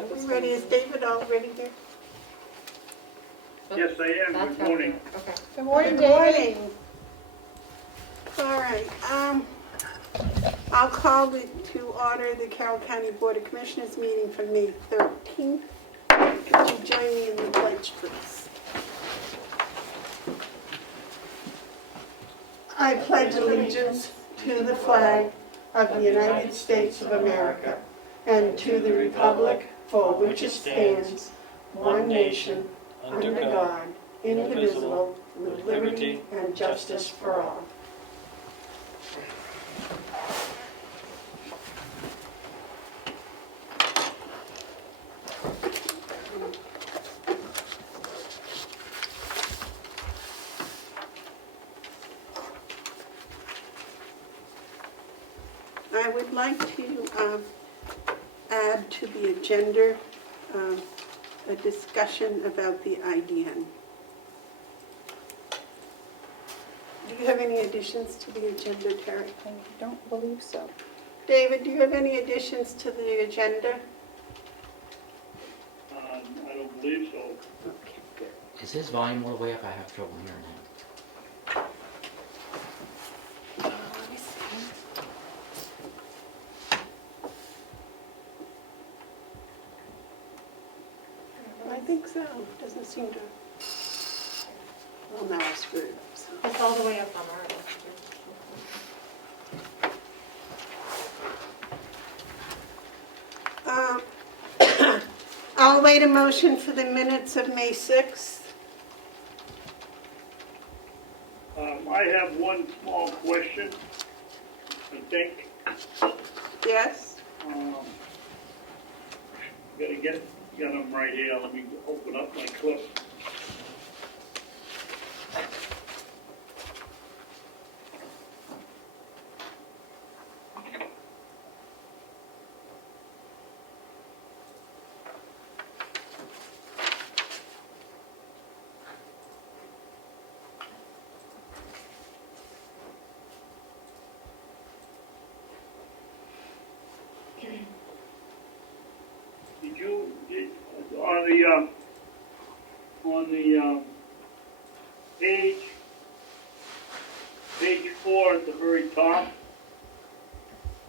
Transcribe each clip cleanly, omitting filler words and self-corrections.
thought this Ready, is one. David all ready here? Yes, I am. That's Good morning. Okay. Good morning, Good David. morning. All right, I'll call to order the Carroll County Board of Commissioners meeting for May 13th. Could you join me in the pledge, please? I pledge allegiance to the flag of the United States of America and to the republic for which it stands, one nation, under God, indivisible, with liberty and justice for all. I would like to add to the agenda a discussion about the IDN. Do you have any additions to the agenda, Terry? I don't believe so. David, do you have any additions to the agenda? I don't believe so. Okay, good. Is his volume all the way up? I have trouble hearing him. Let me see. I think so. Doesn't seem to. Well, now I screwed it up. So. It's all the way up on our list. I'll wait a motion for the minutes of May 6th. I have one small question, I think. Yes? Gotta get them right here. Let me open up my clip. On the page 4 at the very top,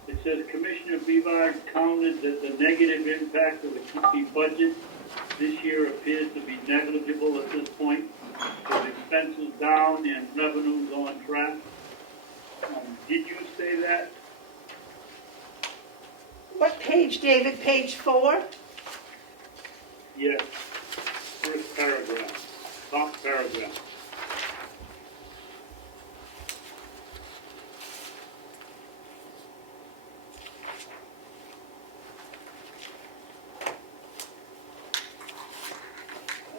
it says Commissioner Beavard counted that the negative impact of the county budget this year appears to be negligible at this point, with expenses down and revenues on track. Did you say that? What page, David? Page 4? Yes. First paragraph, top paragraph.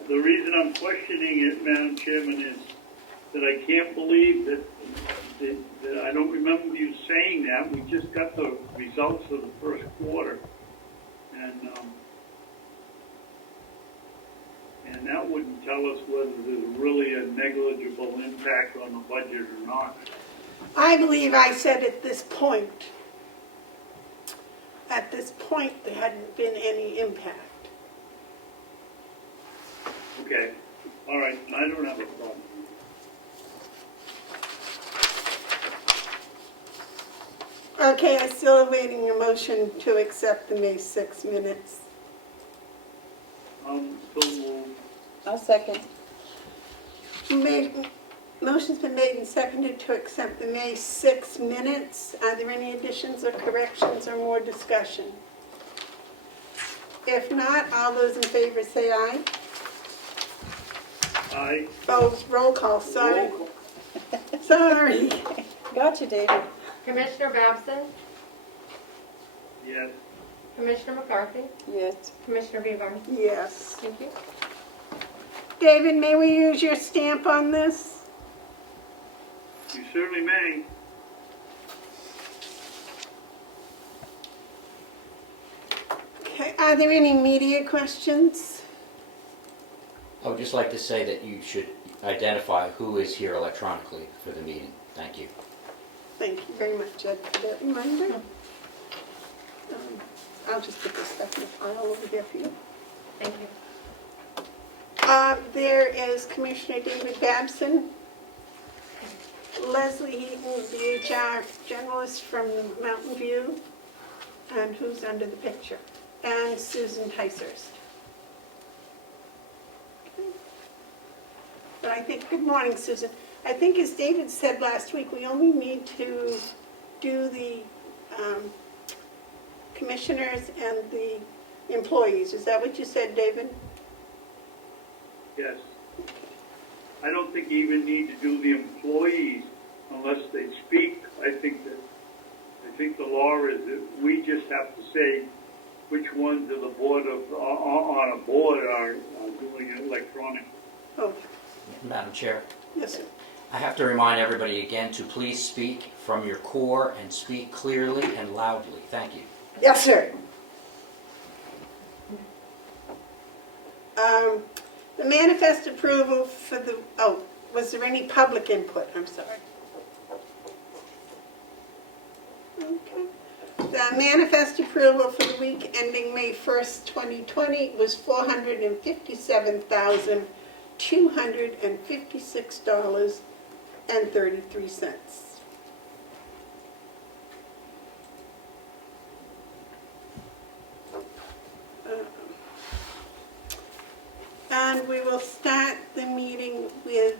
The reason I'm questioning it, Madam Chairman, is that I can't believe that I don't remember you saying that. We just got the results of the first quarter, and that wouldn't tell us whether there's really a negligible impact on the budget or not. I believe I said at this point there hadn't been any impact. Okay, all right, I don't have a problem. Okay, I'm still awaiting a motion to accept the May 6 minutes. So moved. I'll second. Motion's been made and seconded to accept the May 6 minutes. Are there any additions or corrections or more discussion? If not, all those in favor say aye. Aye. Opposed, roll call, sorry. Roll call. Sorry. Gotcha, David. Commissioner Babson, Yes. Commissioner McCarthy, Yes. Commissioner Beavard. Yes. Thank you. David, may we use your stamp on this? You certainly may. Okay, are there any media questions? I would just like to say that you should identify who is here electronically for the meeting. Thank you. Thank you very much, Ed, for that reminder. I'll just put this stuff in the pile over there for you. Thank you. There is Commissioner David Babson, Leslie Heaton, the HR generalist from Mountain View, and who's under the picture, and Susan Ticehurst. Okay. But I think, good morning, Susan. I think as David said last week, we only need to do the commissioners and the employees. Is that what you said, David? Yes. I don't think you even need to do the employees unless they speak. I think the law is that we just have to say which ones of the board on a board are doing it electronic. Oh, Madam Chair, yes, sir. I have to remind everybody again to please speak from your core and speak clearly and loudly. Thank you. Yes, sir. The manifest approval for the, was there any public input? I'm sorry. Okay. The manifest approval for the week ending May 1st, 2020 was $457,256.33. And we will start the meeting with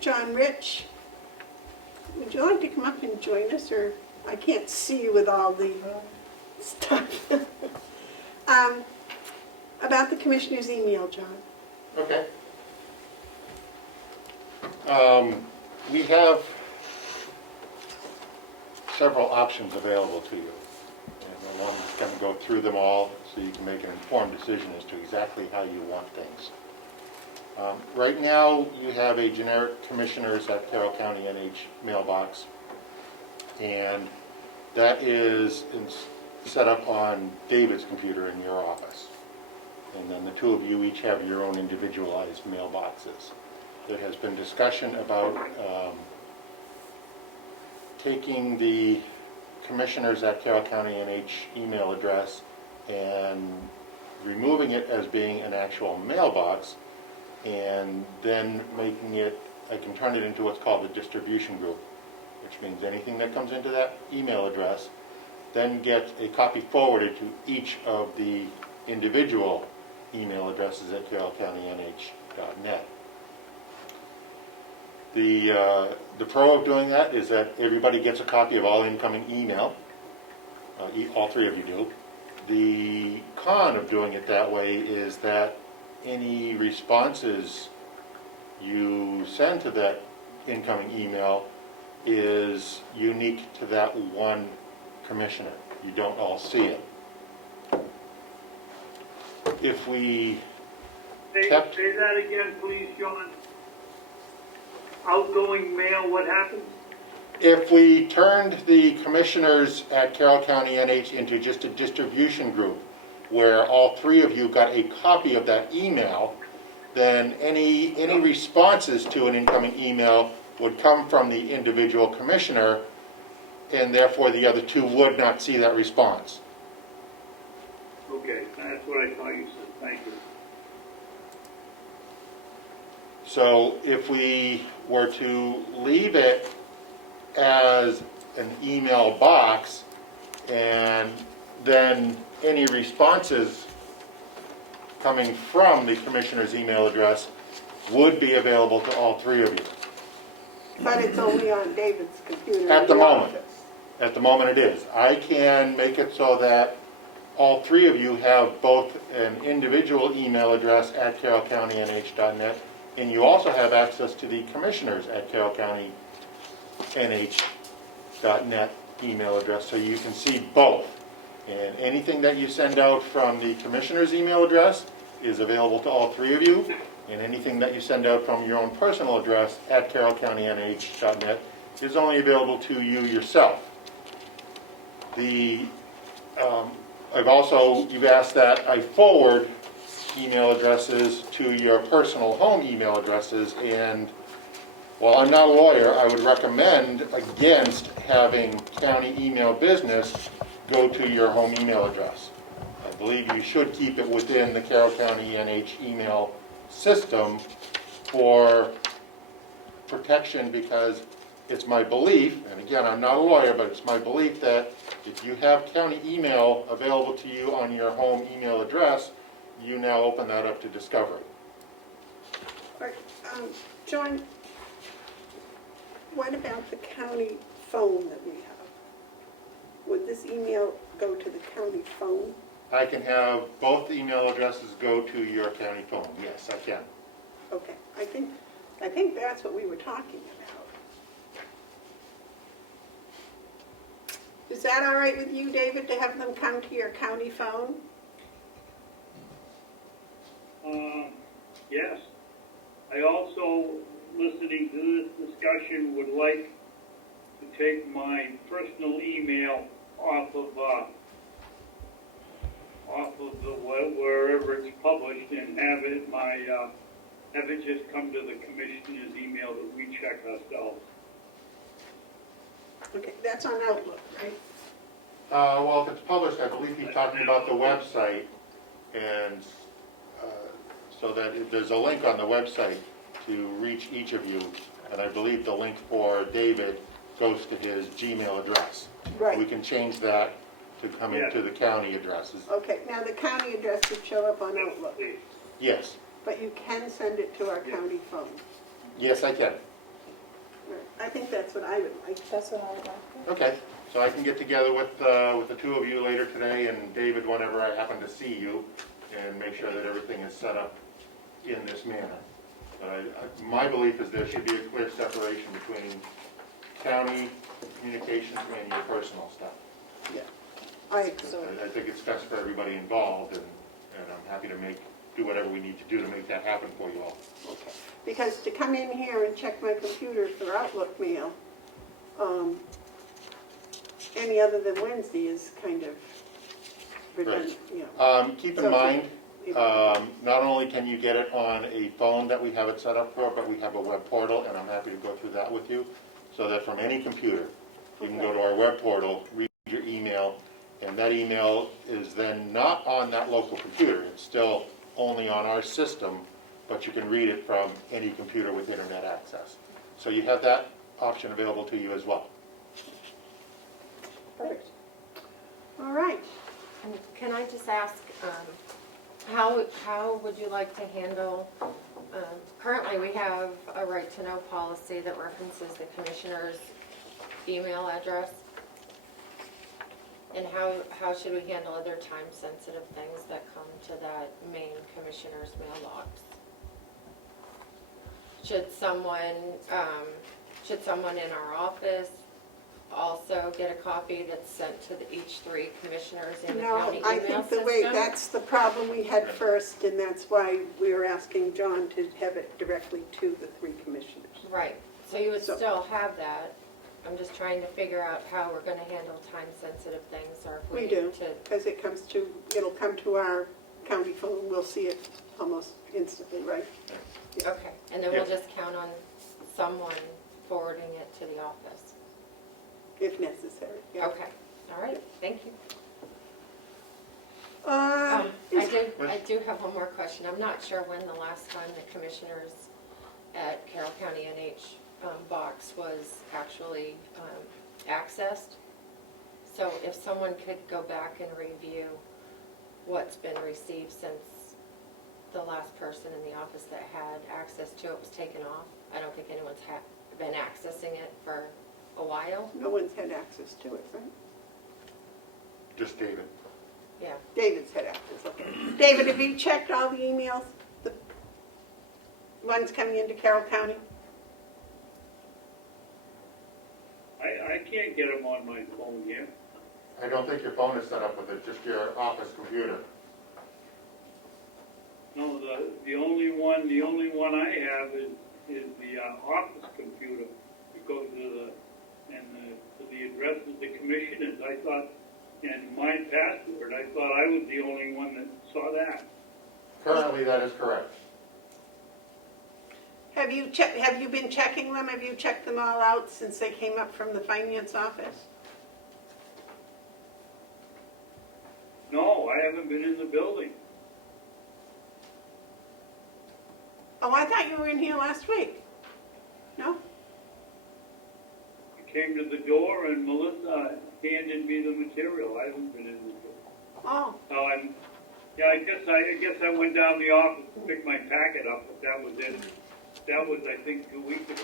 John Rich. Would you like to come up and join us, or I can't see you with all the stuff. About the commissioner's email, John. Okay. We have several options available to you. And I want to kind of go through them all so you can make an informed decision as to exactly how you want things. Right now, you have a generic commissioners at Carroll County NH mailbox, and that is set up on David's computer in your office. And then the two of you each have your own individualized mailboxes. There has been discussion about taking the commissioners at Carroll County NH email address and removing it as being an actual mailbox, and then making it, I can turn it into what's called a distribution group, which means anything that comes into that email address then gets a copy forwarded to each of the individual email addresses at carrollcountynh.net. The pro of doing that is that everybody gets a copy of all incoming email. All three of you do. The con of doing it that way is that any responses you send to that incoming email is unique to that one commissioner. You don't all see it. If we Say that again, please, John. Outgoing mail, what happens? If we turned the commissioners at Carroll County NH into just a distribution group where all three of you got a copy of that email, then any responses to an incoming email would come from the individual commissioner, and therefore the other two would not see that response. Okay, that's what I thought you said. Thank you. So if we were to leave it as an email box, and then any responses coming from the commissioner's email address would be available to all three of you. But it's only on David's computer. At the in moment. office. At the moment it is. I can make it so that all three of you have both an individual email address at carrollcountynh.net, and you also have access to the commissioners at carrollcountynh.net email address, so you can see both. And anything that you send out from the commissioner's email address is available to all three of you, and anything that you send out from your own personal address at carrollcountynh.net is only available to you yourself. You've asked that I forward email addresses to your personal home email addresses, and while I'm not a lawyer, I would recommend against having county email business go to your home email address. I believe you should keep it within the Carroll County NH email system for protection, because it's my belief, and again, I'm not a lawyer, but it's my belief that if you have county email available to you on your home email address, you now open that up to discovery. All right, John, what about the county phone that we have? Would this email go to the county phone? I can have both email addresses go to your county phone. Yes, I can. Okay, I think that's what we were talking about. Is that all right with you, David, to have them come to your county phone? Yes. I also, listening to this discussion, would like to take my personal email off of the web, wherever it's published, and have it just come to the commissioner's email that we check ourselves. Okay, that's on Outlook, right? Well, if it's published, I believe he's talking about the website, and so that there's a link on the website to reach each of you, and I believe the link for David goes to his Gmail address. We Right. can change that to come into the county addresses. Okay, now the county address would show up on Outlook, Please. Yes, but you can send it to our county phone. yes, I can. I think that's what I would like. That's what I would like. Okay, so I can get together with the two of you later today, and David, whenever I happen to see you, and make sure that everything is set up in this manner. But my belief is there should be a clear separation between county communications and your personal stuff. Yeah, I agree. So, I think it's best for everybody involved, and I'm happy to do whatever we need to do to make that happen for you all. Okay, because to come in here and check my computer for Outlook mail, any other than Wednesday is kind of redundant, you know. Keep in So- mind, not only can you get it on a phone that we have it set up for, but we have a web portal, and I'm happy to go through that with you, so that from any computer, you can go to our web portal, read your email, and that email is then not on that local computer. It's still only on our system, but you can read it from any computer with internet access. So you have that option available to you as well. perfect. All right, And can I just ask, how would you like to handle, currently we have a right to know policy that references the commissioner's email address. And how should we handle other time-sensitive things that come to that main commissioner's mailbox? Should someone in our office also get a copy that's sent to each three commissioners in the no, county I email think the way, system? that's the problem we had first, and that's why we were asking John to have it directly to the three commissioners. Right, so you would So- still have that. I'm just trying to figure out how we're gonna handle time-sensitive things, or if we We need do. to. Because it'll come to our county phone, we'll see it almost instantly, right? Okay, and then we'll Yeah. just count on someone forwarding it to the office. If necessary, yeah. Okay, all right, thank you. Uh, I do have one more question. I'm not sure when the last time the commissioners at Carroll County NH box was actually accessed. So if someone could go back and review what's been received since the last person in the office that had access to it was taken off. I don't think anyone's been accessing it for a while. No one's had access to it, right? Just David. Yeah. David's had access, okay. David, have you checked all the emails, the ones coming into Carroll County? I can't get them on my phone here. I don't think your phone is set up with it, just your office computer. No, the only one I have is the office computer. It goes to the address of the commissioners. I thought, and my password, I thought I was the only one that saw that. Currently, that is correct. Have you been checking them? Have you checked them all out since they came up from the finance office? No, I haven't been in the building. Oh, I thought you were in here last week. No? I came to the door and Melissa handed me the material. I haven't been in the building. Oh, So I guess I went down the office to pick my packet up, but that was it. That was, I think, 2 weeks ago.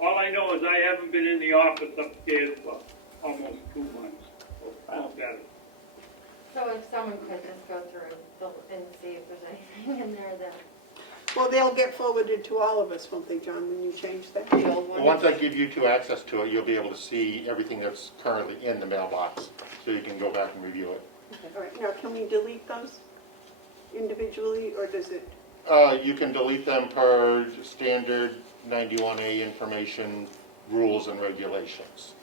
All I know is I haven't been in the office upstairs for almost 2 months. Or better. So if someone could just go through and see if there's anything in there that well, they'll get forwarded to all of us, won't they, John, when you change that? the old Well, one. once I give you two access to it, you'll be able to see everything that's currently in the mailbox, so you can go back and review it. All right, now, can we delete those individually, or does it? You can delete them per standard 91A information rules and regulations.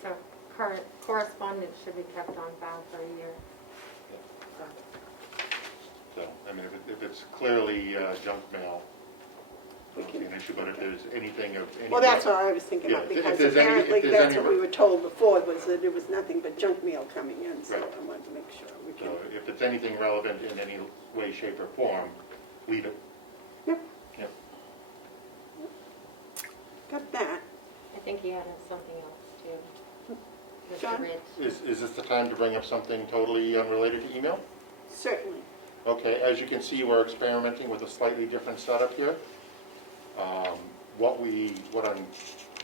So current correspondence should be kept on file for a year. So, I mean, if it's clearly junk mail, it won't be an issue, but if there's anything of any... Well, that's what I was thinking of, Yeah, if because there's any- if apparently there's that's any- what we were told before, was that there was nothing but junk mail coming in, so Right. I wanted to make sure we can. So if it's anything relevant in any way, shape, or form, leave it. Yep. Yep. Got that. I think he had something else too. John? Mr. Ridge. Is this the time to bring up something totally unrelated to email? Certainly. Okay, as you can see, we're experimenting with a slightly different setup here. What I'm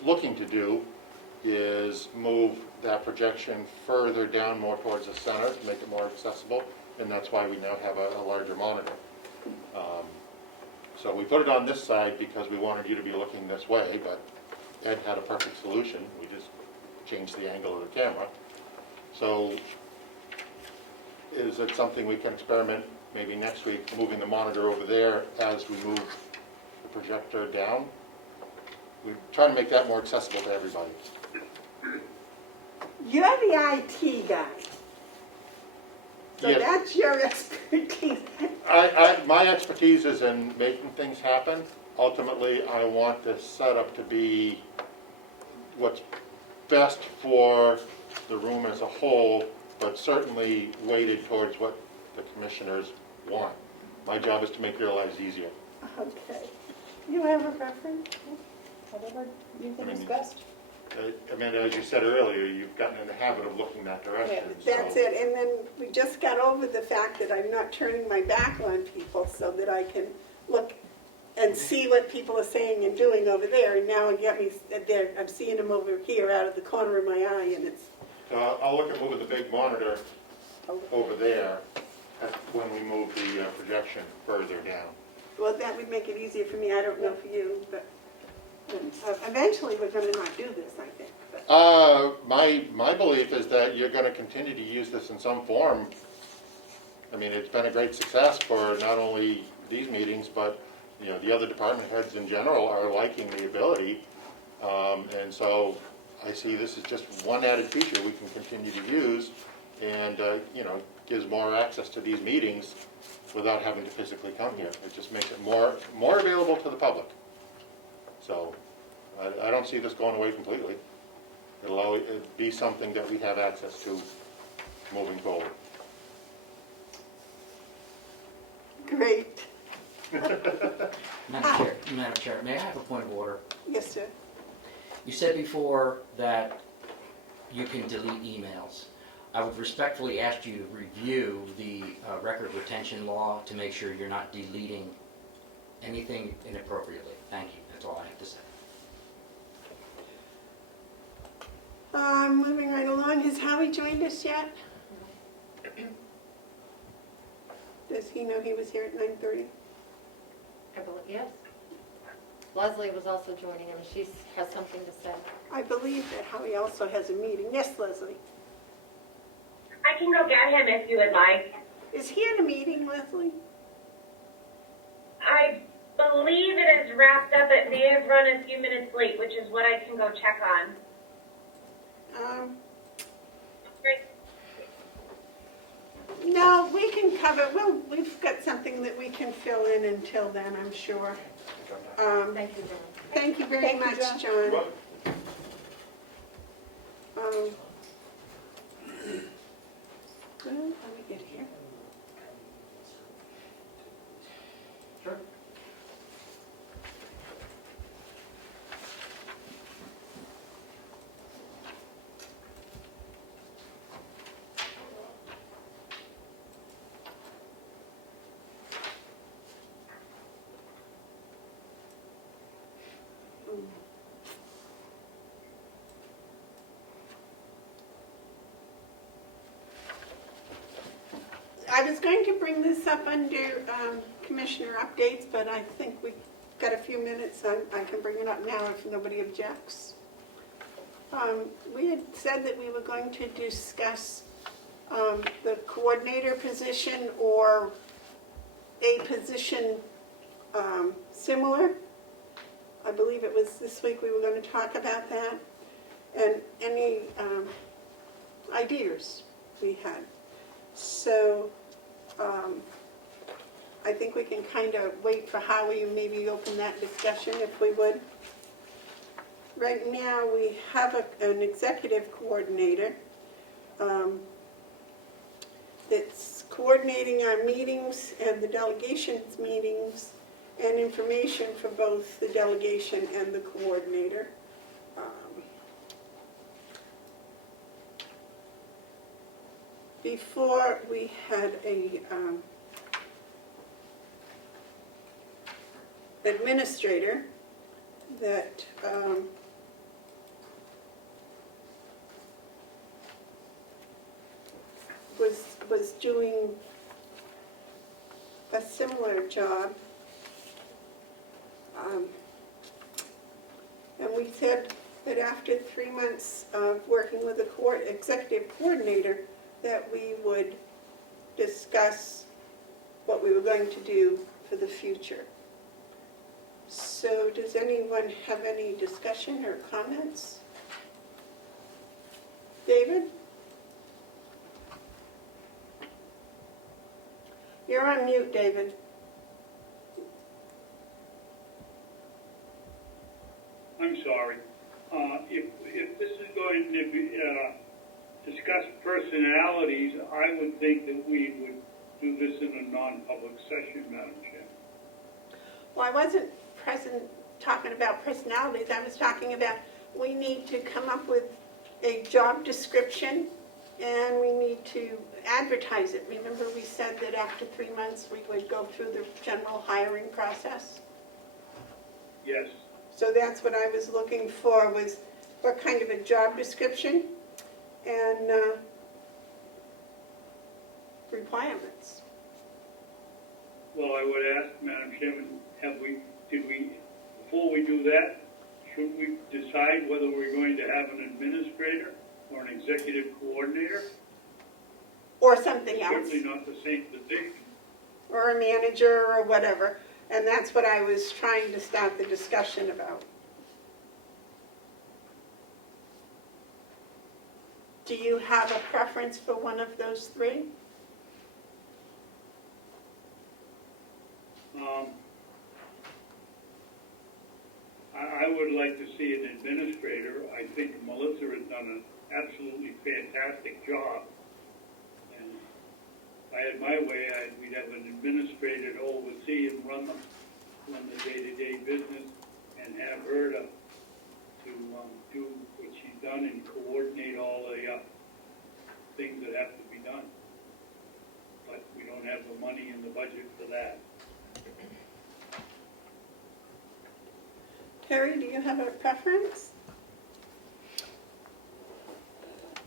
looking to do is move that projection further down more towards the center to make it more accessible, and that's why we now have a larger monitor. So we put it on this side because we wanted you to be looking this way, but Ed had a perfect solution. We just changed the angle of the camera. So is it something we can experiment maybe next week, moving the monitor over there as we move the projector down? We're trying to make that more accessible to everybody. You're the IT guy. So Yes. that's your expertise. My expertise is in making things happen. Ultimately, I want this setup to be what's best for the room as a whole, but certainly weighted towards what the commissioners want. My job is to make their lives easier. Okay. You have a reference? Whatever you think is best. Amanda, as you said earlier, you've gotten in the habit of looking that direction. That's so- it, and then we just got over the fact that I'm not turning my back on people so that I can look and see what people are saying and doing over there, and now it got me, there, I'm seeing them over here out of the corner of my eye, and it's, So I'll look at moving the big monitor over there when we move the projection further down. well, that would make it easier for me, I don't know for you, but eventually we're gonna not do this, I think. But My belief is that you're going to continue to use this in some form. I mean, it's been a great success for not only these meetings, but, you know, the other department heads in general are liking the ability. And so I see this as just one added feature we can continue to use and, you know, gives more access to these meetings without having to physically come here. It just makes it more available to the public. So I don't see this going away completely. It'll be something that we have access to moving forward. great, Madam Chair, may I have a point of order? yes, sir. You said before that you can delete emails. I would respectfully ask you to review the record retention law to make sure you're not deleting anything inappropriately. Thank you, that's all I have to say. Moving right along, has Howie joined us yet? Does he know he was here at 9:30? I believe, yes. Leslie was also joining him. She has something to say. I believe that Howie also has a meeting. Yes, Leslie. I can go get him if you would like. Is he in a meeting, Leslie? I believe it is wrapped up. It may have run a few minutes late, which is what I can go check on. Great. No, we can cover, we've got something that we can fill in until then, I'm sure. Thank you, John. Thank you very Thank you, much, John. John. So, let me get here. Sure. I was going to bring this up under commissioner updates, but I think we've got a few minutes. I can bring it up now if nobody objects. We had said that we were going to discuss the coordinator position or a position similar. I believe it was this week we were going to talk about that, and any ideas we had. So I think we can kind of wait for Howie and maybe open that discussion if we would. Right now we have an executive coordinator that's coordinating our meetings and the delegation's meetings and information for both the delegation and the coordinator. Before we had a administrator that was doing a similar job. And we said that after 3 months of working with the executive coordinator, that we would discuss what we were going to do for the future. So does anyone have any discussion or comments? David? You're on mute, David. I'm sorry. If this is going to be discuss personalities, I would think that we would do this in a non-public session, Madam Chair. Well, I wasn't talking about personalities. I was talking about we need to come up with a job description and we need to advertise it. Remember we said that after 3 months we would go through the general hiring process? Yes. So that's what I was looking for, was what kind of a job description and requirements. Well, I would ask, Madam Chairman, before we do that, should we decide whether we're going to have an administrator or an executive coordinator? Or something else. Certainly not the same position. Or a manager or whatever. And that's what I was trying to start the discussion about. Do you have a preference for one of those three? I would like to see an administrator. I think Melissa has done an absolutely fantastic job. And if I had my way, we'd have an administrator to oversee and run the day-to-day business and have her to do what she's done and coordinate all the things that have to be done. But we don't have the money in the budget for that. Terry, do you have a preference?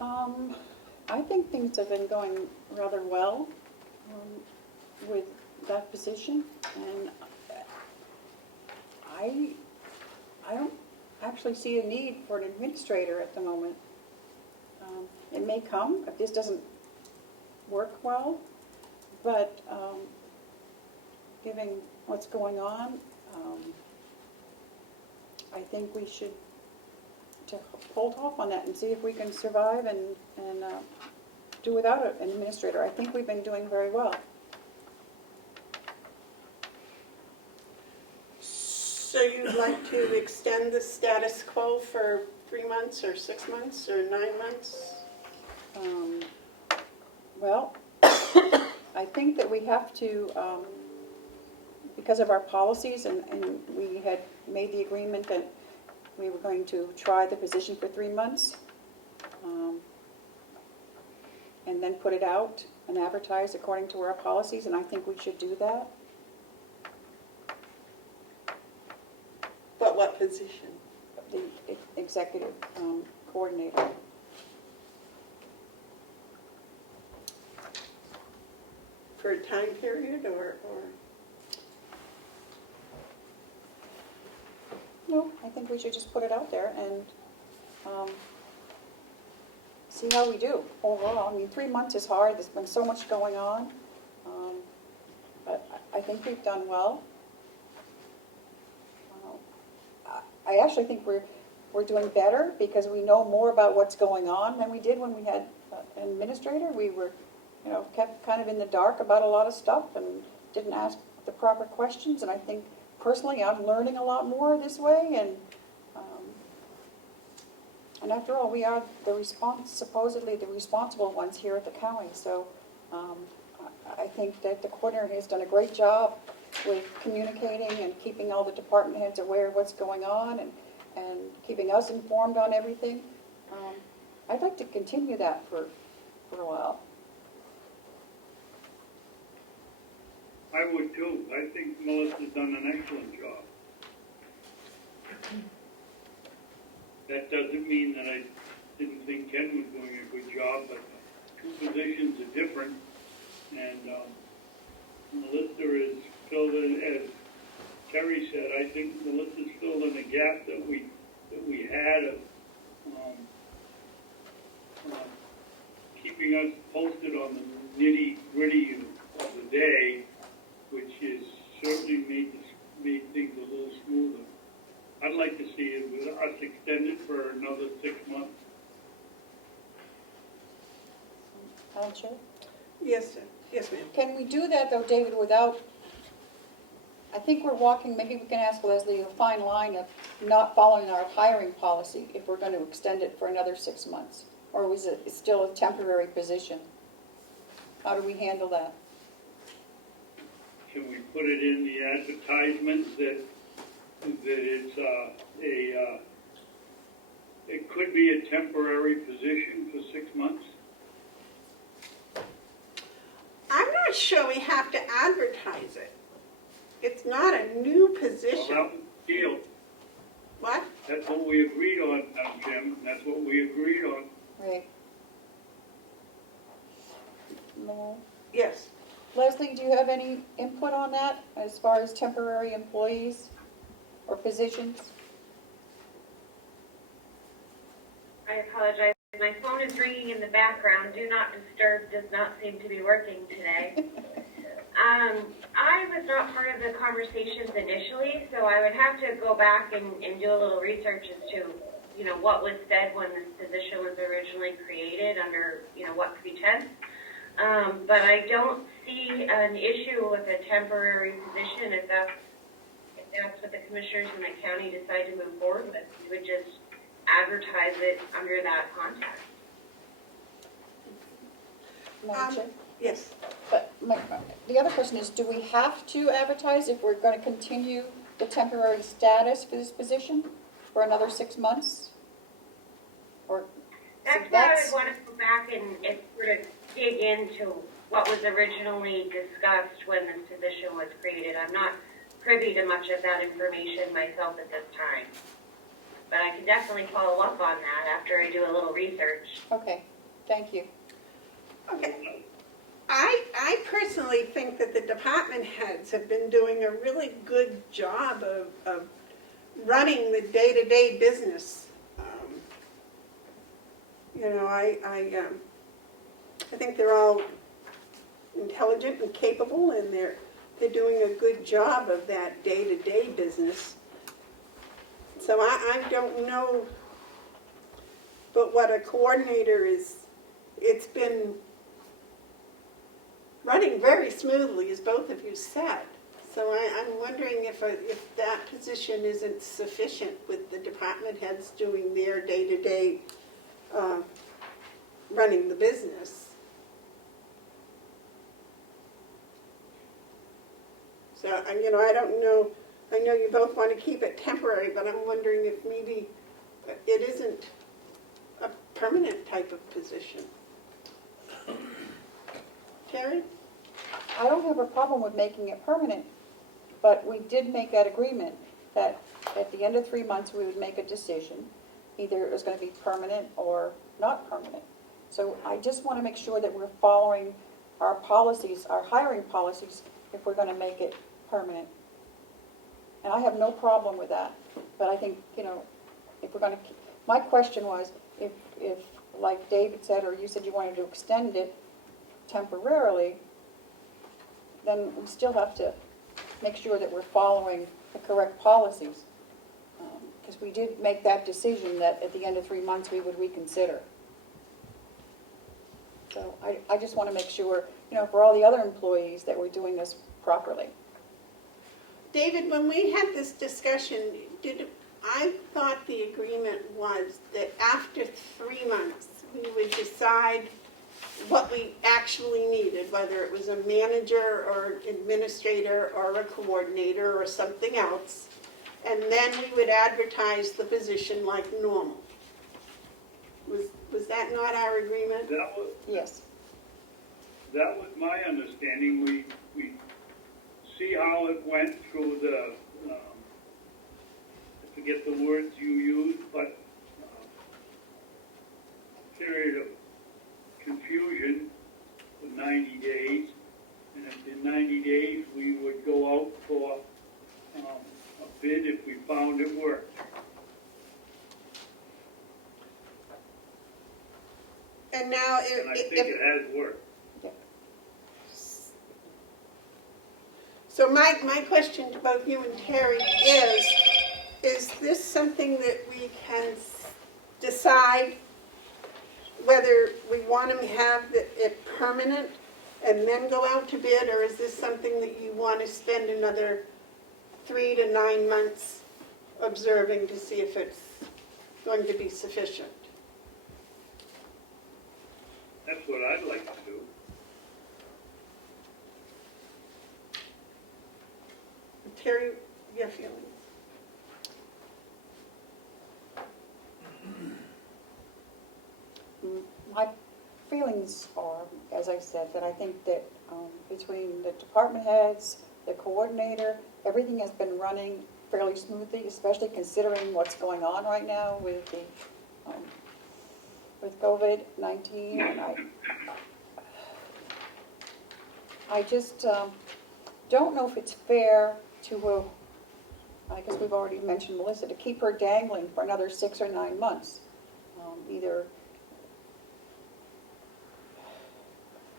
I think things have been going rather well with that position, and I don't actually see a need for an administrator at the moment. It may come if this doesn't work well, but given what's going on, I think we should hold off on that and see if we can survive and do without an administrator. I think we've been doing very well. So you'd like to extend the status quo for 3 months or 6 months or 9 months? Well, I think that we have to, because of our policies, and we had made the agreement that we were going to try the position for 3 months, and then put it out and advertise according to our policies, and I think we should do that. But what position? The executive coordinator. For a time period or? No, I think we should just put it out there and see how we do overall. I mean, 3 months is hard, there's been so much going on. But I think we've done well. I actually think we're doing better because we know more about what's going on than we did when we had an administrator. We were, kept kind of in the dark about a lot of stuff and didn't ask the proper questions. And I think personally, I'm learning a lot more this way. And after all, we are supposedly the responsible ones here at the county. So I think that the coordinator has done a great job with communicating and keeping all the department heads aware of what's going on and keeping us informed on everything. I'd like to continue that for a while. I would too. I think Melissa's done an excellent job. That doesn't mean that I didn't think Ken was doing a good job, but two positions are different. And Melissa is filled in, as Terry said, I think Melissa's filled in a gap that we had of keeping us posted on the nitty-gritty of the day, which is certainly made things a little smoother. I'd like to see it with us extended for another 6 months. Madam Chair? Yes, sir. Yes, ma'am. Can we do that though, David, without, I think we're walking, maybe we can ask Leslie, a fine line of not following our hiring policy if we're going to extend it for another 6 months? Or is it still a temporary position? How do we handle that? Can we put it in the advertisement that it's it could be a temporary position for 6 months? I'm not sure we have to advertise it. It's not a new Well, position. that was the deal. What? That's what we agreed on, Jim. That's what we agreed on. Right. No. Yes. Leslie, do you have any input on that as far as temporary employees or positions? I apologize. My phone is ringing in the background. Do not disturb does not seem to be working today. I was not part of the conversations initially, so I would have to go back and do a little research as to, what was said when this position was originally created under, what pretense. But I don't see an issue with a temporary position if that's what the commissioners in the county decide to move forward with. We would just advertise it under that context. Madam Chair? Yes. But the other question is, do we have to advertise if we're going to continue the temporary status for this position for another 6 months? Or That's why I would want to go back and sort of dig into what was originally discussed when this position was created. I'm not privy to much of that information myself at this time. But I can definitely follow up on that after I do a little research. Okay, thank you. Okay. I personally think that the department heads have been doing a really good job of running the day-to-day business. I think they're all intelligent and capable, and they're doing a good job of that day-to-day business. So I don't know, but what a coordinator is, it's been running very smoothly, as both of you said. So I'm wondering if that position isn't sufficient with the department heads doing their day-to-day running the business. I don't know, I know you both want to keep it temporary, but I'm wondering if maybe it isn't a permanent type of position. Terry? I don't have a problem with making it permanent, but we did make that agreement that at the end of 3 months, we would make a decision. Either it was going to be permanent or not permanent. So I just want to make sure that we're following our policies, our hiring policies, if we're going to make it permanent. And I have no problem with that, but I think, if we're going to, my question was, if like David said, or you said you wanted to extend it temporarily, then we still have to make sure that we're following the correct policies. Because we did make that decision that at the end of 3 months, we would reconsider. So I just want to make sure, for all the other employees, that we're doing this properly. David, when we had this discussion, I thought the agreement was that after 3 months, we would decide what we actually needed, whether it was a manager or administrator or a coordinator or something else, and then we would advertise the position like normal. Was that not our agreement? Yes. That was my understanding. We see how it went through the, I forget the words you used, but period of confusion for 90 days. And in 90 days, we would go out for a bid if we found it worked. And now, And I think it has worked. so my question to both you and Terry is this something that we can decide whether we want to have it permanent and then go out to bid, or is this something that you want to spend another 3 to 9 months observing to see if it's going to be sufficient? That's what I'd like to do. Terry, your feelings? My feelings are, as I said, that I think that between the department heads, the coordinator, everything has been running fairly smoothly, especially considering what's going on right now with the with COVID-19. And I just don't know if it's fair to, I guess we've already mentioned Melissa, to keep her dangling for another 6 or 9 months. Either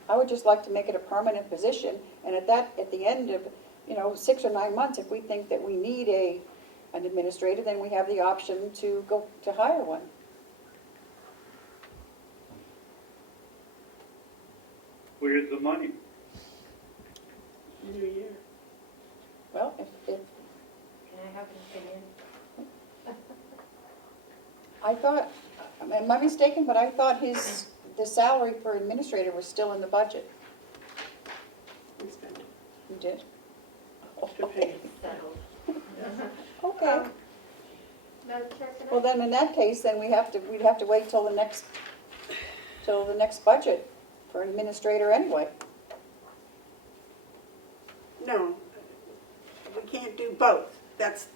I would just like to make it a permanent position, and at the end of 6 or 9 months, if we think that we need an administrator, then we have the option to go to hire one. Where's the money? New year. Well, if Can I have an opinion? I thought, am I mistaken? But I thought the salary for administrator was still in the budget. We spend it. You did? To pay. Settled. Okay. Madam Chair, can I? Well, then in that case, then we'd have to wait till the next budget for an administrator anyway. No, we can't do both. That's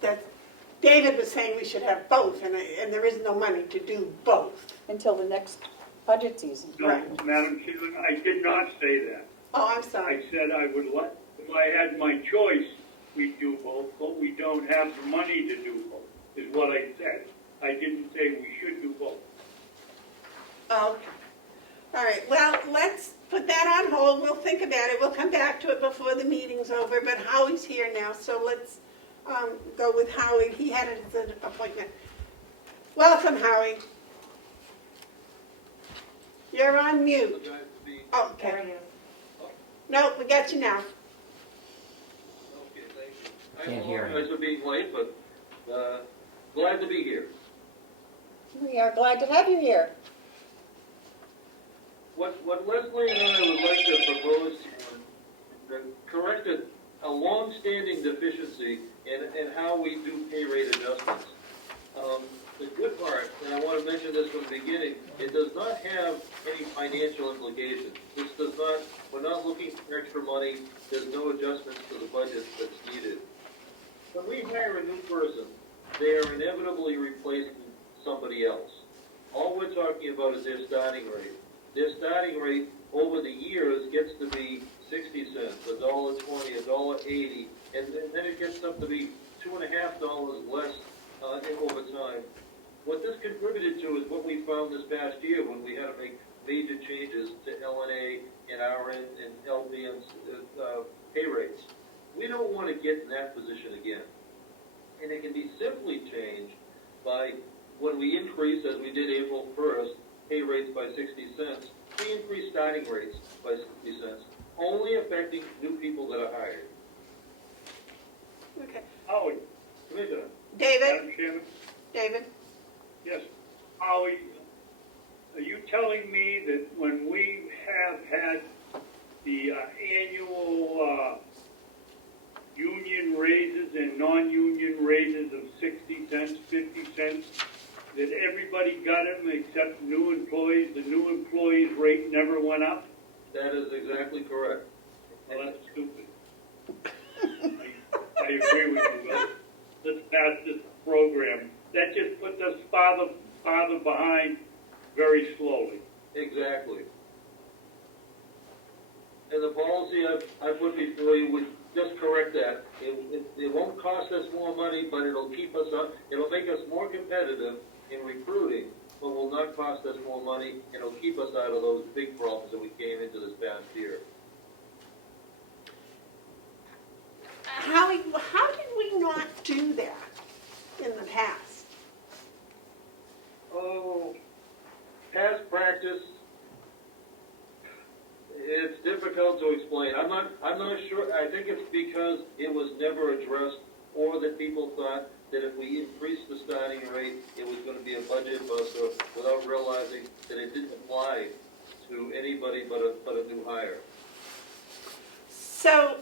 David was saying we should have both, and there is no money to do both. Until the next budget season. No, Right. Madam Chairman, I did not say that. Oh, I'm I sorry. said I would like, if I had my choice, we'd do both, but we don't have the money to do both, is what I said. I didn't say we should do both. Okay. All right, well, let's put that on hold. We'll think about it. We'll come back to it before the meeting's over, but Howie's here now, so let's go with Howie. He had an appointment. Welcome, Howie. You're on mute. Oh, There okay. you No, we got you now. Okay, thank you. Can't hear I apologize for being late, but glad to be here. We are glad to have you here. What Leslie and I would like to propose, the corrected a long-standing deficiency in how we do pay rate adjustments. The good part, and I want to mention this from the beginning, it does not have any financial implications. This does not, we're not looking for extra money. There's no adjustments to the budget that's needed. When we hire a new person, they are inevitably replacing somebody else. All we're talking about is their starting rate. Their starting rate over the years gets to be 60 cents, $1.20, $1.80, and then it gets up to be $2.50 less over time. What this contributed to is what we found this past year when we had to make major changes to LNA and RN and LPN's pay rates. We don't want to get in that position again. And it can be simply changed by when we increase, as we did April 1st, pay rates by 60 cents, we increase starting rates by 60 cents, only affecting new people that are hired. Okay. Howie, Commissioner? David? Madam Chairman? David? Yes. Howie, are you telling me that when we have had the annual union raises and non-union raises of 60 cents, 50 cents, that everybody got them except new employees? The new employees' rate never went up? That is exactly correct. Well, that's stupid. I agree with you. Let's pass this program. That just puts us farther behind very slowly. Exactly. And the policy I put before you would just correct that. It won't cost us more money, but it'll keep us up. It'll make us more competitive in recruiting, but will not cost us more money, and it'll keep us out of those big problems that we came into this past year. How did we not do that in the past? Oh, past practice. It's difficult to explain. I'm not sure. I think it's because it was never addressed, or that people thought that if we increased the starting rate, it was going to be a budget buster, without realizing that it didn't apply to anybody but a new hire. So,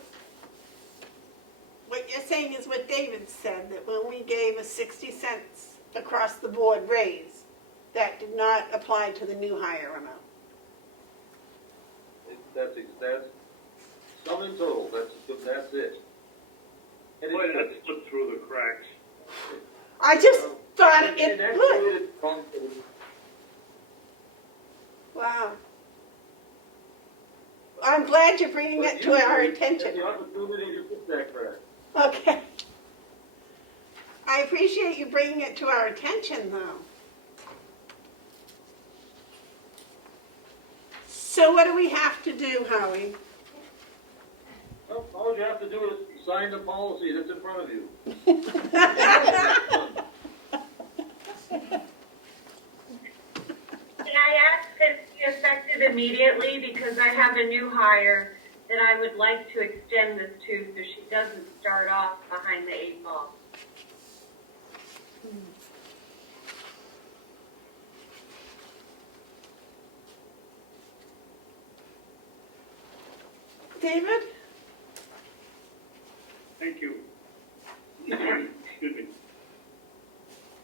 what you're saying is what David said, that when we gave a 60 cents across the board raise, that did not apply to the new hire amount. That's sum in total. That's it. And Boy, that slipped through the cracks. I just thought and it that's would. the way it's functioned. Wow. I'm glad you're bringing it to our attention. The opportunity to fix that crack. Okay. I appreciate you bringing it to our attention, though. So what do we have to do, Howie? Well, all you have to do is sign the policy that's in front of you. Can I ask that it be effective immediately, because I have a new hire that I would like to extend this to, so she doesn't start off behind the 8 ball. David? Thank you. Excuse me.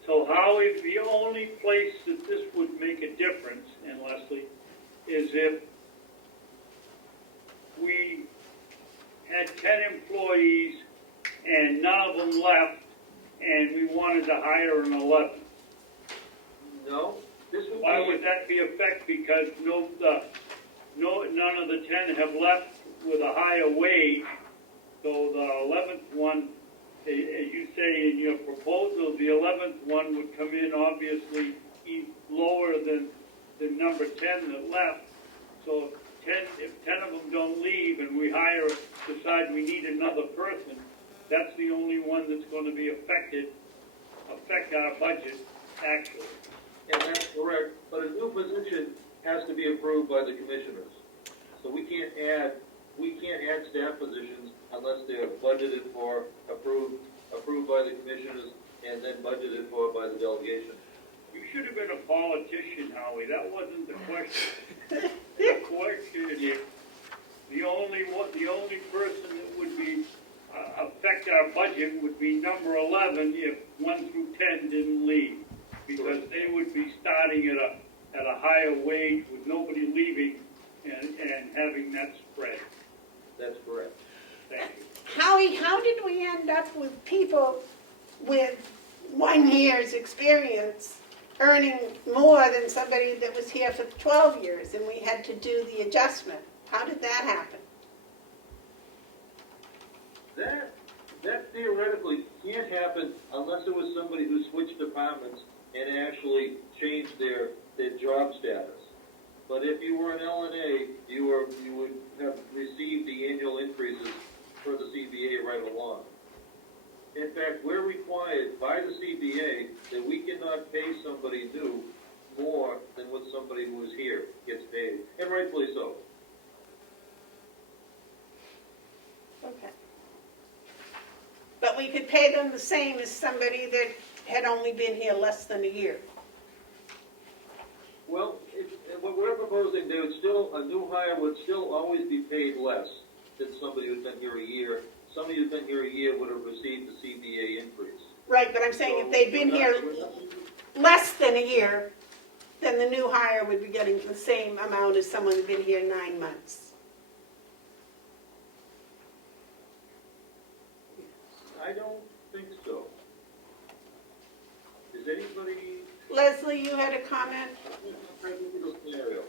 So Howie, the only place that this would make a difference, and Leslie, is if we had 10 employees and none of them left, and we wanted to hire an 11th. No, this would Why be. would that be effect? Because none of the 10 have left with a higher wage. So the 11th one, as you say in your proposal, the 11th one would come in obviously lower than the number 10 that left. So if 10 of them don't leave and we decide we need another person, that's the only one that's going to be affect our budget, actually. And that's correct, but a new position has to be approved by the commissioners. So we can't add staff positions unless they're budgeted for, approved by the commissioners, and then budgeted for by the delegation. You should have been a politician, Howie. That wasn't the question. The question is, the only person that would be affect our budget would be number 11 if 1 through 10 didn't leave, because they would be starting at a higher wage with nobody leaving and having that spread. That's correct. Thank you. Howie, how did we end up with people with 1 year's experience earning more than somebody that was here for 12 years and we had to do the adjustment? How did that happen? That theoretically can't happen unless it was somebody who switched departments and actually changed their job status. But if you were an LNA, you would have received the annual increases for the CBA right along. In fact, we're required by the CBA that we cannot pay somebody new more than what somebody who is here gets paid, and rightfully so. Okay. But we could pay them the same as somebody that had only been here less than a year. Well, what we're proposing, a new hire would still always be paid less than somebody who's been here a year. Somebody who's been here a year would have received the CBA increase. Right, but I'm saying if they'd been here less than a year, then the new hire would be getting the same amount as someone who'd been here 9 months. I don't think so. Is anybody? Leslie, you had a comment? Scenario.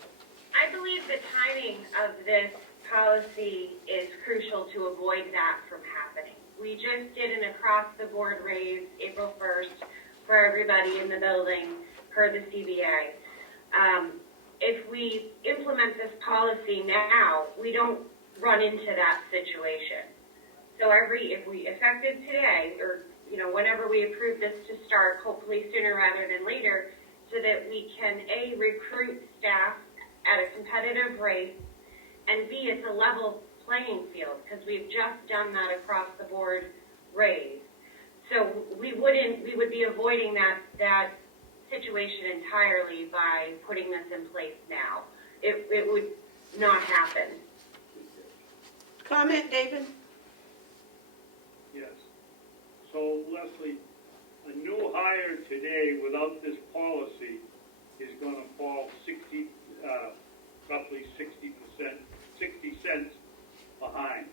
I believe the timing of this policy is crucial to avoid that from happening. We just did an across-the-board raise April 1st for everybody in the building per the CBA. If we implement this policy now, we don't run into that situation. So if we effective today, or whenever we approve this to start, hopefully sooner rather than later, so that we can A, recruit staff at a competitive rate, and B, it's a level playing field, because we've just done that across the board raise. So we would be avoiding that situation entirely by putting this in place now. It would not happen. Comment, David? Yes. So Leslie, a new hire today without this policy is going to fall roughly 60 cents behind.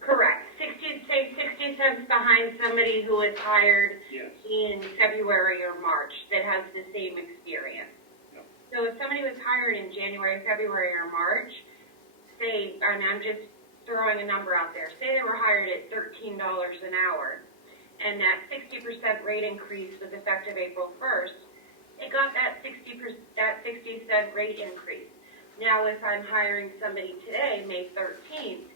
Correct. 60 cents behind somebody who was hired Yes. in February or March that has the same experience. Yep. So if somebody was hired in January, February, or March, say, and I'm just throwing a number out there, say they were hired at $13 an hour, and that 60% rate increase was effective April 1st, they got that 60-cent rate increase. Now, if I'm hiring somebody today, May 13th,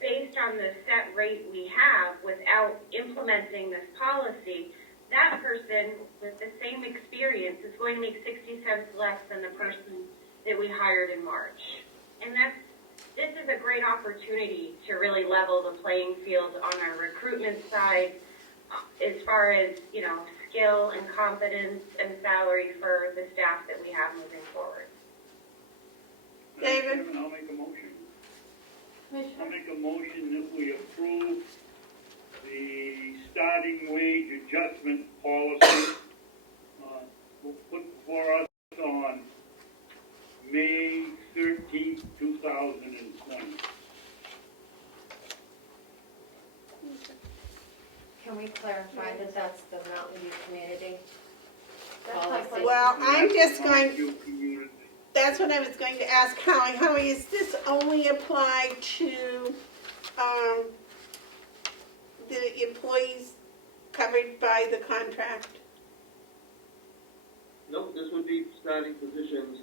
based on the set rate we have, without implementing this policy, that person with the same experience is going to make 60 cents less than the person that we hired in March. And this is a great opportunity to really level the playing field on our recruitment side, as far as, skill and competence and salary for the staff that we have moving forward. David? I'll make a motion. I'll make a motion that we approve the starting wage adjustment policy we'll put before us on May 13th, 2020. Can we clarify that that's the Mountain View community? That's my policy? question. Well, I'm just going, Your community. that's what I was going to ask Howie. Howie, is this only applied to the employees covered by the contract? No, this would be starting positions.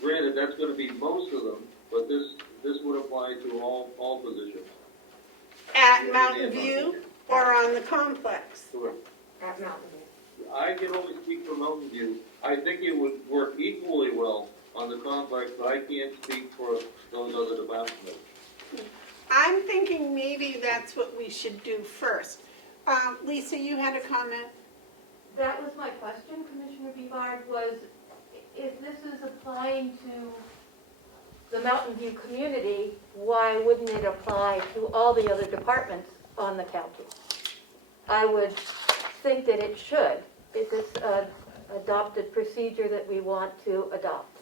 Granted, that's going to be most of them, but this would apply to all positions. At Mountain View or on the complex? Correct. At Mountain View. I can only speak for Mountain View. I think it would work equally well on the complex, but I can't speak for those other departments. I'm thinking maybe that's what we should do first. Lisa, you had a comment? That was my question, Commissioner Bevard, was if this is applying to the Mountain View community, why wouldn't it apply to all the other departments on the county? I would think that it should. Is this an adopted procedure that we want to adopt?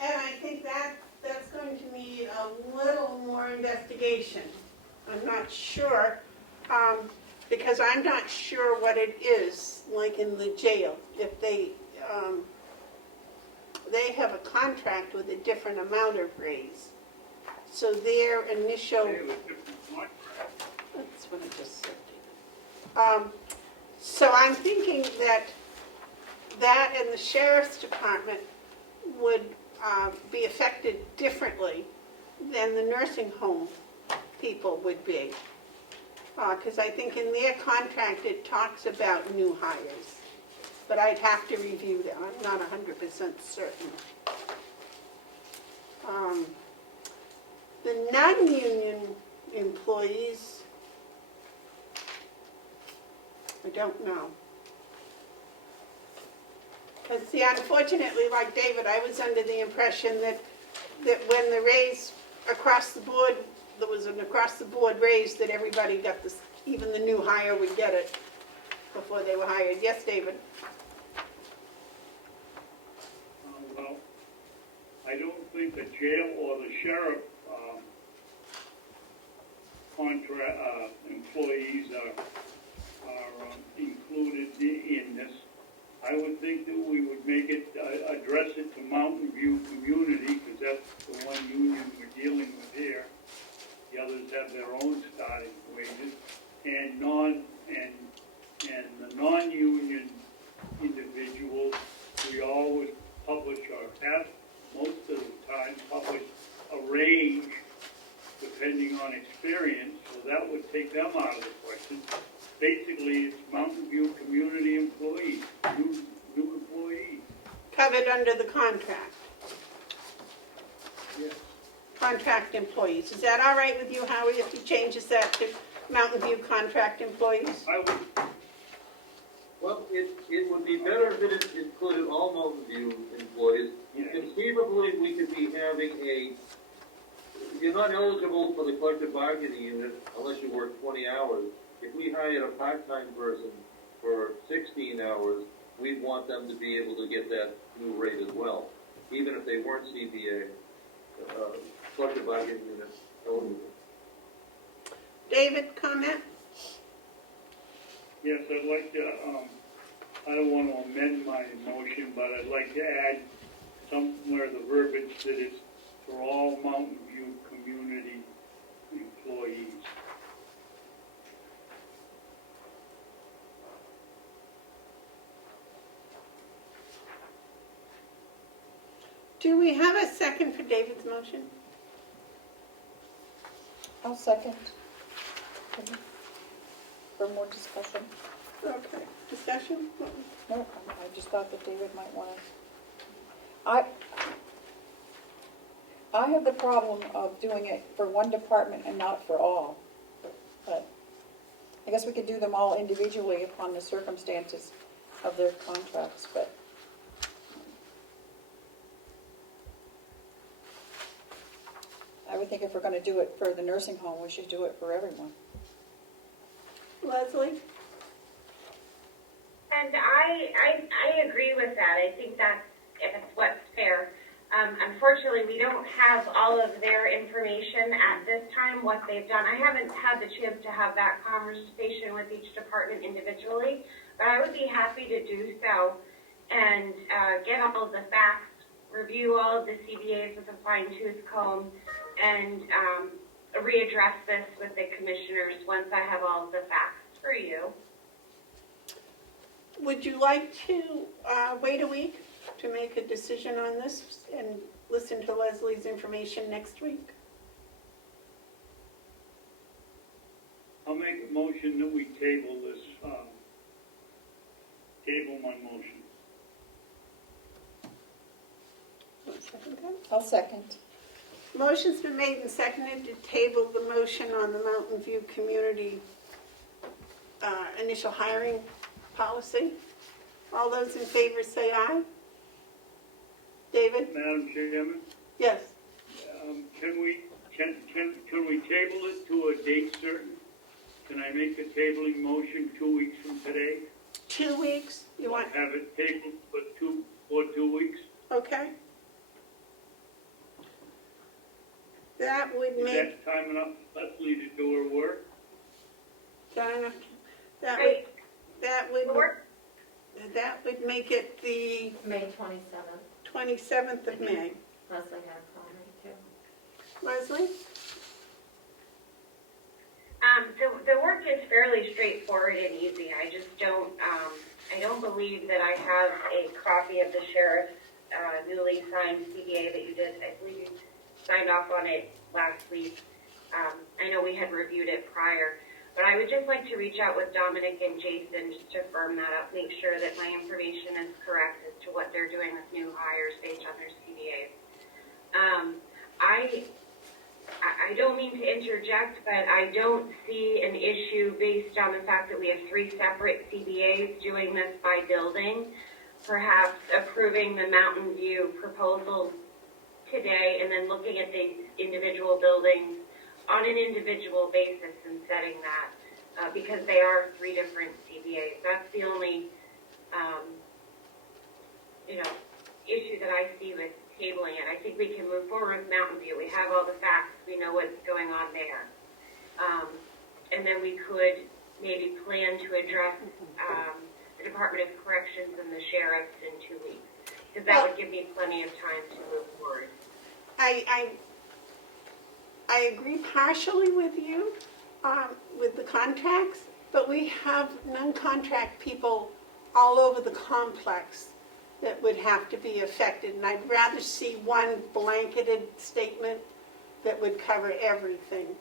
And I think that's going to need a little more investigation. I'm not sure, because I'm not sure what it is, like in the jail. If they have a contract with a different amount of raise. So their initial, that's what I just said. So I'm thinking that in the sheriff's department would be affected differently than the nursing home people would be. Because I think in their contract it talks about new hires. But I'd have to review that. I'm not 100% certain. The non-union employees, I don't know. Because, see, unfortunately, like David, I was under the impression that when the raise across the board, there was an across-the-board raise that everybody got this, even the new hire would get it before they were hired. Yes, David? Well, I don't think the jail or the sheriff employees are included in this. I would think that we would make it, address it to Mountain View community, because that's the one union we're dealing with here. The others have their own starting wages, and the non-union individuals, we always publish, or have most of the time publish a range depending on experience, so that would take them out of the question. Basically, it's Mountain View community employees, new employees. Covered under the contract. Yes. Contract employees. Is that all right with you, Howie, if he changes that to Mountain View contract employees? I would, Well, it would be better if it included all Mountain View employees. Conceivably, we could be having you're not eligible for the collective bargaining unit unless you work 20 hours. If we hired a part-time person for 16 hours, we'd want them to be able to get that new rate as well, even if they weren't CBA, collective bargaining unit eligible. David, comment? yes, I'd like to, I don't want to amend my motion, but I'd like to add somewhere the verbiage that it's for all Mountain View community employees. Do we have a second for David's motion? I'll second. For more discussion. Okay. Discussion? No, I just thought that David might want to. I have the problem of doing it for one department and not for all. But I guess we could do them all individually upon the circumstances of their contracts, but. I would think if we're going to do it for the nursing home, we should do it for everyone. Leslie? And I agree with that. I think that's what's fair. Unfortunately, we don't have all of their information at this time, what they've done. I haven't had the chance to have that conversation with each department individually, but I would be happy to do so and get all of the facts, review all of the CBAs with a fine-tooth comb, and readdress this with the commissioners once I have all of the facts for you. Would you like to wait a week to make a decision on this and listen to Leslie's information next week? I'll make a motion that we table this, table my motion. I'll second. Motion's been made and seconded to table the motion on the Mountain View Community initial hiring policy. All those in favor say aye. David? Madam Chairman, Yes. can we table it to a date certain? Can I make a tabling motion 2 weeks from today? 2 weeks? You want, Have it tabled for 2 weeks? okay. That would Is make, that time enough for Leslie to do her work? Donna, that Right. would make it the May 27th. 27th of May. Leslie had a comment too. Leslie? The work is fairly straightforward and easy. I just don't, I don't believe that I have a copy of the sheriff's newly signed CBA that you did. I believe you signed off on it last week. I know we had reviewed it prior, but I would just like to reach out with Dominic and Jason just to firm that up, make sure that my information is correct as to what they're doing with new hires based on their CBAs. I don't mean to interject, but I don't see an issue based on the fact that we have 3 separate CBAs doing this by building. Perhaps approving the Mountain View proposal today and then looking at the individual buildings on an individual basis and setting that, because they are 3 different CBAs. That's the only, issue that I see with tabling it. I think we can move forward with Mountain View. We have all the facts. We know what's going on there. And then we could maybe plan to address the Department of Corrections and the sheriffs in 2 weeks, because that would give me plenty of time to move forward. I agree partially with you with the contracts, but we have non-contract people all over the complex that would have to be affected, and I'd rather see one blanketed statement that would cover everything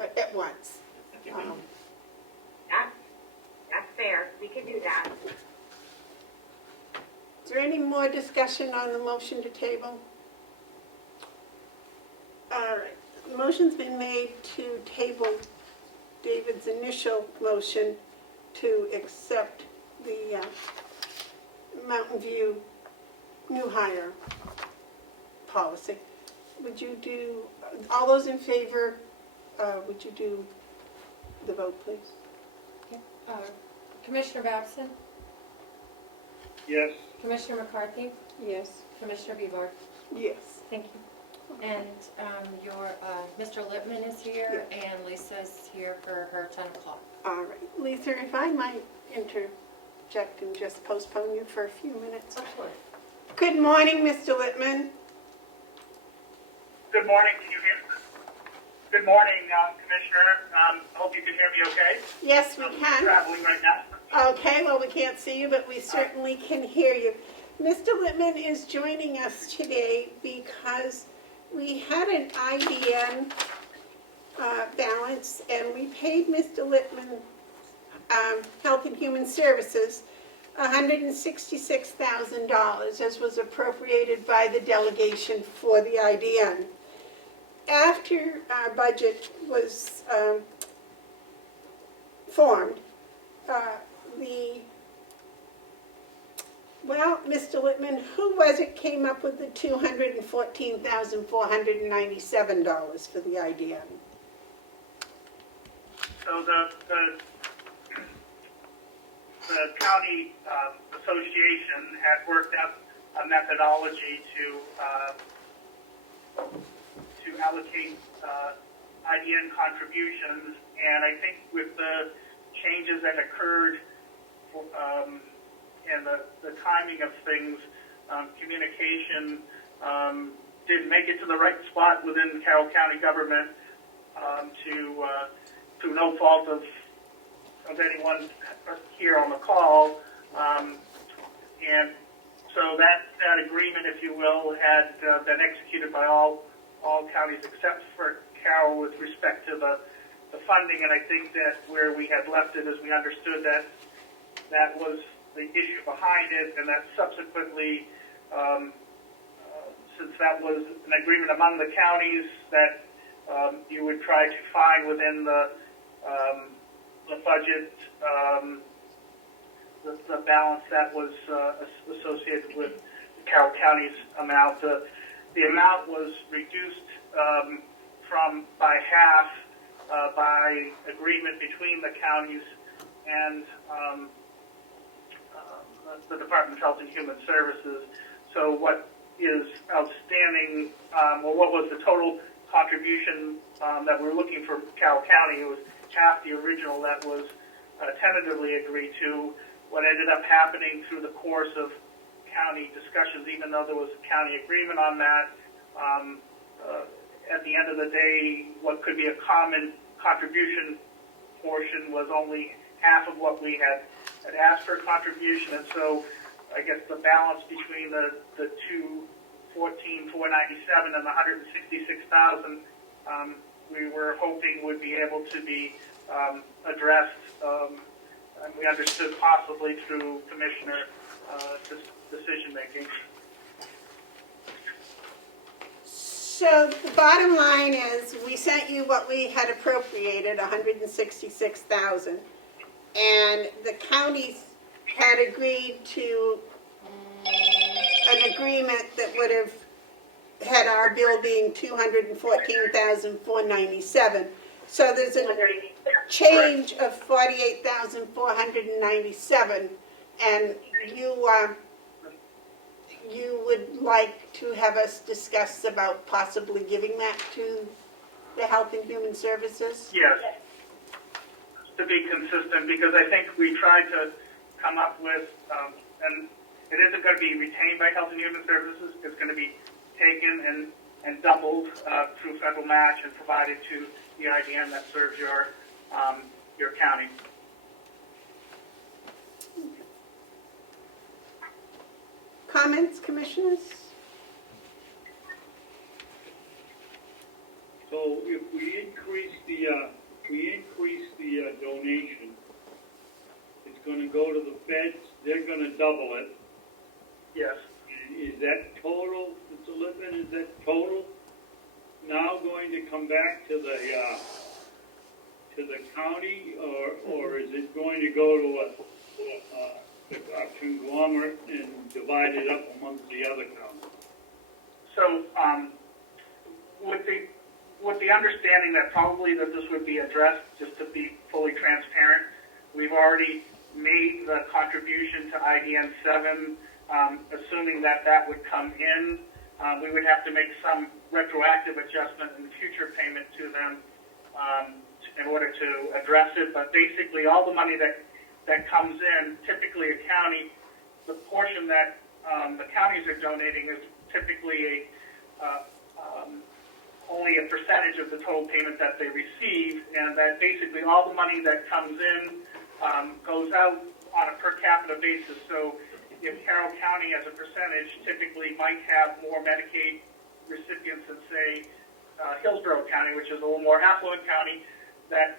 at once. That's fair. We can do that. Is there any more discussion on the motion to table? All right, the motion's been made to table David's initial motion to accept the Mountain View new hire policy. Would you do, all those in favor, would you do the vote, please? Commissioner Babson, Yes. Commissioner McCarthy, Yes. Commissioner Bevard. Yes. Thank you. And Mr. Lippman is here, and Lisa's here for her 10 o'clock. All right, Lisa, if I might interject and just postpone you for a few minutes. Of course. Good morning, Mr. Lippman. Good morning. Can you hear me? Good morning, Commissioner. Hope you can hear me okay. Yes, we I'm can. traveling right now. Okay, well, we can't see you, but we certainly can hear you. Mr. Lippman is joining us today because we had an IBM balance, and we paid Mr. Lippman, Health and Human Services, $166,000, as was appropriated by the delegation for the IDN. After our budget was formed, Mr. Lippman, who was it came up with the $214,497 for the IDN? So the county association had worked out a methodology to allocate IDN contributions, and I think with the changes that occurred and the timing of things, communication didn't make it to the right spot within Carroll County government to no fault of anyone here on the call. And so that agreement, if you will, had been executed by all counties except for Carroll with respect to the funding. And I think that where we had left it is we understood that that was the issue behind it, and that subsequently, since that was an agreement among the counties, that you would try to find within the budget the balance that was associated with Carroll County's amount. The amount was reduced by half by agreement between the counties and the Department of Health and Human Services. So what is outstanding, or what was the total contribution that we're looking for Carroll County? It was half the original that was tentatively agreed to. What ended up happening through the course of county discussions, even though there was a county agreement on that, at the end of the day, what could be a common contribution portion was only half of what we had asked for contribution, and so I guess the balance between the 214,497 and the 166,000, we were hoping would be able to be addressed, and we understood possibly through commissioner decision making. So the bottom line is, we sent you what we had appropriated, 166,000, and the counties had agreed to an agreement that would have had our bill being 214,497. So there's a change of 48,497, and you would like to have us discuss about possibly giving that to the Health and Human Services? Yes, to be consistent, because I think we tried to come up with, and it isn't going to be retained by Health and Human Services. It's going to be taken and doubled through federal match and provided to the IDN that serves your county. Comments, commissioners? So if we increase the donation, it's going to go to the feds. They're going to double it. Yes. Is that total, Mr. Lippman? Is that total now going to come back to the county, or is it going to go to a conglomerate and divide it up amongst the other counties? So, with the understanding that probably that this would be addressed, just to be fully transparent, we've already made the contribution to IDN 7, assuming that would come in. We would have to make some retroactive adjustment in the future payment to them in order to address it. But basically, all the money that comes in, typically a county, the portion that the counties are donating is typically only a percentage of the total payment that they receive, and that basically all the money that comes in goes out on a per capita basis. So if Carroll County as a percentage typically might have more Medicaid recipients than, say, Hillsborough County, which is a little more affluent county, that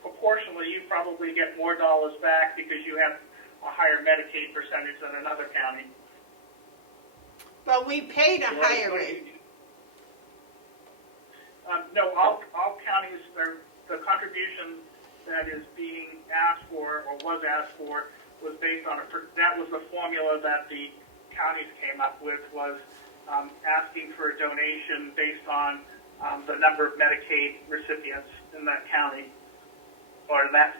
proportionally you probably get more dollars back because you have a higher Medicaid percentage than another county. But we paid a higher rate. No, all counties, the contribution that is being asked for or was asked for was based on that was the formula that the counties came up with, was asking for a donation based on the number of Medicaid recipients in that county, or in that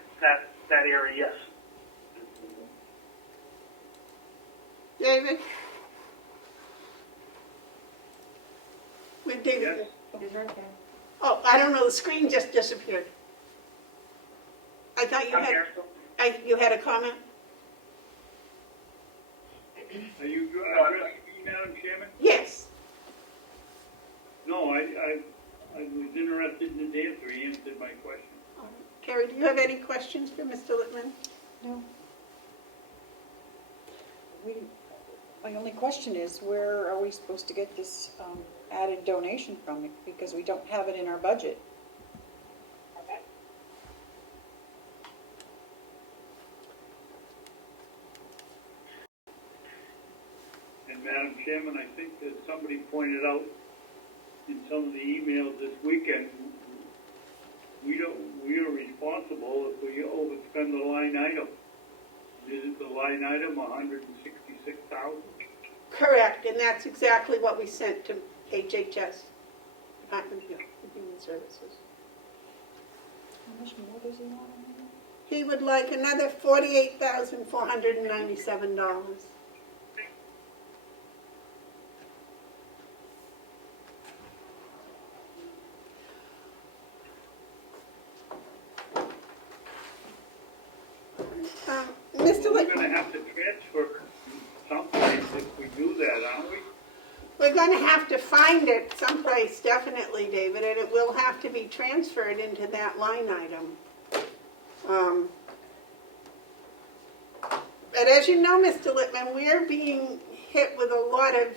area, yes. David? With David? Yes. Oh, I don't know, the screen just disappeared. I thought you I'm had, here. you had a comment? Are you addressing me, Madam Chairman? Yes. No, I was interested in his answer. He answered my question. Carrie, do you have any questions for Mr. Lippman? No. My only question is, where are we supposed to get this added donation from? Because we don't have it in our budget. And Madam Chairman, I think that somebody pointed out in some of the emails this weekend, we are responsible if we overspend the line item. Is it the line item 166,000? Correct, and that's exactly what we sent to HHS, Department of Human Services. How much more does he want? He would like another $48,497. Mr. We're Lippman, gonna have to transfer someplace if we do that, aren't we? we're going to have to find it someplace definitely, David, and it will have to be transferred into that line item. But as you know, Mr. Lippman, we're being hit with a lot of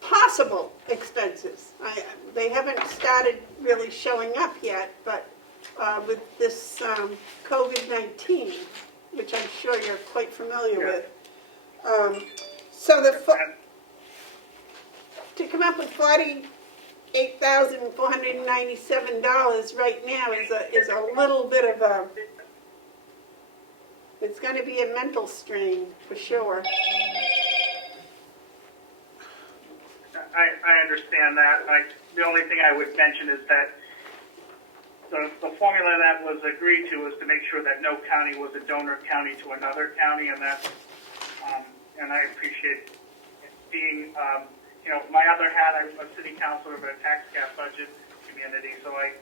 possible expenses. They haven't started really showing up yet, but with this COVID-19, which I'm sure you're quite familiar with. So to come up with $48,497 right now is a little bit of a, it's going to be a mental strain for sure. I understand that. The only thing I would mention is that the formula that was agreed to was to make sure that no county was a donor county to another county, and that, and I appreciate being, my other hat, I'm a city councilor of a tax cap budget community, so I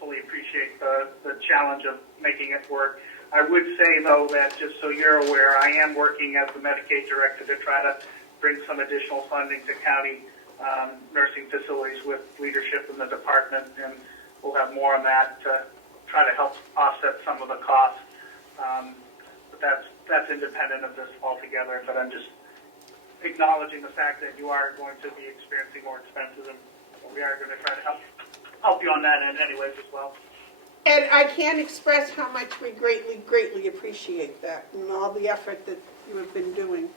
fully appreciate the challenge of making it work. I would say, though, that just so you're aware, I am working as the Medicaid director to try to bring some additional funding to county nursing facilities with leadership in the department, and we'll have more on that to try to help offset some of the costs. But that's independent of this altogether, but I'm just acknowledging the fact that you are going to be experiencing more expenses, and we are going to try to help you on that end anyways as well. And I can't express how much we greatly, greatly appreciate that and all the effort that you have been doing.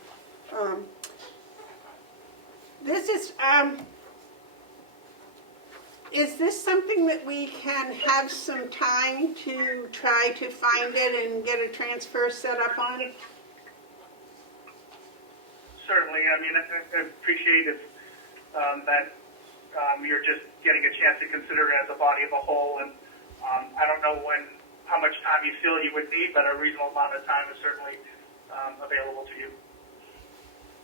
Is this something that we can have some time to try to find it and get a transfer set up on? Certainly. I mean, I appreciate it, that you're just getting a chance to consider it as a body of a whole, and I don't know how much time you feel you would need, but a reasonable amount of time is certainly available to you.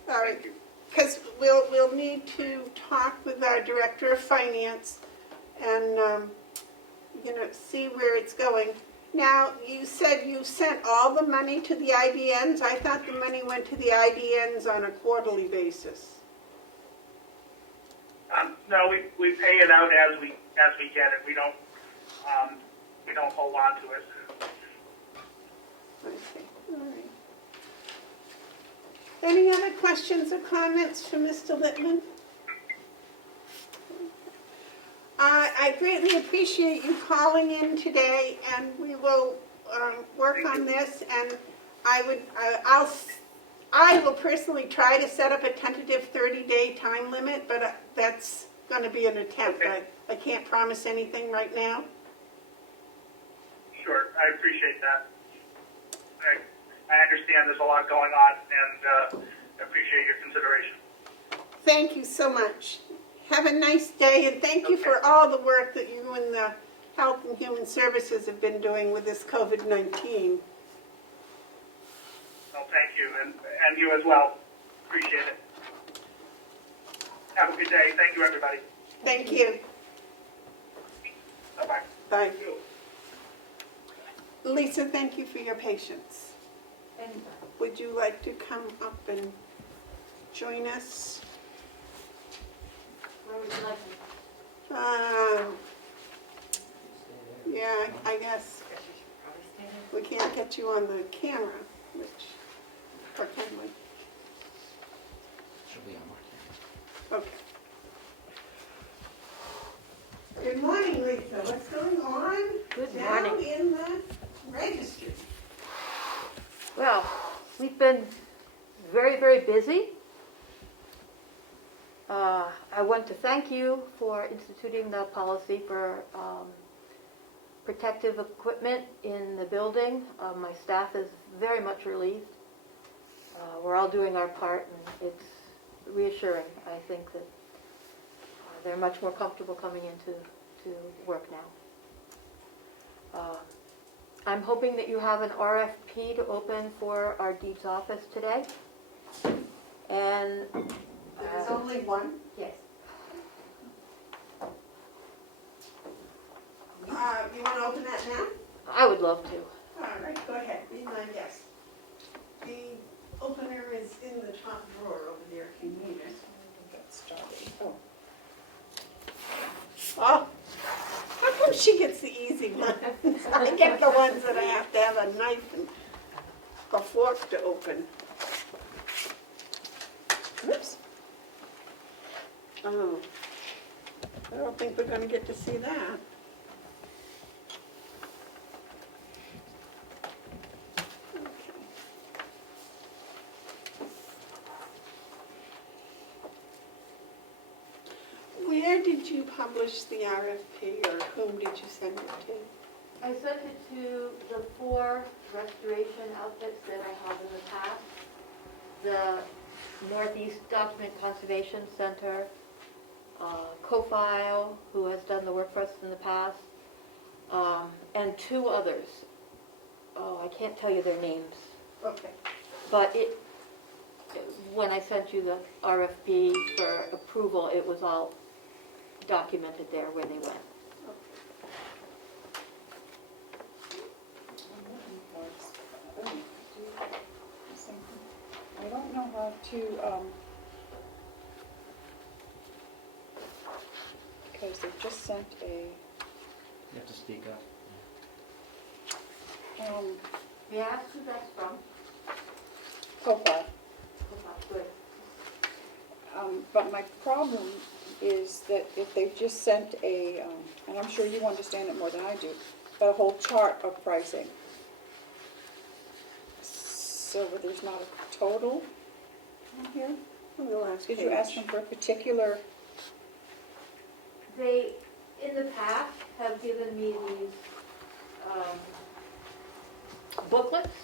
All right, because we'll need to talk with our director of finance and see where it's going. Now, you said you sent all the money to the IDNs. I thought the money went to the IDNs on a quarterly basis. No, we pay it out as we get it. We don't hold on to it. Okay, all right. Any other questions or comments for Mr. Lippman? I greatly appreciate you calling in today, and we will work on this. And I will personally try to set up a tentative 30-day time limit, but that's going to be an attempt. I can't promise anything right now. Sure, I appreciate that. I understand there's a lot going on, and I appreciate your consideration. Thank you so much. Have a nice day, and thank you for all the work that you and the Health and Human Services have been doing with this COVID-19. Well, thank you, and you as well. Appreciate it. Have a good day. Thank you, everybody. Thank you. Bye-bye. Bye. Lisa, thank you for your patience. Would you like to come up and join us? Where would you like me? Yeah, I guess we can't get you on the camera, or can we? She'll be on my Okay. Good morning, Lisa. What's going on? Good Down morning. in the registry. Well, we've been very, very busy. I want to thank you for instituting the policy for protective equipment in the building. My staff is very much relieved. we're all doing our part, and it's reassuring. I think that they're much more comfortable coming into work now. I'm hoping that you have an RFP to open for our deeds office today. And There's only one. yes, You want to open that now? I would love to. All right, go ahead, be my guest. The opener is in the top drawer over there if you need it. Get started. Oh, Oh, how come she gets the easy ones? I get the ones that I have to have a knife and a fork to open. oops. Oh, I don't think we're going to get to see that. Where did you publish the RFP, or whom did you send it to? I sent it to the 4 restoration outfits that I have in the past. The Northeast Document Conservation Center, CoFile, who has done the work for us in the past, and 2 others. Oh, I can't tell you their names, Okay. but when I sent you the RFP for approval, it was all documented there where they went. I don't know how to, because they just sent a, You have to speak up. May I ask who that's from? COPA. Good. But my problem is that if they've just sent a, and I'm sure you understand it more than I do, a whole chart of pricing. So but there's not a total on here? On the last Did you ask page. them for a particular? They, in the past, have given me these booklets.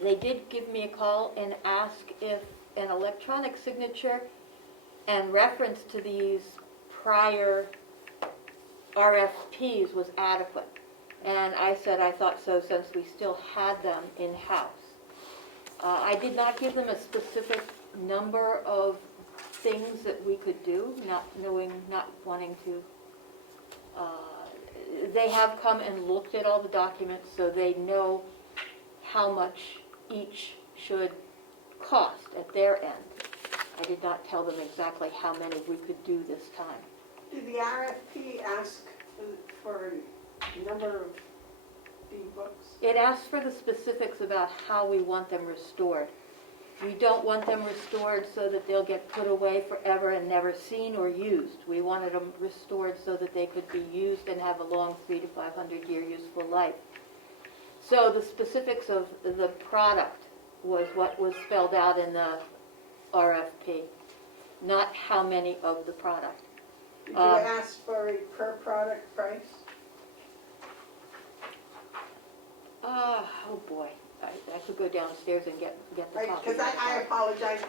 They did give me a call and ask if an electronic signature and reference to these prior RFPs was adequate. And I said I thought so since we still had them in-house. I did not give them a specific number of things that we could do, not wanting to. They have come and looked at all the documents, so they know how much each should cost at their end. I did not tell them exactly how many we could do this time. Did the RFP ask for a number of the books? It asks for the specifics about how we want them restored. We don't want them restored so that they'll get put away forever and never seen or used. We wanted them restored so that they could be used and have a long 300 to 500 year useful life. So the specifics of the product was what was spelled out in the RFP, not how many of the product. Did you ask for a per product price? Oh boy, I could go downstairs and get the copy. Because I apologize,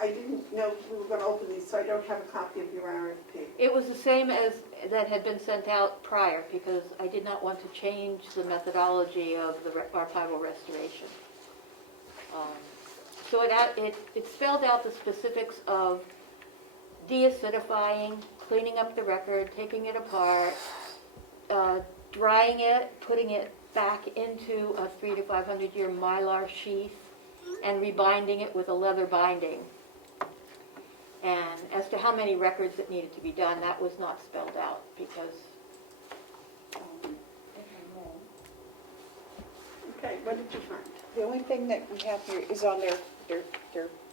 I didn't know we were going to open these, so I don't have a copy of your RFP. It was the same as that had been sent out prior, because I did not want to change the methodology of the archival restoration. So it spelled out the specifics of deacidifying, cleaning up the record, taking it apart, drying it, putting it back into a 300 to 500 year mylar sheath, and rebinding it with a leather binding. And as to how many records that needed to be done, that was not spelled out, because Okay, what did you find? The only thing that we have here is on their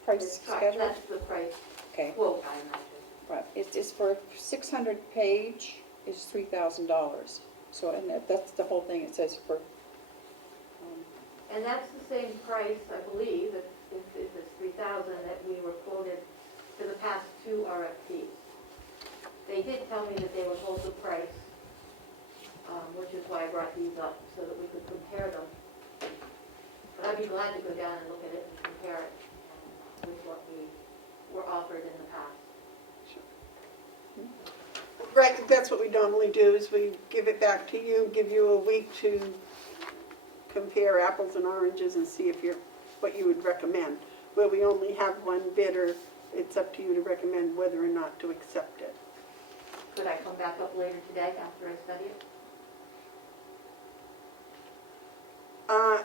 price schedule. that's the price Okay, quote, I imagine. right, it's for 600 page is $3,000. So, and that's the whole thing, it says for, And that's the same price, I believe, if it's 3,000 that we were quoted for the past 2 RFPs. They did tell me that they would hold the price, which is why I brought these up, so that we could compare them. But I'd be glad to go down and look at it and compare it with what we were offered in the past. Right, that's what we normally do, is we give it back to you, give you a week to compare apples and oranges and see if what you would recommend. Where we only have one bidder, it's up to you to recommend whether or not to accept it. Could I come back up later today after I study it?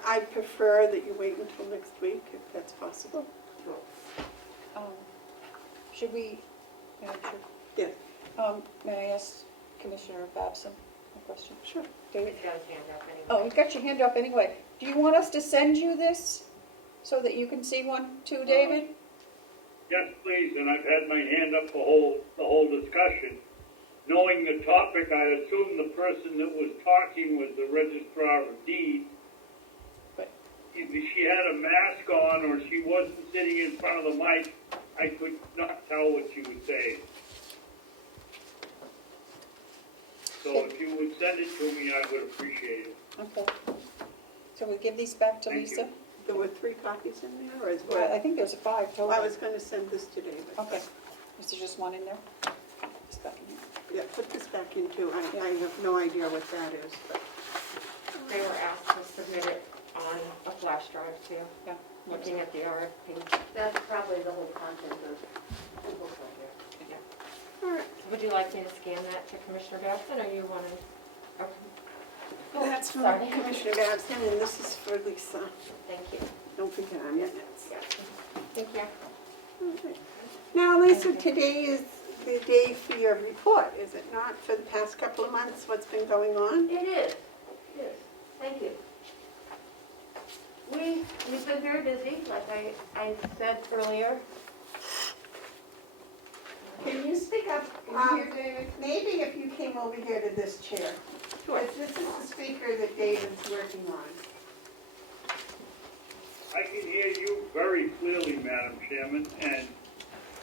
I'd prefer that you wait until next week, if that's possible. Sure. Should we, Madam Chair? Yes. May I ask Commissioner Babson a question? Sure. David? He's got his hand up anyway. Oh, you've got your hand up anyway. Do you want us to send you this so that you can see one too, David? Yes, please, and I've had my hand up the whole discussion. Knowing the topic, I assume the person that was talking was the registrar of deeds. But if she had a mask on or she wasn't sitting in front of the mic, I could not tell what she was saying. So if you would send it to me, I would appreciate it. okay. So we give these back to Thank Lisa? you. There were 3 copies in there, or is Well, I what? think there's 5 total. I was going to send this to David. Okay. Is there just one in there? Just back in here. Yeah, put this back in too. I have no idea what that is, but. They were asked to submit it on a flash drive too, Yeah. looking at the RFP. That's probably the whole content of the book right here. All right. Would you like me to scan that to Commissioner Babson, or you want to? That's from Sorry. Commissioner Babson, and this is for Lisa. Thank you. Don't forget, I'm your next. Thank you. Okay. Now, Lisa, today is the day for your report, is it not? For the past couple of months, what's been going on? It is. Thank you. We've been very busy, like I said earlier. Can you speak up here, David? Maybe if you came over here to this chair. Sure. This is the speaker that David's working on. I can hear you very clearly, Madam Chairman, and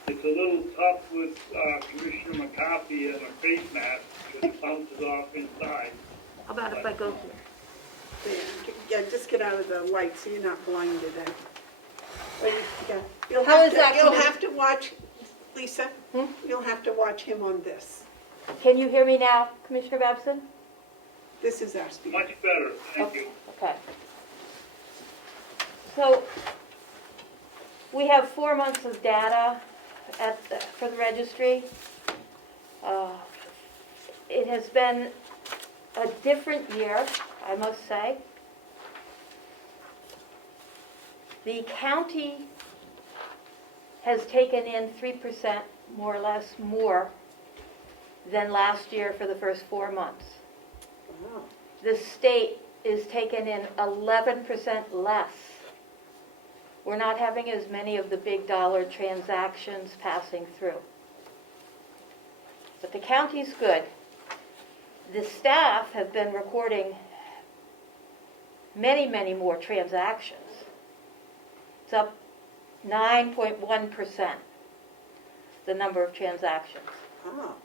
it's a little tough with Commissioner McCarthy and a face mask because it bounces off inside. How about if I go here? Yeah, just get out of the light so you're not blinded. You'll How have is to- that, You'll Commissioner? have to watch, Lisa, you'll have to watch him on this. Can you hear me now, Commissioner Babson? This is our speaker. Much better, thank you. Okay. So, we have 4 months of data for the registry. It has been a different year, I must say. The county has taken in 3%, more or less, more than last year for the first 4 months. Wow. The state is taken in 11% less. We're not having as many of the big dollar transactions passing through. But the county's good. The staff have been recording many, many more transactions. It's up 9.1%, the number of transactions Wow.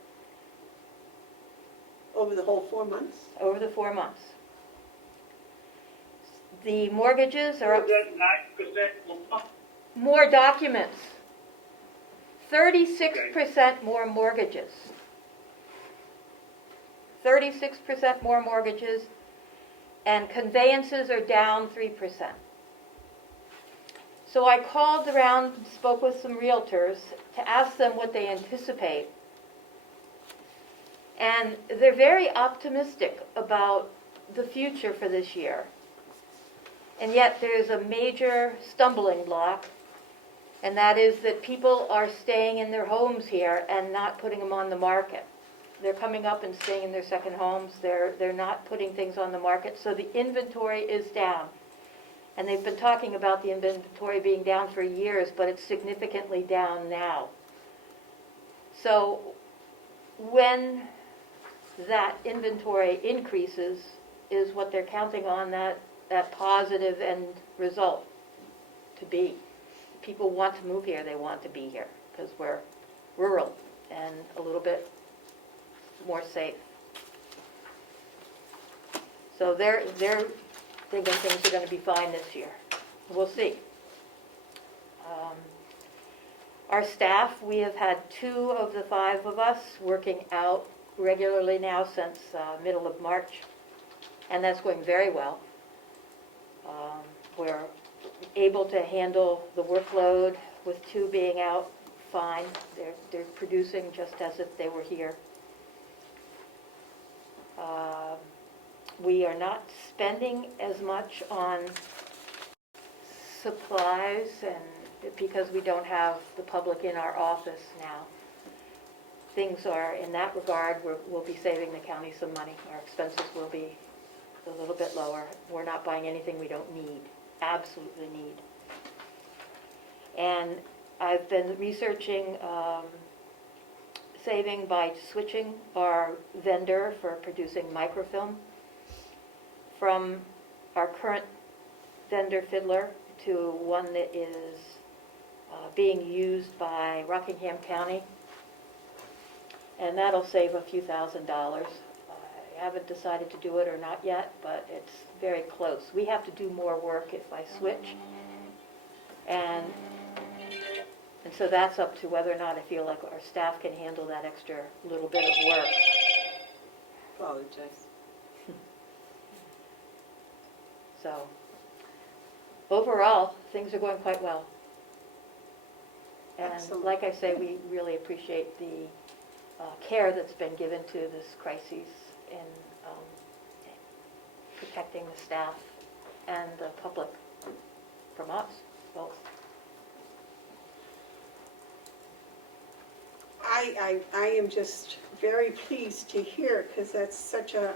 Over the whole 4 months? over the 4 months. The mortgages are up Was that 9% more? more documents. 36% more mortgages. 36% more mortgages, and conveyances are down 3%. So I called around and spoke with some realtors to ask them what they anticipate. And they're very optimistic about the future for this year. And yet there's a major stumbling block, and that is that people are staying in their homes here and not putting them on the market. They're coming up and staying in their second homes. They're not putting things on the market, so the inventory is down. And they've been talking about the inventory being down for years, but it's significantly down now. So when that inventory increases is what they're counting on that positive end result to be. People want to move here, they want to be here because we're rural and a little bit more safe. So they're thinking things are going to be fine this year. We'll see. Our staff, we have had 2 of the 5 of us working out regularly now since middle of March, and that's going very well. We're able to handle the workload with 2 being out fine. They're producing just as if they were here. We are not spending as much on supplies, and because we don't have the public in our office now. Things are, in that regard, we'll be saving the county some money. Our expenses will be a little bit lower. We're not buying anything we don't need, absolutely need. And I've been researching saving by switching our vendor for producing microfilm from our current vendor Fiddler to one that is being used by Rockingham County. And that'll save a few $1,000s. I haven't decided to do it or not yet, but it's very close. We have to do more work if I switch. And so that's up to whether or not I feel like our staff can handle that extra little bit of work. Apologize. So overall, things are going quite well. And Excellent. like I say, we really appreciate the care that's been given to this crisis in protecting the staff and the public from us, both. I am just very pleased to hear, because that's such a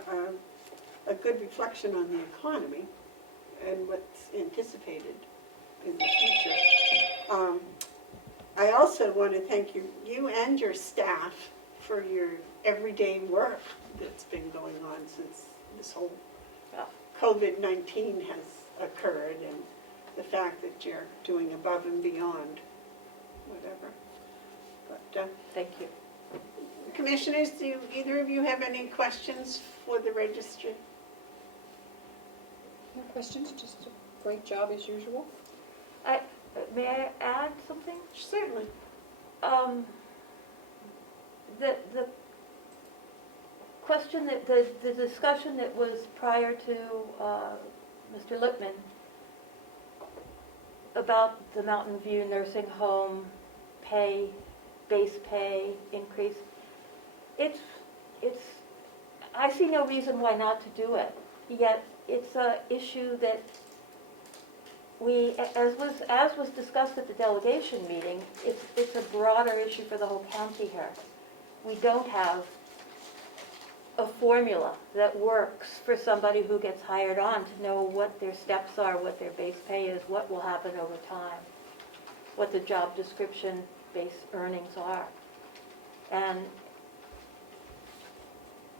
good reflection on the economy and what's anticipated in the future. I also want to thank you and your staff for your everyday work that's been going on since this whole COVID-19 has occurred, and the fact that you're doing above and beyond whatever. But Thank you. Commissioners, do either of you have any questions for the registry? No questions, just a great job as usual. May I add something? Certainly. The question that, the discussion that was prior to Mr. Lippman about the Mountain View nursing home base pay increase, I see no reason why not to do it, yet it's an issue that as was discussed at the delegation meeting, it's a broader issue for the whole county here. We don't have a formula that works for somebody who gets hired on to know what their steps are, what their base pay is, what will happen over time, what the job description base earnings are. And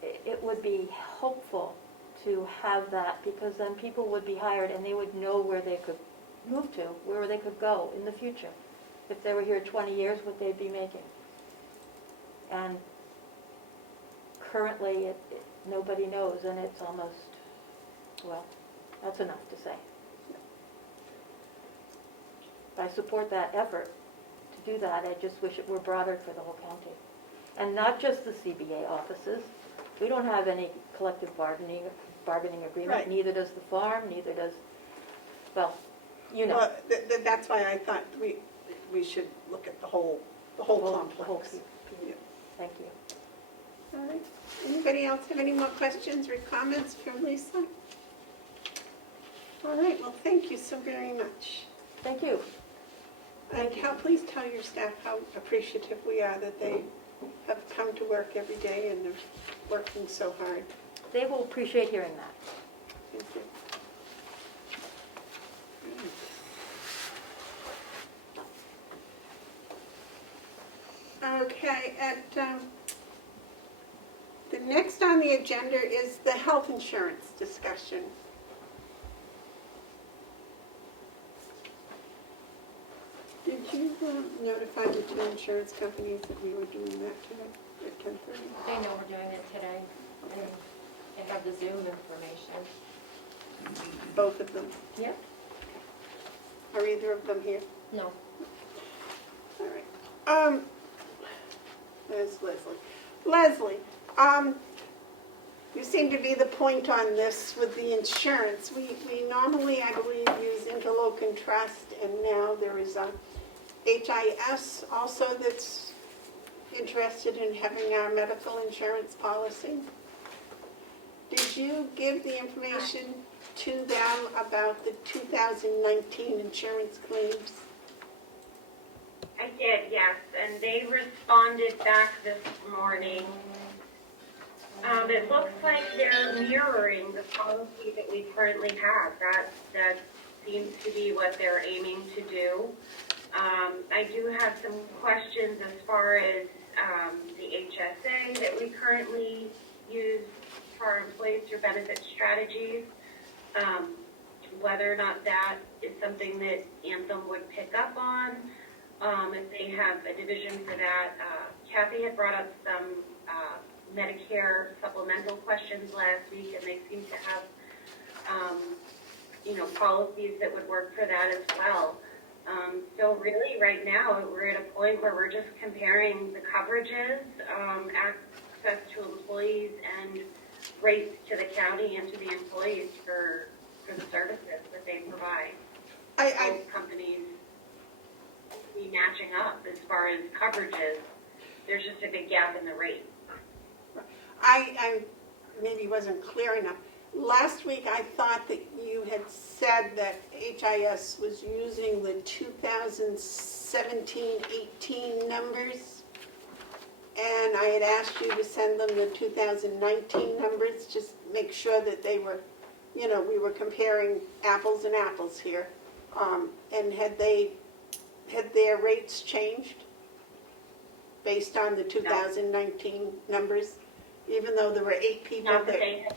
it would be helpful to have that, because then people would be hired and they would know where they could move to, where they could go in the future. If they were here 20 years, what they'd be making. And currently, nobody knows, and it's almost, well, that's enough to say. I support that effort to do that. I just wish it were broader for the whole county. And not just the CBA offices. We don't have any collective bargaining agreement. Right. Neither does the farm, neither does, well, you know. Well, that's why I thought we should look at the whole complex. The whole piece. Yeah. Thank you. All right. Anybody else have any more questions or comments for Lisa? All right. Well, thank you so very much. Thank you. And please tell your staff how appreciative we are that they have come to work every day and they're working so hard. They will appreciate hearing that. Thank you. Okay, the next on the agenda is the health insurance discussion. Did you notify the 2 insurance companies that we were doing that today at 10:30? They know we're doing it today, and they have the Zoom information. Both of them? Yep. Are either of them here? No. There's Leslie. Leslie, you seem to be the point on this with the insurance. We normally, I believe, use interlocal trust, and now there is a HIS also that's interested in having our medical insurance policy. Did you give the information to them about the 2019 insurance claims? I did, yes, and they responded back this morning. It looks like they're mirroring the policy that we currently have. That seems to be what they're aiming to do. I do have some questions as far as the HSA that we currently use for our employees through benefit strategies. Whether or not that is something that Anthem would pick up on. If they have a division for that. Kathy had brought up some Medicare supplemental questions last week, and they seem to have, policies that would work for that as well. So really, right now, we're at a point where we're just comparing the coverages, access to employees, and rates to the county and to the employees for the services that they provide. Both companies be matching up as far as coverages. There's just a big gap in the rate. I maybe wasn't clear enough. Last week I thought that you had said that HIS was using the 2017-18 numbers, and I had asked you to send them the 2019 numbers, just make sure that they were, we were comparing apples and apples here. And had their rates changed based on the 2019 numbers, even though there were 8 people Not that that... they have.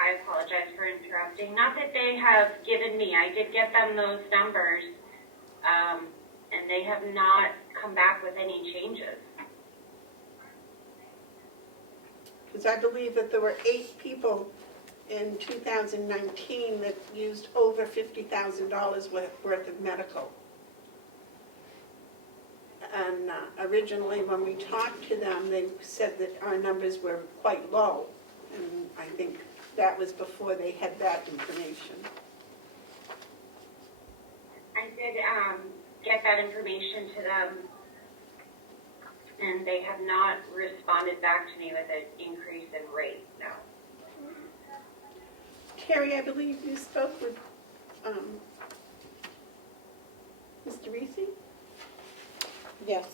I apologize for interrupting. Not that they have given me. I did get them those numbers, and they have not come back with any changes. Because I believe that there were 8 people in 2019 that used over $50,000 worth of medical. And originally, when we talked to them, they said that our numbers were quite low. And I think that was before they had that information. I did get that information to them, and they have not responded back to me with an increase in rate, no. Terry, I believe you spoke with Mr. Reese? Yes.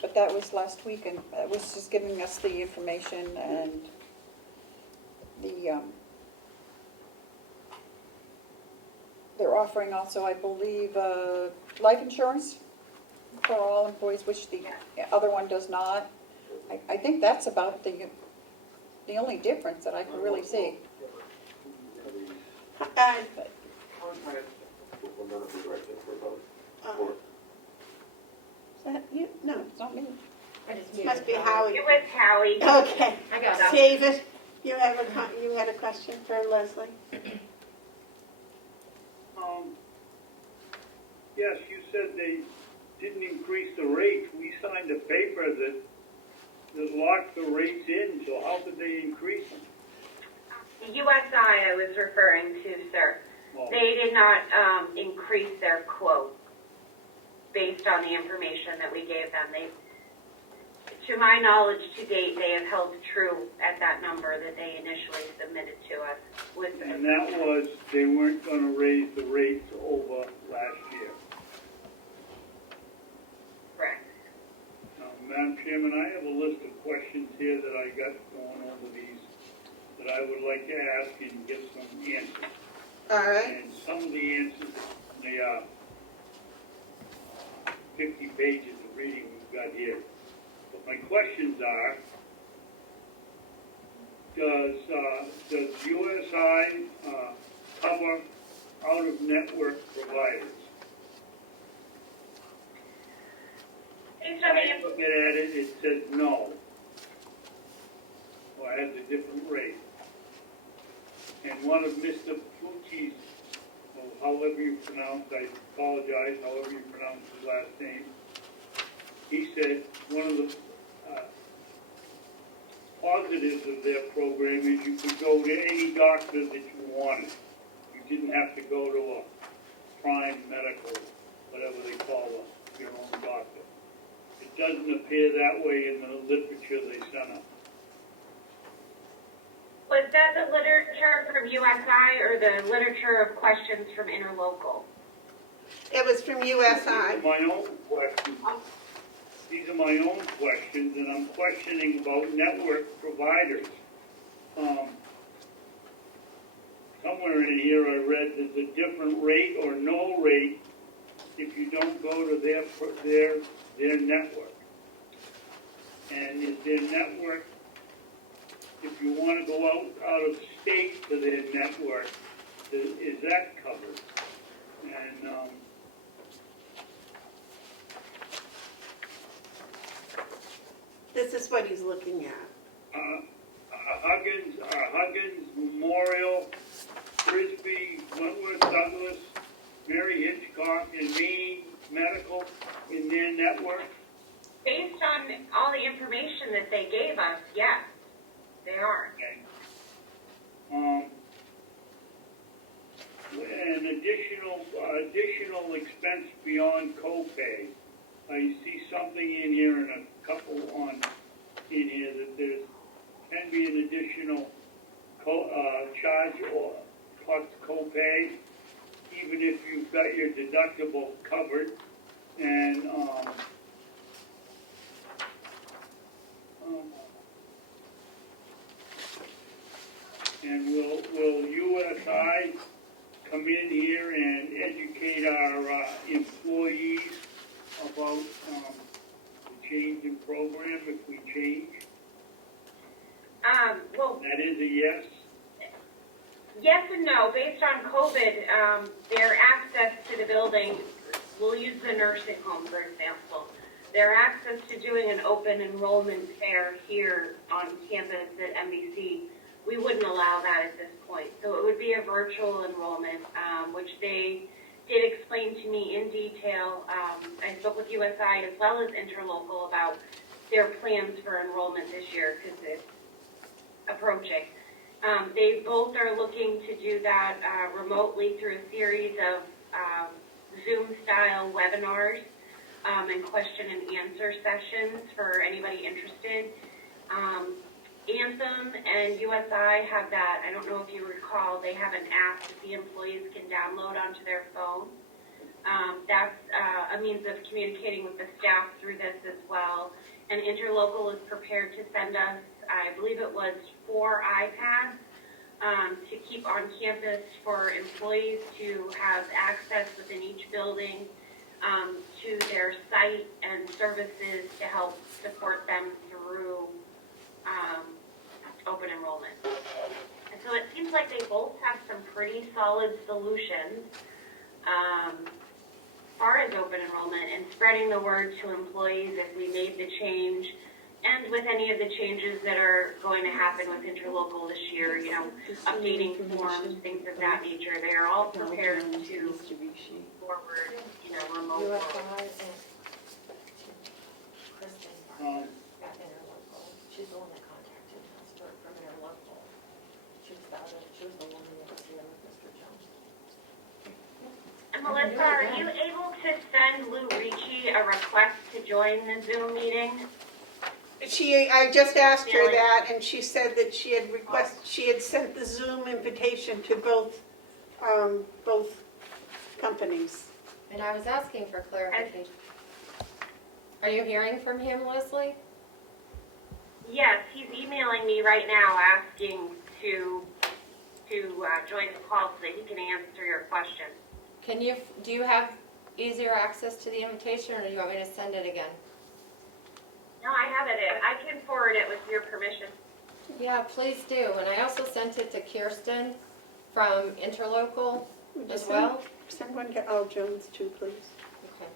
But that was last week, and it was just giving us the information and the, they're offering also, I believe, life insurance for all employees, which the other one does not. I think that's about the only difference that I can really see. Is that you? No, It's not me. I just it must be Howie. It was Howie. Okay. I got that. David, you had a question for Leslie? Yes, you said they didn't increase the rates. We signed a paper that locked the rates in, so how could they increase them? The USI I was referring to, sir. Well, They did not increase their quote based on the information that we gave them. To my knowledge, to date, they have held true at that number that they initially submitted to us. and that was, they weren't going to raise the rates over last year. Correct. Madam Chairman, I have a list of questions here that I got going over these that I would like to ask and get some answers. All right. And some of the answers, they are 50 pages of reading we've got here. But my questions are, does USI cover out-of-network providers? Based on I the look at it, it says no, or has a different rate. And one of Mr. Fucci's, or however you pronounce, I apologize, however you pronounce his last name. He said one of the positives of their program is you could go to any doctor that you wanted. You didn't have to go to a prime medical, whatever they call them, your own doctor. It doesn't appear that way in the literature they sent us. Was that the literature from USI or the literature of questions from Interlocal? It was from These USI. are my own questions. These are my own questions, and I'm questioning about network providers. Somewhere in here I read there's a different rate or no rate if you don't go to their network. And is their network, if you want to go out of state to their network, is that covered? And This is what he's looking at. Huggins, Memorial, Frisbee, Wentworth, Douglas, Mary Hitchcock, and Maine Medical in their network. Based on all the information that they gave us, yes, they are. Okay. An additional expense beyond copay. I see something in here and a couple in here that there can be an additional charge or plus copay, even if you've got your deductible covered. And will USI come in here and educate our employees about the change in program if we change? Well, That is a yes? yes and no. Based on COVID, their access to the building, we'll use the nursing home, for example. Their access to doing an open enrollment fair here on campus at MBC, we wouldn't allow that at this point. So it would be a virtual enrollment, which they did explain to me in detail. I spoke with USI as well as Interlocal about their plans for enrollment this year because it's approaching. They both are looking to do that remotely through a series of Zoom-style webinars and question and answer sessions for anybody interested. Anthem and USI have that, I don't know if you recall, they have an app that the employees can download onto their phone. That's a means of communicating with the staff through this as well. And Interlocal is prepared to send us, I believe it was 4 iPads to keep on campus for employees to have access within each building to their site and services to help support them through open enrollment. And so it seems like they both have some pretty solid solutions as far as open enrollment and spreading the word to employees if we made the change and with any of the changes that are going to happen with Interlocal this year, you know, updating forms, things of that nature. They are all prepared to forward, you know, remote work. Kristen Um, at Interlocal. She's the one that contacted us from Interlocal. She was the woman that was here with Mr. Jones. And Melissa, are you able to send Lou Ricci a request to join the Zoom meeting? I just asked her that, and she said that she had sent the Zoom invitation to both companies. And I was asking for clarification. Are you hearing from him, Leslie? Yes, he's emailing me right now asking to join the call so that he can answer your question. Do you have easier access to the invitation, or do you want me to send it again? No, I have it. I can forward it with your permission. Yeah, please do. And I also sent it to Kirsten from Interlocal as well. Send one to Al Jones too, please. Okay.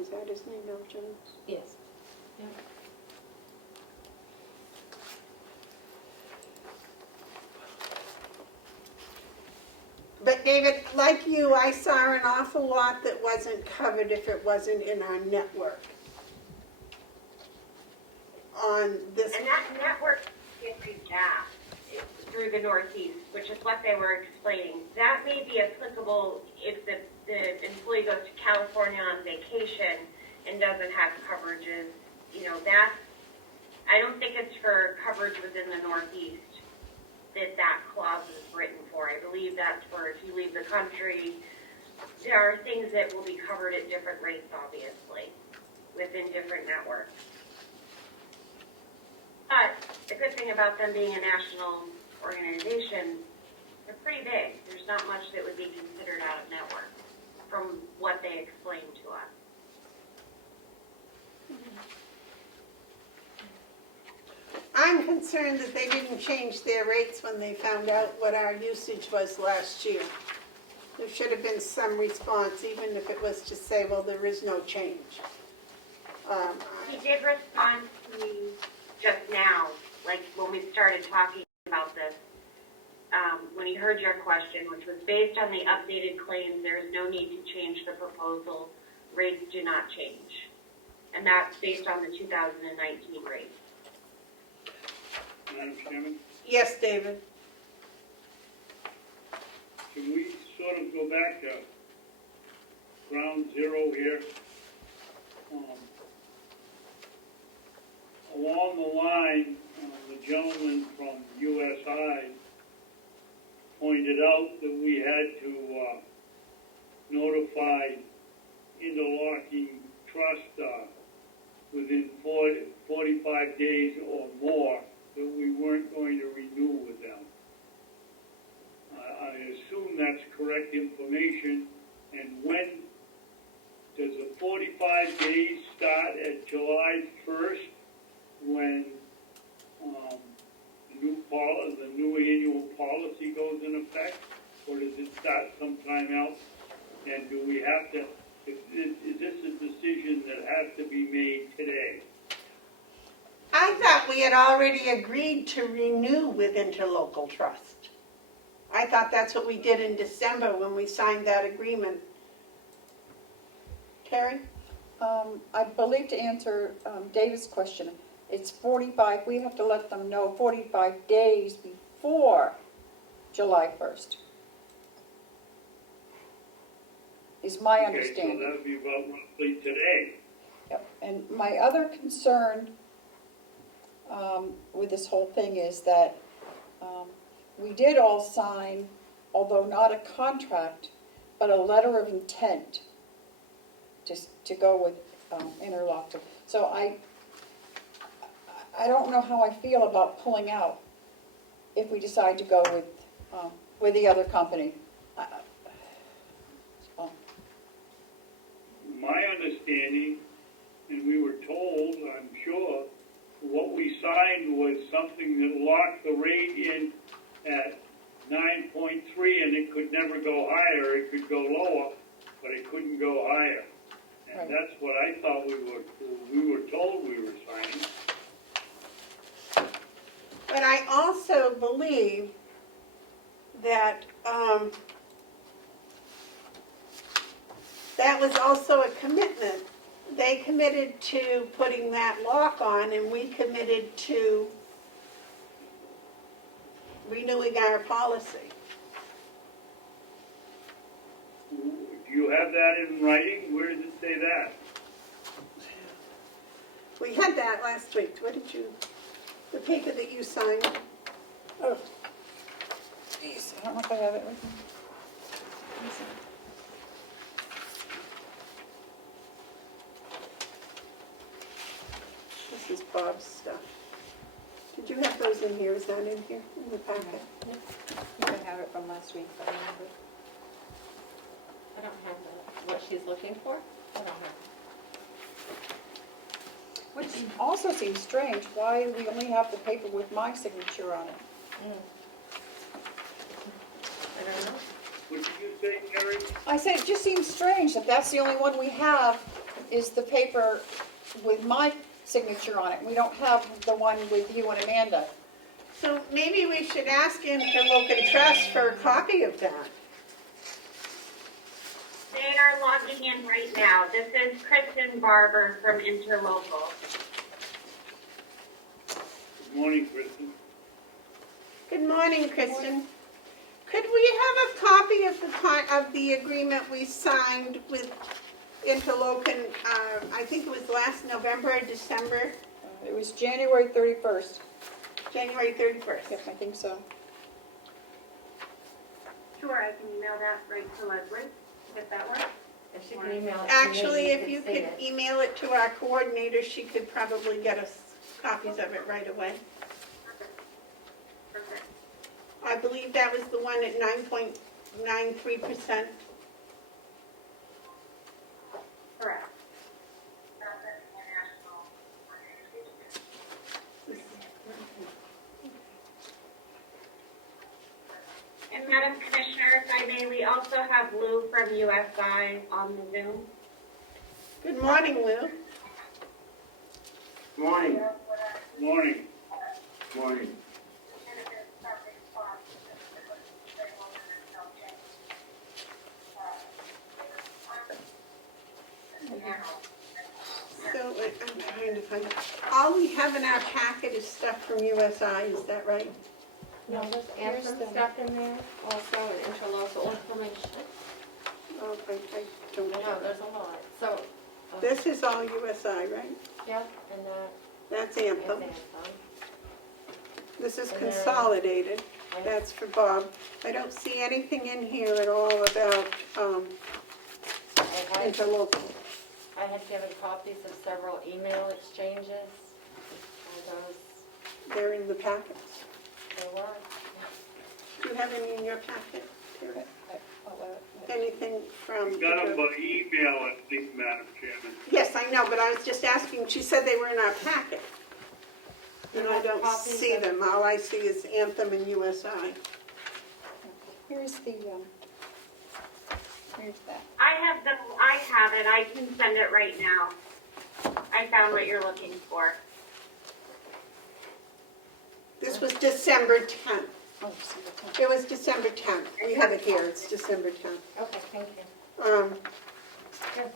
Is that his name, Al Jones? Yes. Yeah. But David, like you, I saw an awful lot that wasn't covered if it wasn't in our network. On this, And that network gets redact through the Northeast, which is what they were explaining. That may be applicable if the employee goes to California on vacation and doesn't have coverages. You know, I don't think it's for coverage within the Northeast that clause is written for. I believe that's for if you leave the country. There are things that will be covered at different rates, obviously, within different networks. But the good thing about them being a national organization, they're pretty big. There's not much that would be considered out of network from what they explained to us. I'm concerned that they didn't change their rates when they found out what our usage was last year. There should have been some response, even if it was to say, well, there is no change. He did respond to me just now, like when we started talking about this, when he heard your question, which was based on the updated claims, there is no need to change the proposal. Rates do not change. And that's based on the 2019 rates. Madam Chairman, Yes, David? can we sort of go back to ground zero here? Along the line, the gentleman from USI pointed out that we had to notify interlocking trust within 45 days or more that we weren't going to renew with them. I assume that's correct information. And when does the 45 days start at July 1st when the new annual policy goes in effect? Or does it start sometime else? And do we have to, is this a decision that has to be made today? I thought we had already agreed to renew with Interlocal Trust. I thought that's what we did in December when we signed that agreement. Terry? I believe to answer David's question, it's 45, we have to let them know 45 days before July 1st. Is my understanding. Okay, so that would be about roughly today. Yep. And my other concern with this whole thing is that we did all sign, although not a contract, but a letter of intent to go with Interlock. So I don't know how I feel about pulling out if we decide to go with the other company. My understanding, and we were told, I'm sure, what we signed was something that locked the rate in at 9.3, and it could never go higher. It could go lower, but it couldn't go higher. And Right. That's what I thought we were told we were signing. But I also believe that that was also a commitment. They committed to putting that lock on, and we committed to renewing our policy. Do you have that in writing? Where does it say that? We had that last week. What did you, the paper that you signed? Oh, geez, I don't know if I have it with me. This is Bob's stuff. Did you have those in here? Is that in here, in the packet? You can have it from last week, but I remember. I don't have what she's looking for. I don't have. Which also seems strange, why we only have the paper with my signature on it. I don't know. What did you say, Terry? I said, it just seems strange that that's the only one we have is the paper with my signature on it. We don't have the one with you and Amanda. So maybe we should ask Interlocal Trust for a copy of that. They are logging in right now. This is Kristen Barber from Interlocal. Good morning, Kristen. Good morning, Kristen. Could we have a copy of the agreement we signed with Interlocal, I think it was last November or December, It was January 31st. January 31st? Yep, I think so. Sure, I can email that right to Leslie, if that works. If she can email it to me, Actually, if you see could it. email it to our coordinator, she could probably get us copies of it right away. Perfect. I believe that was the one at 9.93%. Correct. And Madam Commissioner, if I may, we also have Lou from USI on the Zoom. Good morning, Lou. Morning. Morning. Morning. So I'm trying to find, all we have in our packet is stuff from USI, is that right? No, there's Here's Anthem the- stuff in there, also, and interlocal information. Oh, I don't I know, have it. there's a lot, so. This is all USI, right? Yeah, and that That's is Anthem. Anthem. This is And then- consolidated. Right. That's for Bob. I don't see anything in here at all about I interlocal. had given copies of several email exchanges, and those, They're in the packet. they were. Do you have any in your packet? Terry? I'll let it- Anything from? Got them by email, I think, Madam Chairman. Yes, I know, but I was just asking, she said they were in our packet. And You I have don't copies see of- them. All I see is Anthem and USI. Here's the, here's that. I have it, I can send it right now. I found what you're looking for. This was December 10th. Oh, December 10th. It was December 10th. We have it here. It's December 10th. Okay, thank you. Good.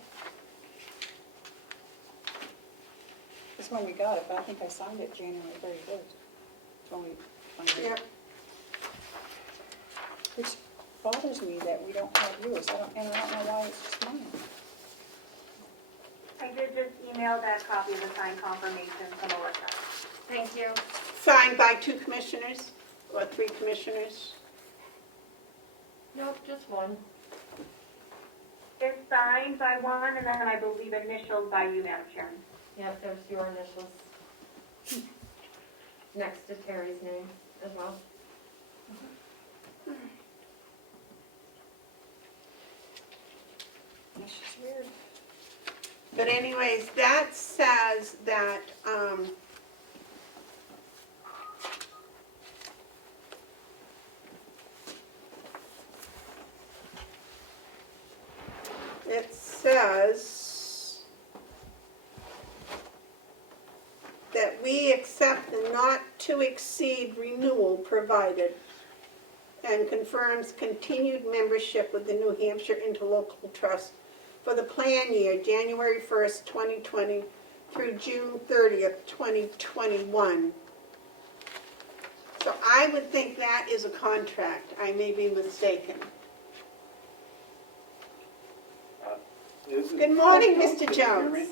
That's when we got it, but I think I signed it January 31st. That's when we signed it. Yeah. Which bothers me that we don't have yours. And I don't know why it's just mine. I did just email that copy of the signed confirmation from Melissa. Thank you. Signed by 2 commissioners or 3 commissioners. Nope, just one. It's signed by one, and then I believe initialed by you, Madam Chairman. Yep, there's your initials. Next to Terry's name as well. That's just weird. But anyways, that says that, it says that we accept the not to exceed renewal provided and confirms continued membership with the New Hampshire Interlocal Trust for the plan year, January 1st, 2020 through June 30th, 2021. So I would think that is a contract. I may be mistaken. Good morning, Mr. Jones.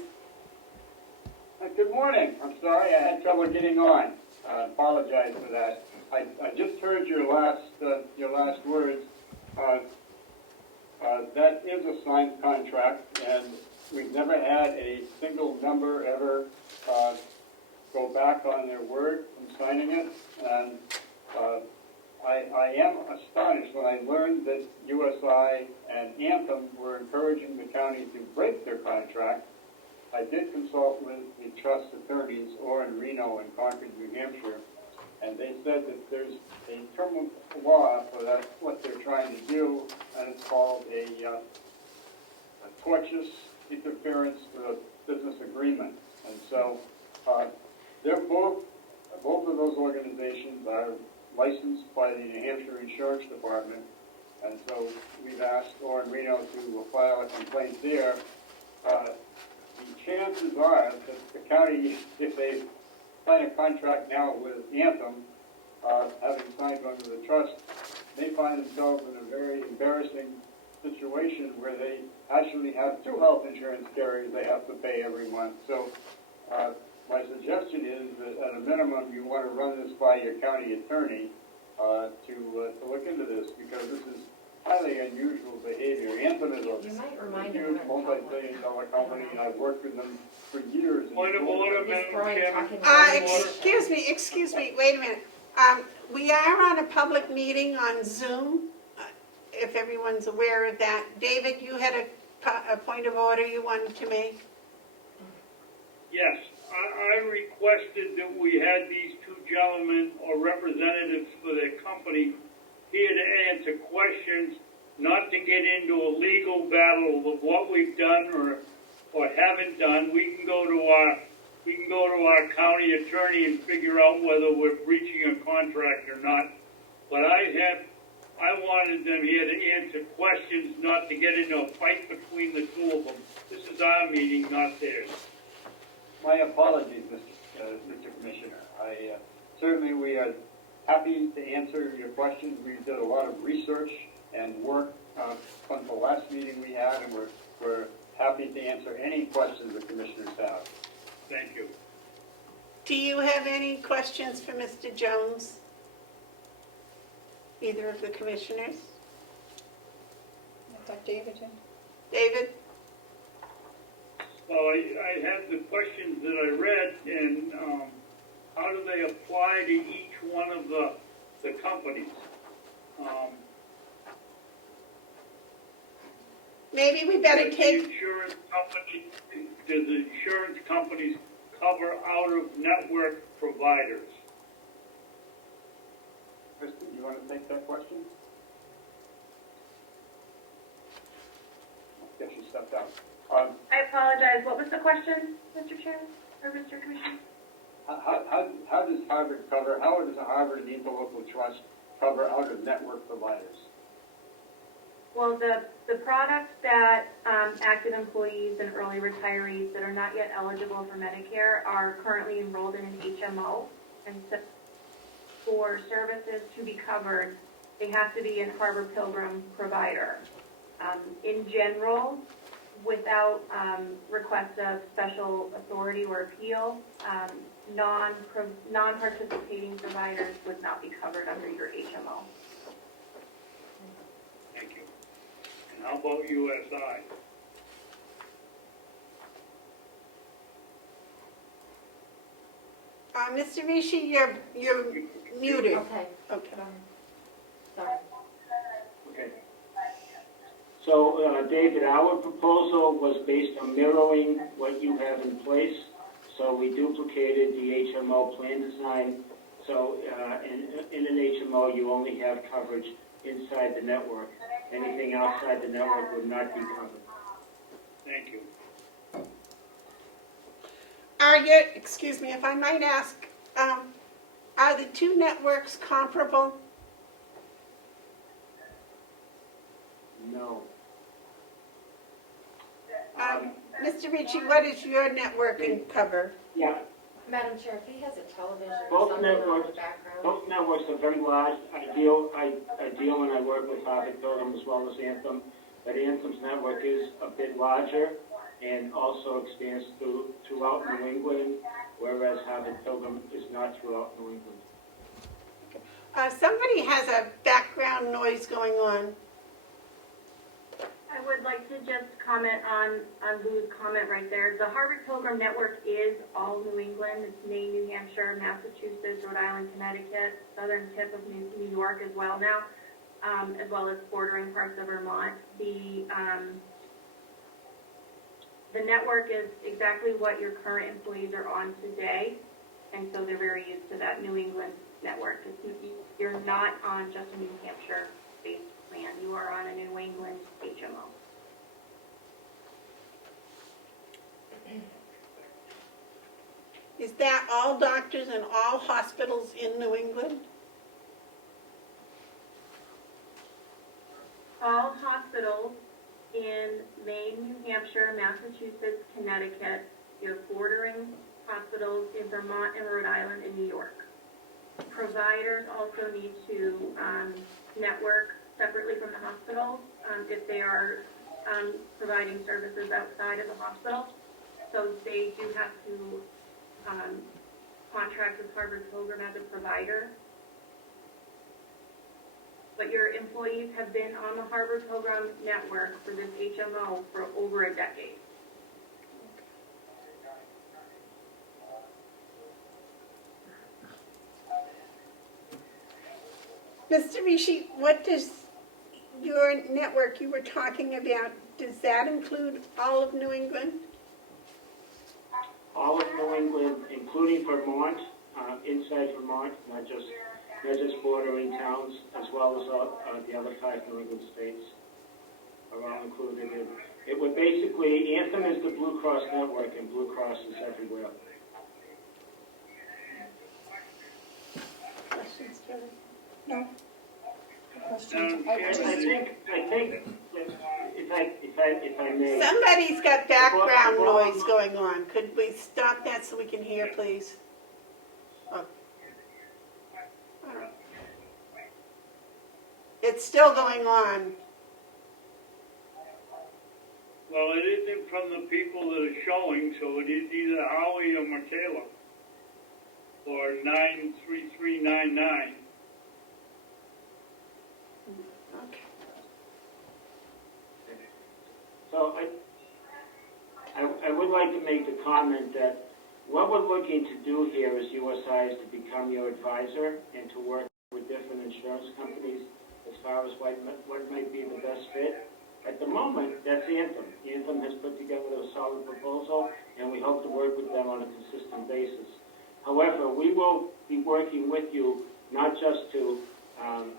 Good morning. I'm sorry, I had trouble getting on. I apologize for that. I just heard your last words. That is a signed contract, and we've never had a single member ever go back on their word from signing it. And I am astonished when I learned that USI and Anthem were encouraging the county to break their contract. I did consult with the trust attorneys, or in Reno and Concord, New Hampshire, and they said that there's a term of law for that, what they're trying to do, and it's called a tortious interference with a business agreement. And so they're both of those organizations are licensed by the New Hampshire Insurance Department, And so we've asked Orrin Reno to file a complaint there. The chances are that the county, if they sign a contract now with Anthem, having signed under the trust, they find themselves in a very embarrassing situation where they actually have two health insurance carriers they have to pay every month. So my suggestion is that at a minimum, you want to run this by your county attorney to look into this, because this is highly unusual behavior. Anthem is You might a remind huge him when multi-billion-dollar company, and I've worked with them for years. Point of order, Is Madam Brian Chairman. talking about? Excuse me, wait a minute. We are on a public meeting on Zoom, if everyone's aware of that. David, you had a point of order you wanted to make? Yes, I requested that we had these two gentlemen or representatives for their company here to answer questions, not to get into a legal battle of what we've done or haven't done. We can go to our county attorney and figure out whether we're breaching a contract or not. But I wanted them here to answer questions, not to get into a fight between the two of them. This is our meeting, not theirs. My apologies, Mr. Commissioner. Certainly we are happy to answer your questions. We did a lot of research and work from the last meeting we had, and we're happy to answer any questions the commissioners have. Thank you. Do you have any questions for Mr. Jones? Either of the commissioners? I thought David did. David? Well, I had the questions that I read, and how do they apply to each one of the companies? Maybe we better take, Does the insurance companies cover out-of-network providers? Kristen, you want to take that question? Yes, she stepped out. I apologize. What was the question, Mr. Chairman, or Mr. Commissioner? How does Harvard cover, how does Harvard and Interlocal Trust cover out-of-network providers? Well, the products that active employees and early retirees that are not yet eligible for Medicare are currently enrolled in an HMO. And so for services to be covered, they have to be a Harbor Pilgrim provider. In general, without request of special authority or appeal, non-participating providers would not be covered under your HMO. Thank you. And how about USI? Mr. Rishi, you're muted. Okay, Okay. sorry. Okay. So, David, our proposal was based on mirroring what you have in place. So we duplicated the HMO plan design. So in an HMO, you only have coverage inside the network. Anything outside the network would not be covered. Thank you. Excuse me, if I might ask, are the two networks comparable? No. Mr. Ricci, what is your networking cover? Yeah, Madam Chair, if he has a television or both something on networks, the background. both networks are very large. I deal when I work with Harvard Pilgrim as well as Anthem. But Anthem's network is a bit larger and also expands throughout New England, whereas Harvard Pilgrim is not throughout New England. Somebody has a background noise going on. I would like to just comment on Lou's comment right there. The Harvard Pilgrim Network is all New England. It's Maine, New Hampshire, Massachusetts, Rhode Island, Connecticut, southern tip of New York as well now, as well as bordering parts of Vermont. The network is exactly what your current employees are on today, and so they're very used to that New England network. You're not on just a New Hampshire-based plan. You are on a New England HMO. Is that all doctors and all hospitals in New England? all hospitals in Maine, New Hampshire, Massachusetts, Connecticut, you have bordering hospitals in Vermont and Rhode Island and New York. Providers also need to network separately from the hospitals if they are providing services outside of the hospital. So they do have to contract with Harvard Pilgrim as a provider. But your employees have been on the Harvard Pilgrim network for this HMO for over a decade. Mr. Rishi, what does your network you were talking about, does that include all of New England? All of New England, including Vermont, inside Vermont, not just bordering towns, as well as the other 5 New England states are all included. It would basically, Anthem is the Blue Cross network, and Blue Cross is everywhere. Questions, Kevin? No? Questions? I think, if I may. Somebody's got background noise going on. Could we stop that so we can hear, please? Oh. It's still going on. Well, it isn't from the people that are showing, so it is either Howie or Michaela. Or 93399. Okay. So I would like to make the comment that what we're looking to do here is USI is to become your advisor and to work with different insurance companies as far as what might be the best fit. At the moment, that's Anthem. Anthem has put together a solid proposal, and we hope to work with them on a consistent basis. However, we will be working with you not just to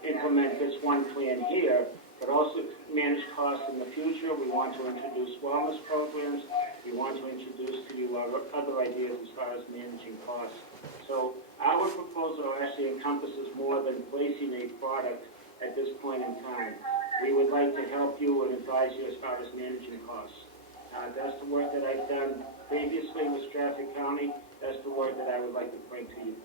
implement this one plan here, but also manage costs in the future. We want to introduce wellness programs. We want to introduce to you our other ideas as far as managing costs. So our proposal actually encompasses more than placing a product at this point in time. We would like to help you and advise you as far as managing costs. That's the work that I've done previously with Stratford County. That's the work that I would like to bring to you.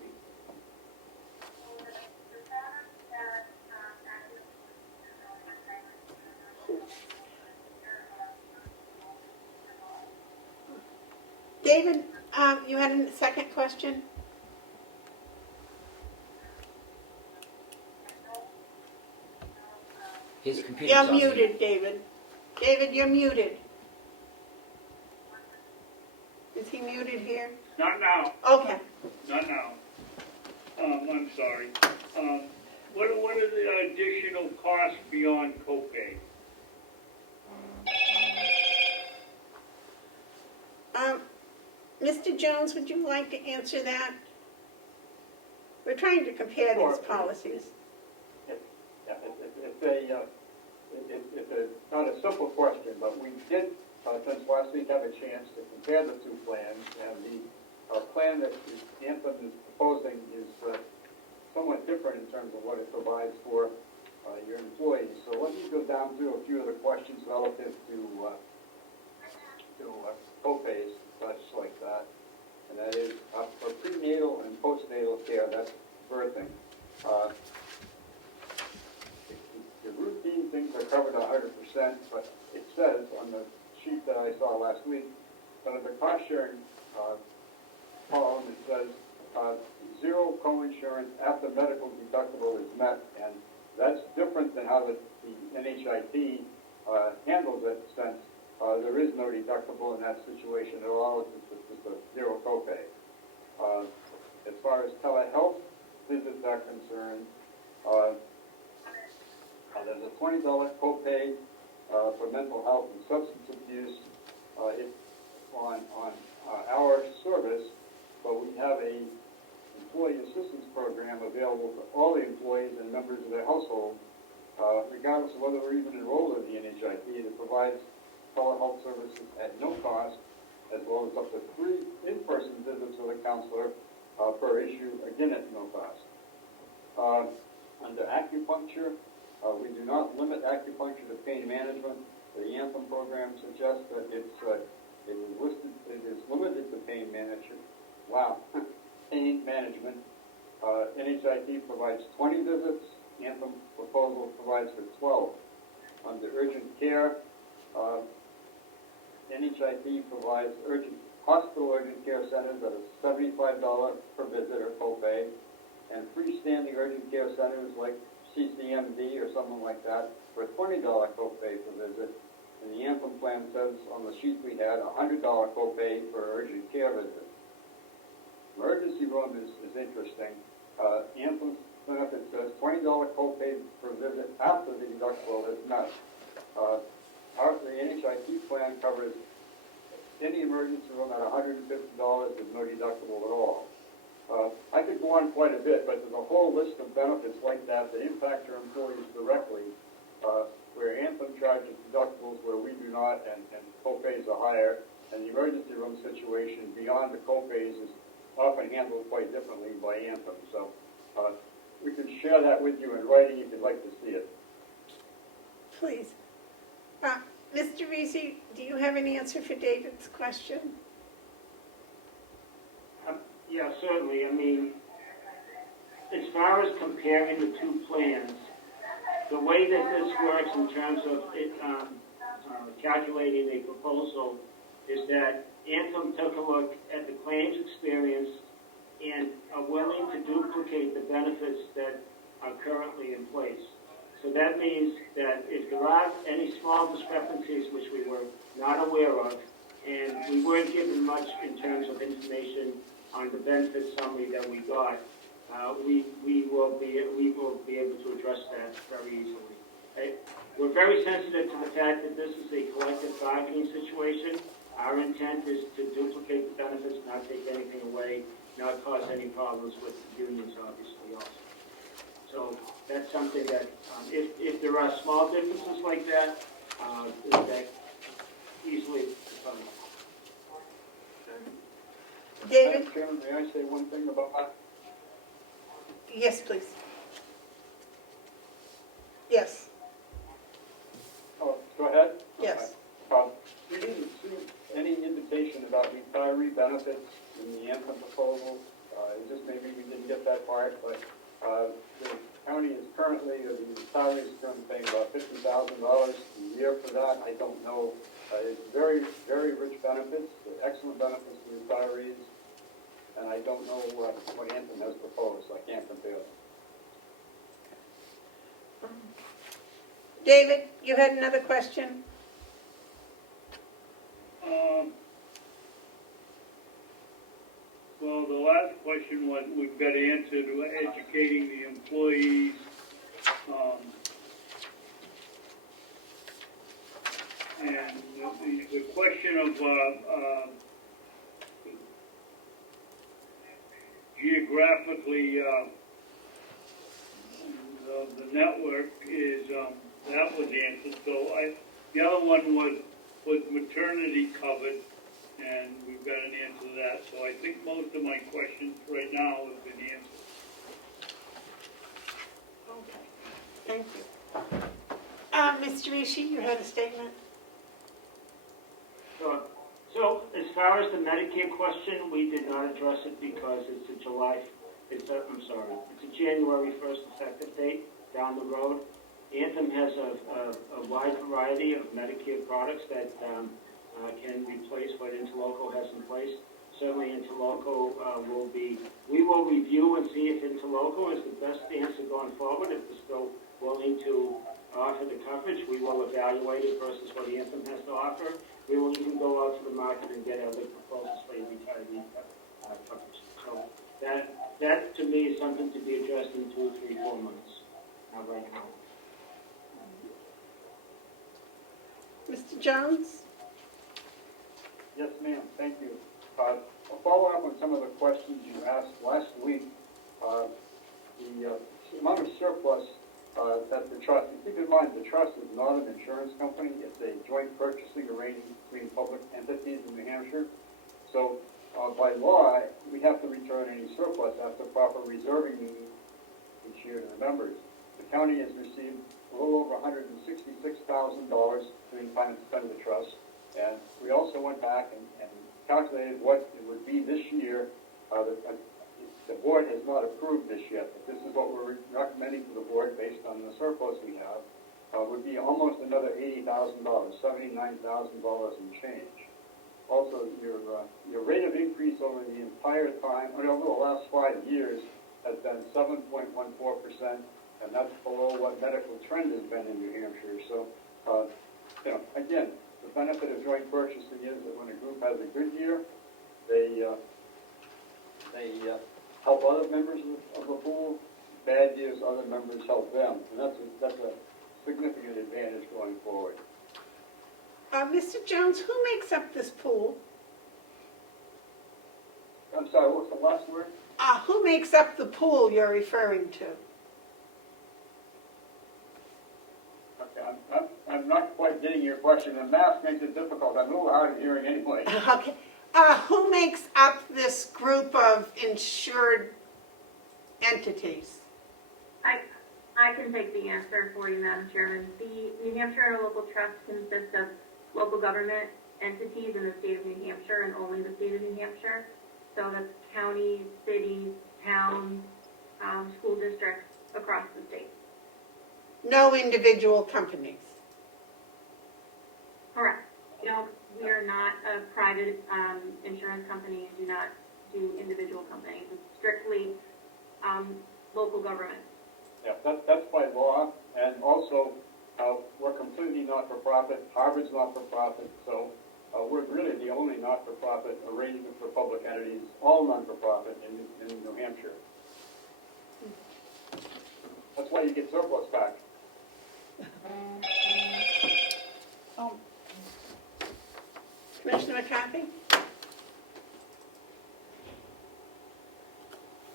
David, you had a second question? His computer's You're on mute. muted, David. David, you're muted. Is he muted here? Not now, Okay. not now. I'm sorry. What are the additional costs beyond copay? Mr. Jones, would you like to answer that? We're trying to compare these policies. It's not a simple question, but we did, since last week, have a chance to compare the two plans, and the plan that Anthem is proposing is somewhat different in terms of what it provides for your employees. So let me go down through a few of the questions relative to co-pays, such like that. And that is for prenatal and postnatal care, that's birthing. The routine things are covered 100%, but it says on the sheet that I saw last week, under the cost sharing column, it says zero co-insurance after medical deductible is met, and that's different than how the NHIT handles it, since there is no deductible in that situation at all. It's just a zero copay. As far as telehealth visits are concerned, there's a $20 copay for mental health and substance abuse on our service, but we have a employee assistance program available for all the employees and members of their household, regardless of whether we're even enrolled in the NHIP, that provides telehealth services at no cost, as well as up to 3 in-person visits with a counselor per issue, again at no cost. Under acupuncture, we do not limit acupuncture to pain management. The Anthem program suggests that it is limited to pain management. Wow, pain management. NHIT provides 20 visits. Anthem proposal provides for 12. Under urgent care, NHIT provides hospital urgent care centers at a $75 per visit or copay, and freestanding urgent care centers like CCMD or something like that for a $20 copay per visit. And the Anthem plan says on the sheet we had a $100 copay for urgent care visit. Emergency room is interesting. Anthem benefit says $20 copay per visit after the deductible is met. The NHIT plan covers any emergency room at $150 with no deductible at all. I could go on quite a bit, but there's a whole list of benefits like that that impact our employees directly, where Anthem charges deductibles where we do not, and copays are higher, and the emergency room situation beyond the copays is often handled quite differently by Anthem. So we can share that with you in writing if you'd like to see it. Please. Mr. Risi, do you have an answer for David's question? Yeah, certainly. I mean, as far as comparing the two plans, the way that this works in terms of it, calculating a proposal is that Anthem took a look at the claims experience and are willing to duplicate the benefits that are currently in place. So that means that if there are any small discrepancies which we were not aware of, and we weren't given much in terms of information on the benefit summary that we got, we will be able to address that very easily. We're very sensitive to the fact that this is a collective bargaining situation. Our intent is to duplicate the benefits, not take anything away, not cause any problems with the unions, obviously, also. So that's something that, if there are small differences like that, that easily become. David? Madam Chairman, may I say one thing about that? Yes, please. Yes. Oh, go ahead. Yes. We didn't see any indication about retiree benefits in the Anthem proposal. It's just maybe we didn't get that part, but the county is currently, or the retiree is currently paying about $50,000 a year for that. I don't know. It's very, very rich benefits, excellent benefits to retirees, and I don't know what Anthem has proposed, so I can't compare them. David, you had another question? Well, the last question was, we've got answered, educating the employees. And the question of geographically, the network is, that was answered. So the other one was maternity covered, and we've got an answer to that. So I think most of my questions right now have been answered. Okay, thank you. Mr. Rishi, you had a statement? Sure. So as far as the Medicare question, we did not address it because it's a January 1st effective date down the road. Anthem has a wide variety of Medicare products that can replace what Interlocal has in place. Certainly Interlocal we will review and see if Interlocal is the best answer going forward. If we're still willing to offer the coverage, we will evaluate it versus what Anthem has to offer. We will even go out to the market and get other proposals for your retiree coverage. So that to me is something to be addressed in 2, 3, 4 months, not right now. Mr. Jones? Yes, ma'am. Thank you. I'll follow up on some of the questions you asked last week. The amount of surplus that the trust, and keep in mind, the trust is not an insurance company. It's a joint purchasing arrangement between public entities in New Hampshire. So by law, we have to return any surplus after proper reserving each year to the members. The county has received a little over $166,000 being financed under the trust. And we also went back and calculated what it would be this year. The board has not approved this yet, but this is what we're recommending to the board based on the surplus we have. Would be almost another $80,000, $79,000 and change. Also, your rate of increase over the entire time, over the last 5 years, has been 7.14%, and that's below what medical trend has been in New Hampshire. So, again, the benefit of joint purchasing is that when a group has a good year, they help other members of the pool. Bad years, other members help them, and that's a significant advantage going forward. Mr. Jones, who makes up this pool? I'm sorry, what's the last word? Who makes up the pool you're referring to? Okay, I'm not quite getting your question. The math makes it difficult. I'm a little hard of hearing anyway. Okay. Who makes up this group of insured entities? I can take the answer for you, Madam Chairman. The New Hampshire Interlocal Trust consists of local government entities in the state of New Hampshire and only the state of New Hampshire. So that's counties, cities, towns, school districts across the state. No individual companies? Correct. No, we are not a private insurance company and do not do individual companies. It's strictly local government. Yeah, that's by law, and also we're completely not-for-profit. Harvard's not-for-profit, so we're really the only not-for-profit arrangement for public entities, all non-for-profit in New Hampshire. That's why you get surplus back. Commissioner McCarthy?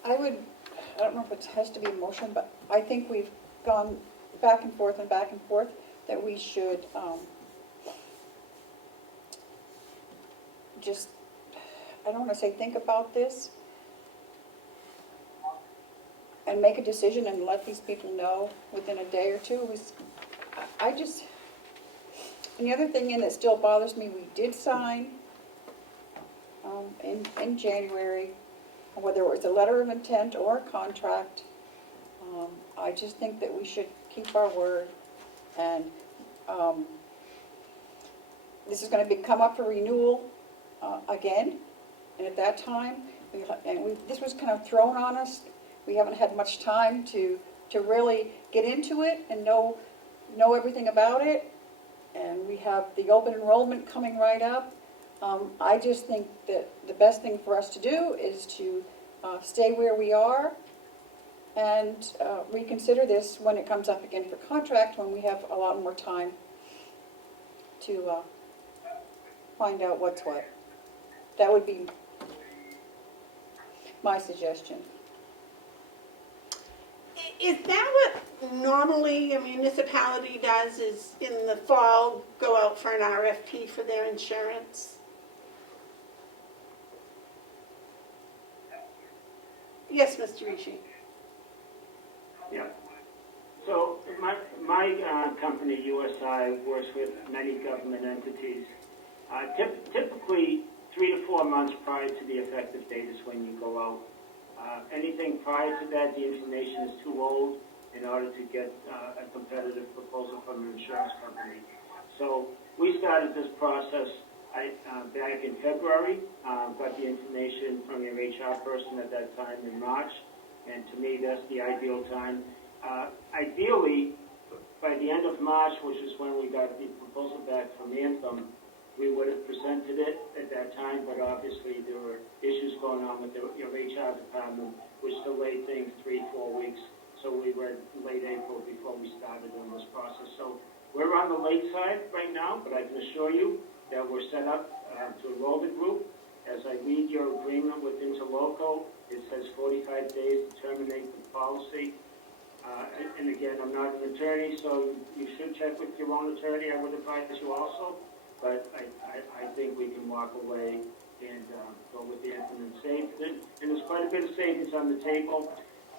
I don't know if it has to be a motion, but I think we've gone back and forth, that we should just, I don't want to say think about this, and make a decision and let these people know within a day or two. And the other thing that still bothers me, we did sign in January, whether it was a letter of intent or a contract. I just think that we should keep our word, and this is going to come up for renewal again, and at that time, this was kind of thrown on us. We haven't had much time to really get into it and know everything about it, and we have the open enrollment coming right up. I just think that the best thing for us to do is to stay where we are and reconsider this when it comes up again for contract, when we have a lot more time to find out what's what. That would be my suggestion. Is that what normally a municipality does, is in the fall go out for an RFP for their insurance? Yes, Mr. Ricci. Yeah. So my company, USI, works with many government entities. Typically, 3 to 4 months prior to the effective date is when you go out. Anything prior to that, the information is too old in order to get a competitive proposal from an insurance company. So we started this process back in February, got the information from your HR person at that time in March, and to me that's the ideal time. Ideally, by the end of March, which is when we got the proposal back from Anthem, we would have presented it at that time, but obviously there were issues going on with your HR department, which delayed things 3-4 weeks. So we were late April before we started on this process. So we're on the late side right now, but I can assure you that we're set up to enroll the group. As I read your agreement with Interlocal, it says 45 days to terminate the policy. And again, I'm not an attorney, so you should check with your own attorney. I would advise you also. But I think we can walk away and go with the Anthem and save. And there's quite a bit of savings on the table.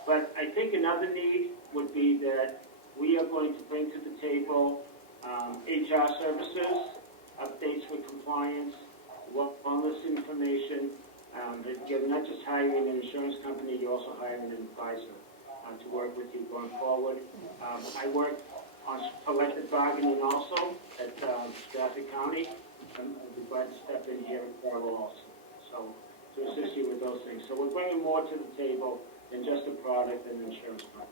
But I think another need would be that we are going to bring to the table HR services, updates with compliance, wellness information. That you're not just hiring an insurance company, you're also hiring an advisor to work with you going forward. I work on collective bargaining also at Stratford County. I'd be glad to step in here at Carroll also, so to assist you with those things. So we're bringing more to the table than just a product and insurance company.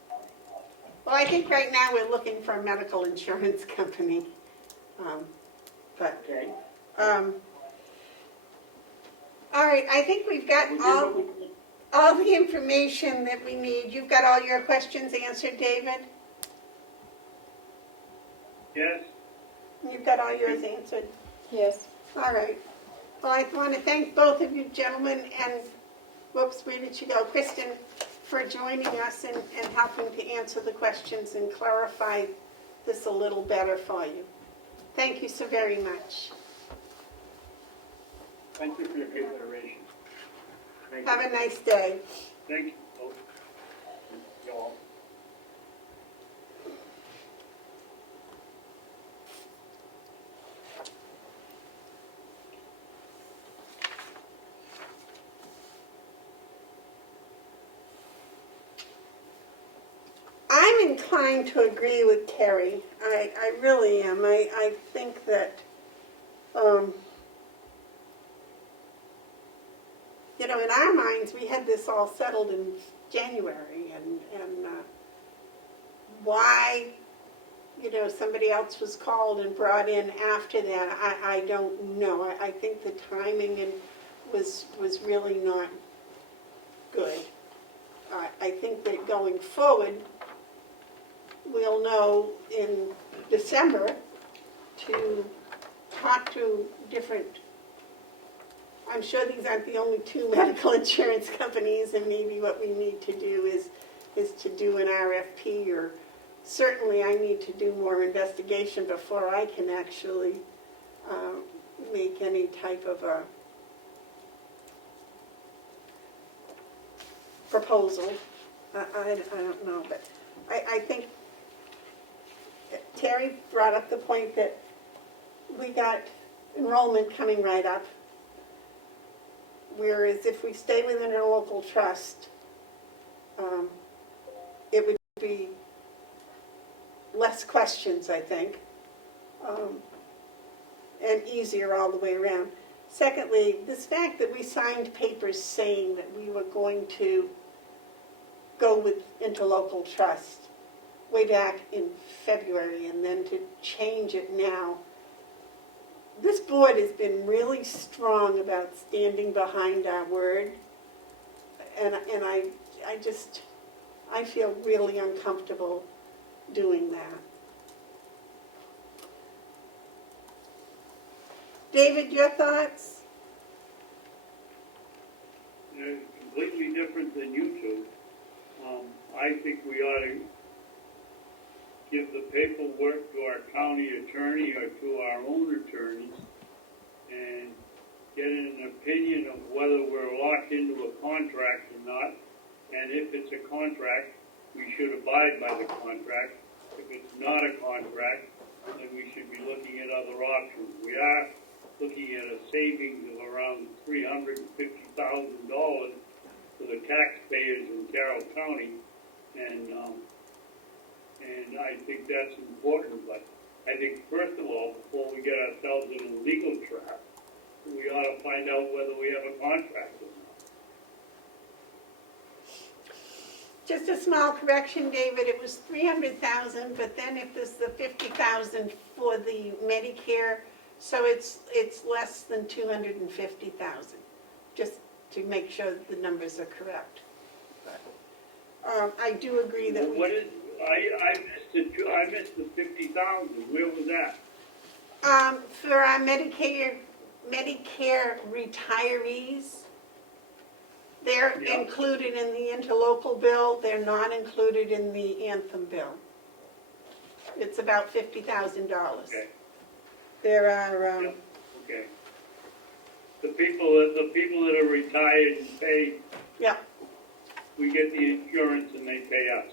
Well, I think right now we're looking for a medical insurance company. But, Okay? all right, I think we've got We did what we could. all the information that we need. You've got all your questions answered, David? Yes? You've got all yours answered? Yes. All right. Well, I want to thank both of you gentlemen and, whoops, where did she go? Kristen, for joining us and helping to answer the questions and clarify this a little better for you. Thank you so very much. Thank you for your consideration. Thank you. Have a nice day. Thank you both. You all. I'm inclined to agree with Terry. I really am. I think that, you know, in our minds, we had this all settled in January, and why, you know, somebody else was called and brought in after that, I don't know. I think the timing was really not good. I think that going forward, we'll know in December to talk to different, I'm sure these aren't the only two medical insurance companies, and maybe what we need to do is to do an RFP, or certainly I need to do more investigation before I can actually make any type of a proposal. I don't know, but I think Terry brought up the point that we got enrollment coming right up, whereas if we stay within our local trust, it would be less questions, I think, and easier all the way around. Secondly, this fact that we signed papers saying that we were going to go with interlocal trust way back in February, and then to change it now. This board has been really strong about standing behind our word, and I feel really uncomfortable doing that. David, your thoughts? They're completely different than you two. I think we ought to give the paperwork to our county attorney or to our own attorneys and get an opinion of whether we're locked into a contract or not. And if it's a contract, we should abide by the contract. If it's not a contract, then we should be looking at other options. We are looking at a savings of around $350,000 for the taxpayers in Carroll County, and I think that's important. But I think first of all, before we get ourselves in a legal trap, we ought to find out whether we have a contract or not. Just a small correction, David. It was 300,000, but then if there's the 50,000 for the Medicare, so it's less than 250,000. Just to make sure that the numbers are correct. But, I do agree that What is, I missed it. I missed the 50,000. Where was that? for our Medicare retirees, they're Yeah. included in the interlocal bill. They're not included in the Anthem bill. It's about $50,000. Okay. There are, Yep. Okay. The people that are retired and pay yeah, we get the insurance and they pay us.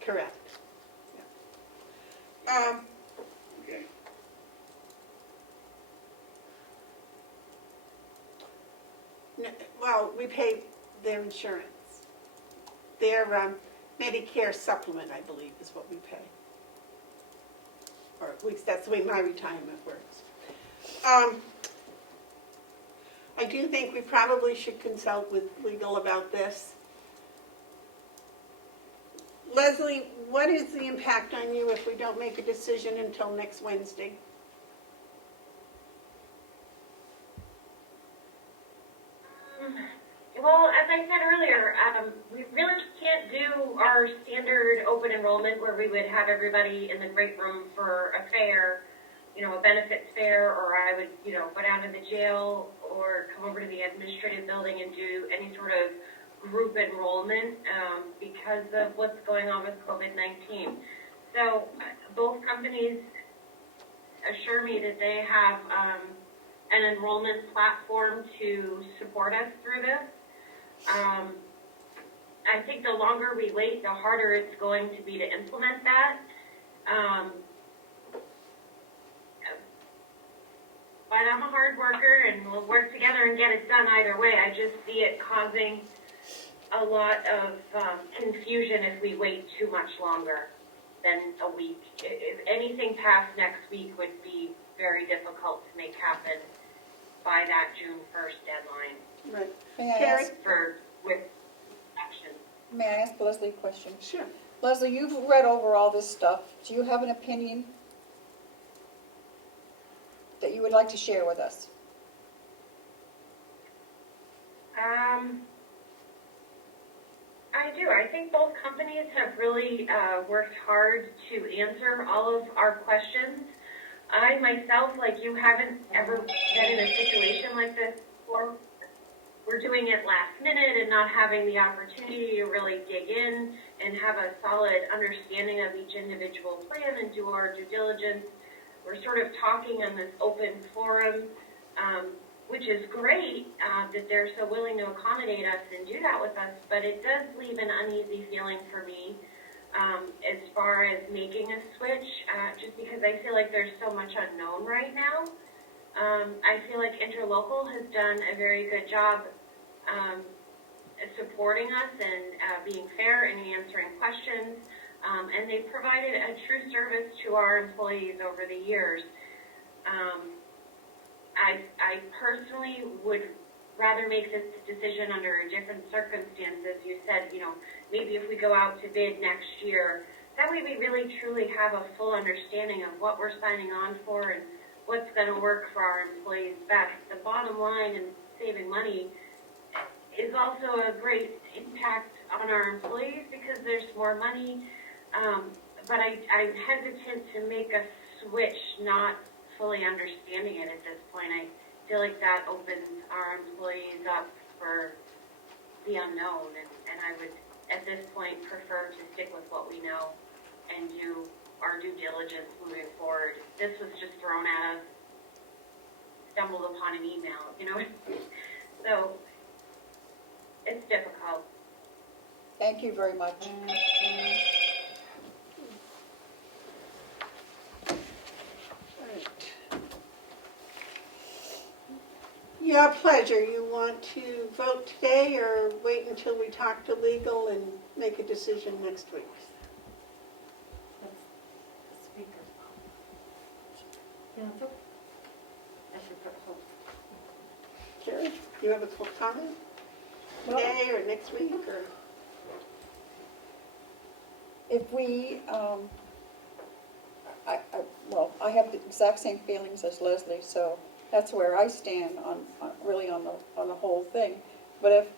Correct. Okay. Well, we pay their insurance. Their Medicare supplement, I believe, is what we pay. Or at least that's the way my retirement works. I do think we probably should consult with legal about this. Leslie, what is the impact on you if we don't make a decision until next Wednesday? Well, as I said earlier, we really can't do our standard open enrollment where we would have everybody in the great room for a fair, a benefits fair, or I would, go down to the jail or come over to the administrative building and do any sort of group enrollment because of what's going on with COVID-19. So both companies assure me that they have an enrollment platform to support us through this. I think the longer we wait, the harder it's going to be to implement that. But I'm a hard worker, and we'll work together and get it done either way. I just see it causing a lot of confusion if we wait too much longer than a week. If anything past next week would be very difficult to make happen by that June 1st deadline. Right. May I Carrie? ask, With action. may I ask Leslie a question? Sure. Leslie, you've read over all this stuff. Do you have an opinion that you would like to share with us? I do. I think both companies have really worked hard to answer all of our questions. I myself, like you, haven't ever been in a situation like this before. We're doing it last minute and not having the opportunity to really dig in and have a solid understanding of each individual plan and do our due diligence. We're sort of talking on this open forum, which is great that they're so willing to accommodate us and do that with us, but it does leave an uneasy feeling for me as far as making a switch, just because I feel like there's so much unknown right now. I feel like Interlocal has done a very good job supporting us and being fair and answering questions, and they've provided a true service to our employees over the years. I personally would rather make this decision under different circumstances. You said, maybe if we go out to bid next year, that way we really truly have a full understanding of what we're signing on for and what's going to work for our employees best. The bottom line in saving money is also a great impact on our employees because there's more money, but I'm hesitant to make a switch not fully understanding it at this point. I feel like that opens our employees up for the unknown, and I would, at this point, prefer to stick with what we know and do our due diligence moving forward. This was just thrown at us, stumbled upon an email, So, it's difficult. Thank you very much. Your pleasure. You want to vote today or wait until we talk to legal and make a decision next week? Speaker. Cancel? I should put hold. Carrie, do you have a comment? Today or next week or? If we, I have the exact same feelings as Leslie, so that's where I stand on the whole thing. But if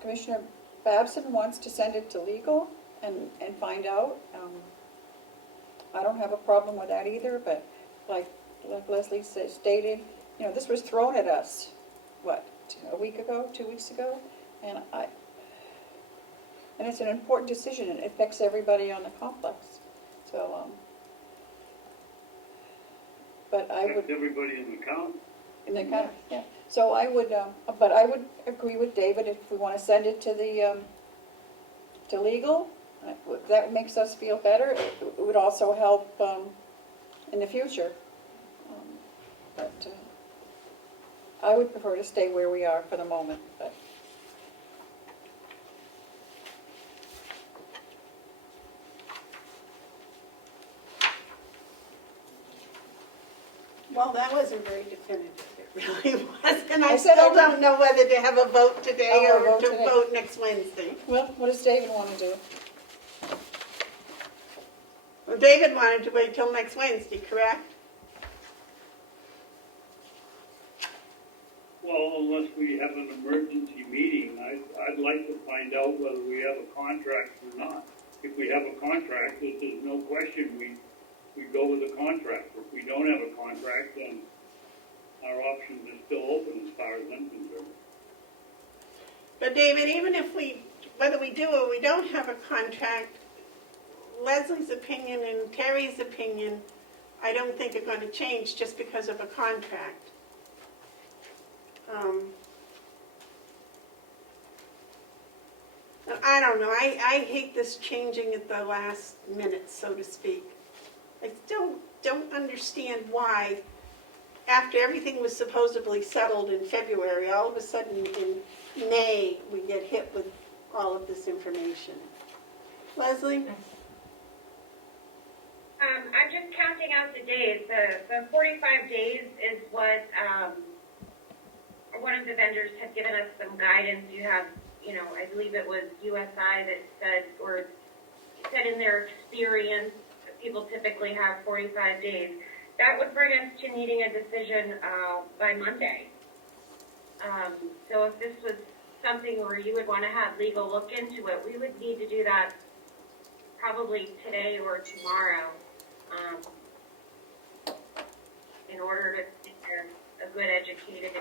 Commissioner Babson wants to send it to legal and find out, I don't have a problem with that either. But like Leslie stated, this was thrown at us, a week ago, 2 weeks ago, and it's an important decision, and it affects everybody on the complex. So, but I would. Everybody in the county. In the county, yeah. So I would, but I would agree with David if we want to send it to the to legal. That makes us feel better. It would also help in the future. But I would prefer to stay where we are for the moment. But Well, that wasn't very definitive. It really was. And I I said I still don't know whether to have a vote today Oh, a or vote to today. vote next Wednesday. well, what does David want to do? Well, David wanted to wait till next Wednesday, correct? Well, unless we have an emergency meeting, I'd like to find out whether we have a contract or not. If we have a contract, there's no question we go with the contract. If we don't have a contract, then our options are still open as far as I'm concerned. But David, even if whether we do or we don't have a contract, Leslie's opinion and Terry's opinion, I don't think are going to change just because of a contract. I don't know. I hate this changing at the last minute, so to speak. I still don't understand why, after everything was supposedly settled in February, all of a sudden in May we get hit with all of this information. Leslie? I'm just counting out the days. The 45 days is what one of the vendors had given us some guidance. You have, I believe it was USI that said, or said in their experience, people typically have 45 days. That would bring us to needing a decision by Monday. So if this was something where you would want to have legal look into it, we would need to do that probably today or tomorrow in order to make a good educated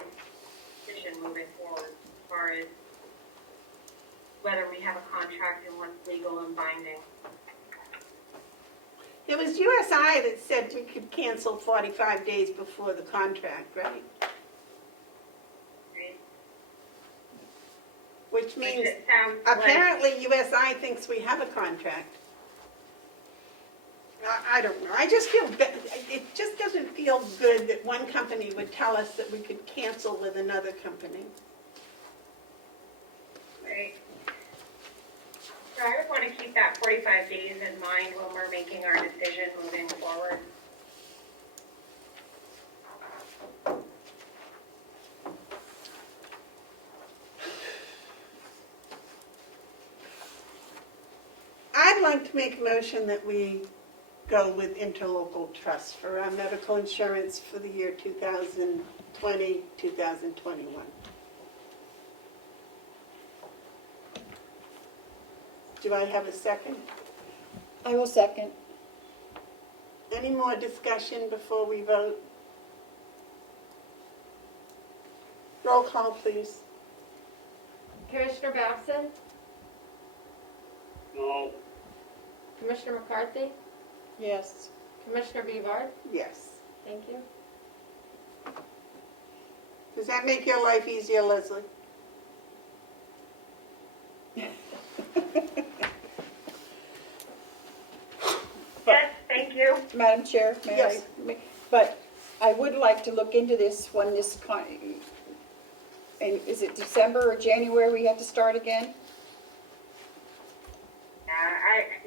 decision moving forward as far as whether we have a contract and what's legal and binding. It was USI that said we could cancel 45 days before the contract, right? Right? Which means it sounds like- apparently USI thinks we have a contract. I don't know. I just feel it just doesn't feel good that one company would tell us that we could cancel with another company. Right. So I would want to keep that 45 days in mind when we're making our decision moving forward. I'd like to make a motion that we go with interlocal trust for our medical insurance for the year 2020, 2021. Do I have a second? I will second. Any more discussion before we vote? Roll call, please. Commissioner Babson? No, Commissioner McCarthy? Yes. Commissioner Bevard? Yes. Thank you. Does that make your life easier, Leslie? Yes, thank you. Madam Chair, may I? Yes. But I would like to look into this when this, and is it December or January we have to start again?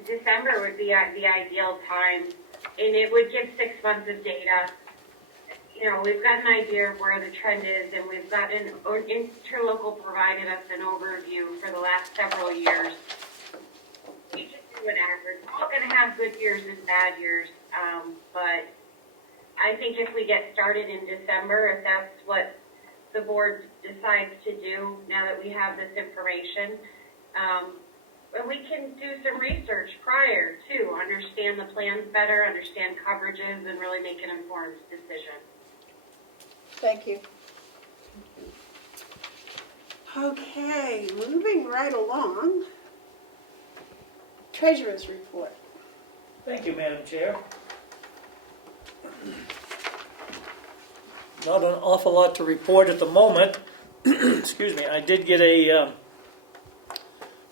December would be the ideal time, and it would give 6 months of data. We've got an idea of where the trend is, and we've got an interlocal provided us an overview for the last several years. We just do an average. We're all going to have good years and bad years, but I think if we get started in December, if that's what the board decides to do now that we have this information, and we can do some research prior to understand the plans better, understand coverages, and really make an informed decision. Thank you. Okay, moving right along. Treasurer's report. Thank you, Madam Chair. Not an awful lot to report at the moment. Excuse me. I did get a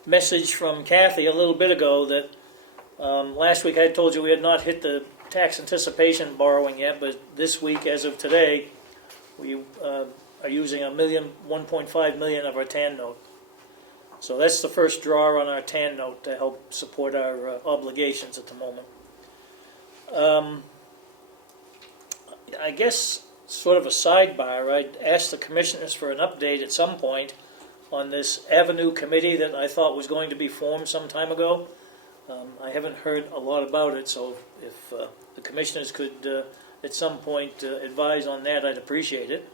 message from Kathy a little bit ago that last week I had told you we had not hit the tax anticipation borrowing yet, but this week, as of today, we are using $1.5 million of our TAN note. So that's the first draw on our TAN note to help support our obligations at the moment. I guess, sort of a sidebar, I'd asked the commissioners for an update at some point on this Avenue Committee that I thought was going to be formed some time ago. I haven't heard a lot about it, so if the commissioners could at some point advise on that, I'd appreciate it.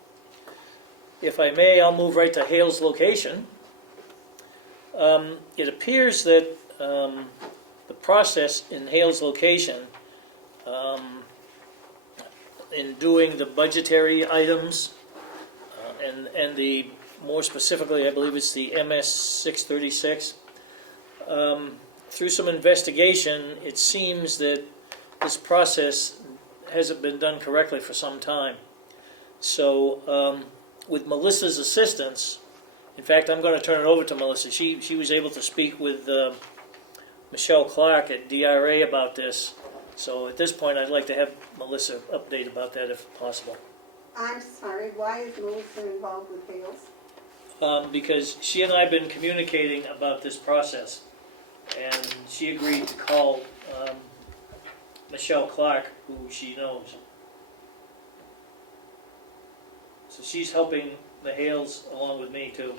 If I may, I'll move right to Hale's location. It appears that the process in Hale's location in doing the budgetary items and the more specifically, I believe it's the MS 636. Through some investigation, it seems that this process hasn't been done correctly for some time. So, with Melissa's assistance, in fact, I'm going to turn it over to Melissa. She was able to speak with Michelle Clark at DRA about this. So at this point, I'd like to have Melissa update about that if possible. I'm sorry, why is Melissa involved with Hales? Because she and I have been communicating about this process, and she agreed to call Michelle Clark, who she knows. So she's helping the Hales along with me too.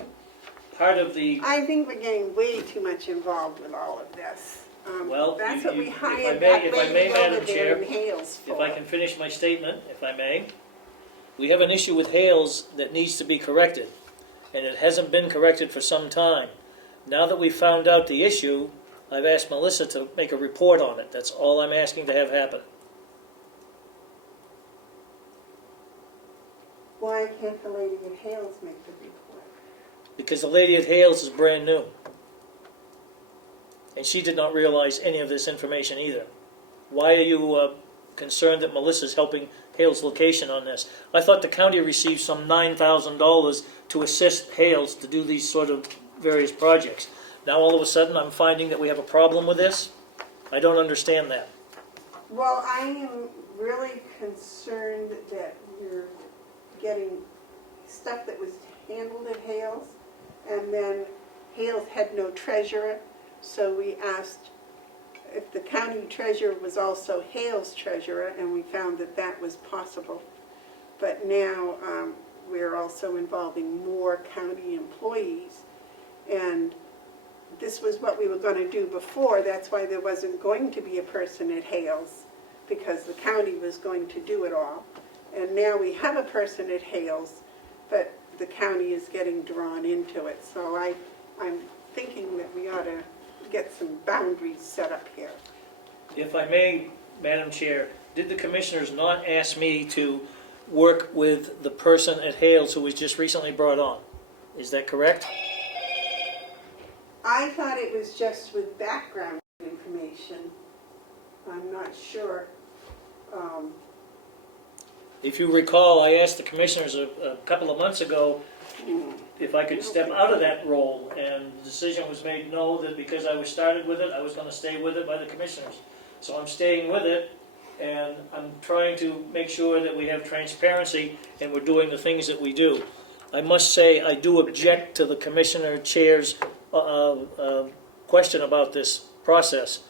Part of the... I think we're getting way too much involved with all of this. Well, that's what we hired if I that may, lady over Madam there Chair, in Hales for. if I can finish my statement, if I may. We have an issue with Hales that needs to be corrected, and it hasn't been corrected for some time. Now that we've found out the issue, I've asked Melissa to make a report on it. That's all I'm asking to have happen. Why can't the lady at Hales make the report? Because the lady at Hales is brand new. And she did not realize any of this information either. Why are you concerned that Melissa's helping Hales location on this? I thought the county received some $9,000 to assist Hales to do these sort of various projects. Now all of a sudden I'm finding that we have a problem with this? I don't understand that. Well, I am really concerned that you're getting stuff that was handled at Hales, and then Hales had no treasurer, so we asked if the county treasurer was also Hales treasurer, and we found that that was possible. But now we're also involving more county employees, and this was what we were going to do before. That's why there wasn't going to be a person at Hales, because the county was going to do it all. And now we have a person at Hales, but the county is getting drawn into it. So I'm thinking that we ought to get some boundaries set up here. If I may, Madam Chair, did the commissioners not ask me to work with the person at Hales who was just recently brought on? Is that correct? I thought it was just with background information. I'm not sure. If you recall, I asked the commissioners a couple of months ago if I could step out of that role, and the decision was made no, that because I was started with it, I was going to stay with it by the commissioners. So I'm staying with it, and I'm trying to make sure that we have transparency and we're doing the things that we do. I must say I do object to the commissioner chair's question about this process.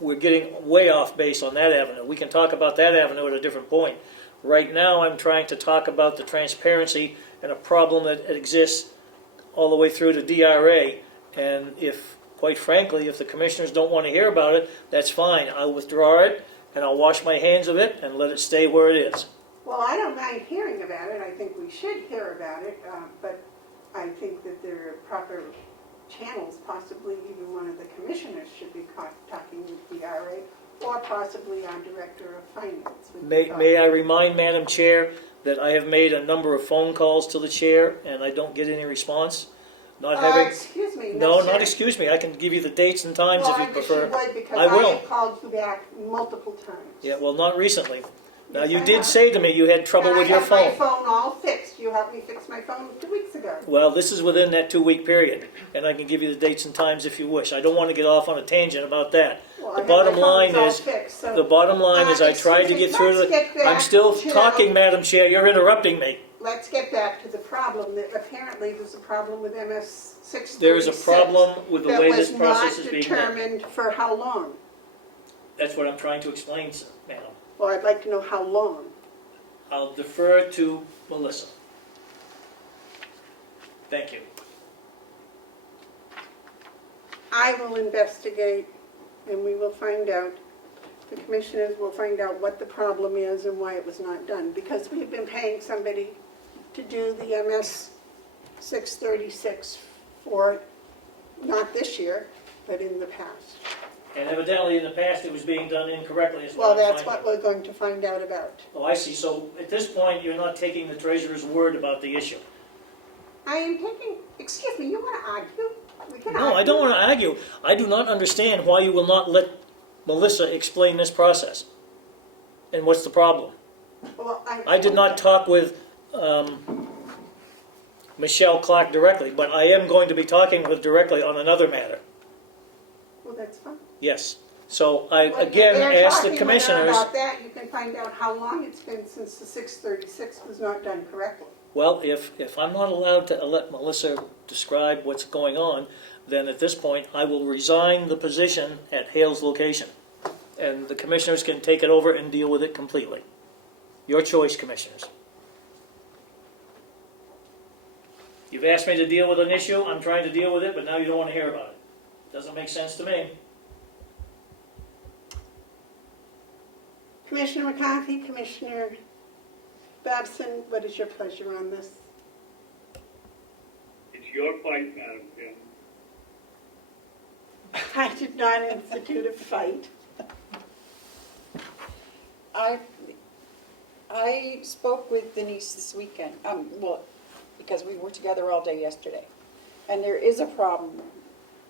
We're getting way off base on that avenue. We can talk about that avenue at a different point. Right now I'm trying to talk about the transparency and a problem that exists all the way through to DRA. And if, quite frankly, if the commissioners don't want to hear about it, that's fine. I'll withdraw it and I'll wash my hands of it and let it stay where it is. Well, I don't mind hearing about it. I think we should hear about it, but I think that there are proper channels. Possibly even one of the commissioners should be talking with DRA, or possibly our director of finance. May I remind Madam Chair that I have made a number of phone calls to the chair and I don't get any response? Not having. Excuse me. No, not excuse me. I can give you the dates and times if you prefer. Well, I wish you would, because I will. have called you back multiple times. Yeah, well, not recently. Now, Yes, you I did have. say to me you had trouble And with your I have my phone. phone all fixed. You helped me fix my phone 2 weeks ago. Well, this is within that 2-week period, and I can give you the dates and times if you wish. I don't want to get off on a tangent about that. Well, I The have bottom my phones line all is, fixed, so- the bottom line is I tried to excuse me, get through to let's get the, I'm back still to- talking, Madam Chair, you're interrupting me. Let's get back to the problem, that apparently there's a problem with MS 636. There is a problem with the way this process is That being was not done. determined for how long? That's what I'm trying to explain, madam. Well, I'd like to know how long. I'll defer to Melissa. Thank you. I will investigate, and we will find out, the commissioners will find out what the problem is and why it was not done. Because we've been paying somebody to do the MS 636 for, not this year, but in the past. And evidently, in the past, it was being done incorrectly, is Well, what I'm that's finding. what we're going to find out about. Oh, I see. So at this point, you're not taking the treasurer's word about the issue. I am taking, excuse me, you want to argue? We can argue. No, I don't want to argue. I do not understand why you will not let Melissa explain this process. And what's the problem? Well, I did not talk with Michelle Clark directly, but I am going to be talking with directly on another matter. Well, that's fine. Yes. So I Well, again they're asked the talking with her commissioners. about that. You can find out how long it's been since the 636 was not done correctly. Well, if I'm not allowed to let Melissa describe what's going on, then at this point I will resign the position at Hale's location. And the commissioners can take it over and deal with it completely. Your choice, commissioners. You've asked me to deal with an issue, I'm trying to deal with it, but now you don't want to hear about it. Doesn't make sense to me. Commissioner McCarthy, Commissioner Babson, what is your pleasure on this? It's your fight, Madam Chairman. I did not institute a fight. I spoke with Denise this weekend, well, because we were together all day yesterday. And there is a problem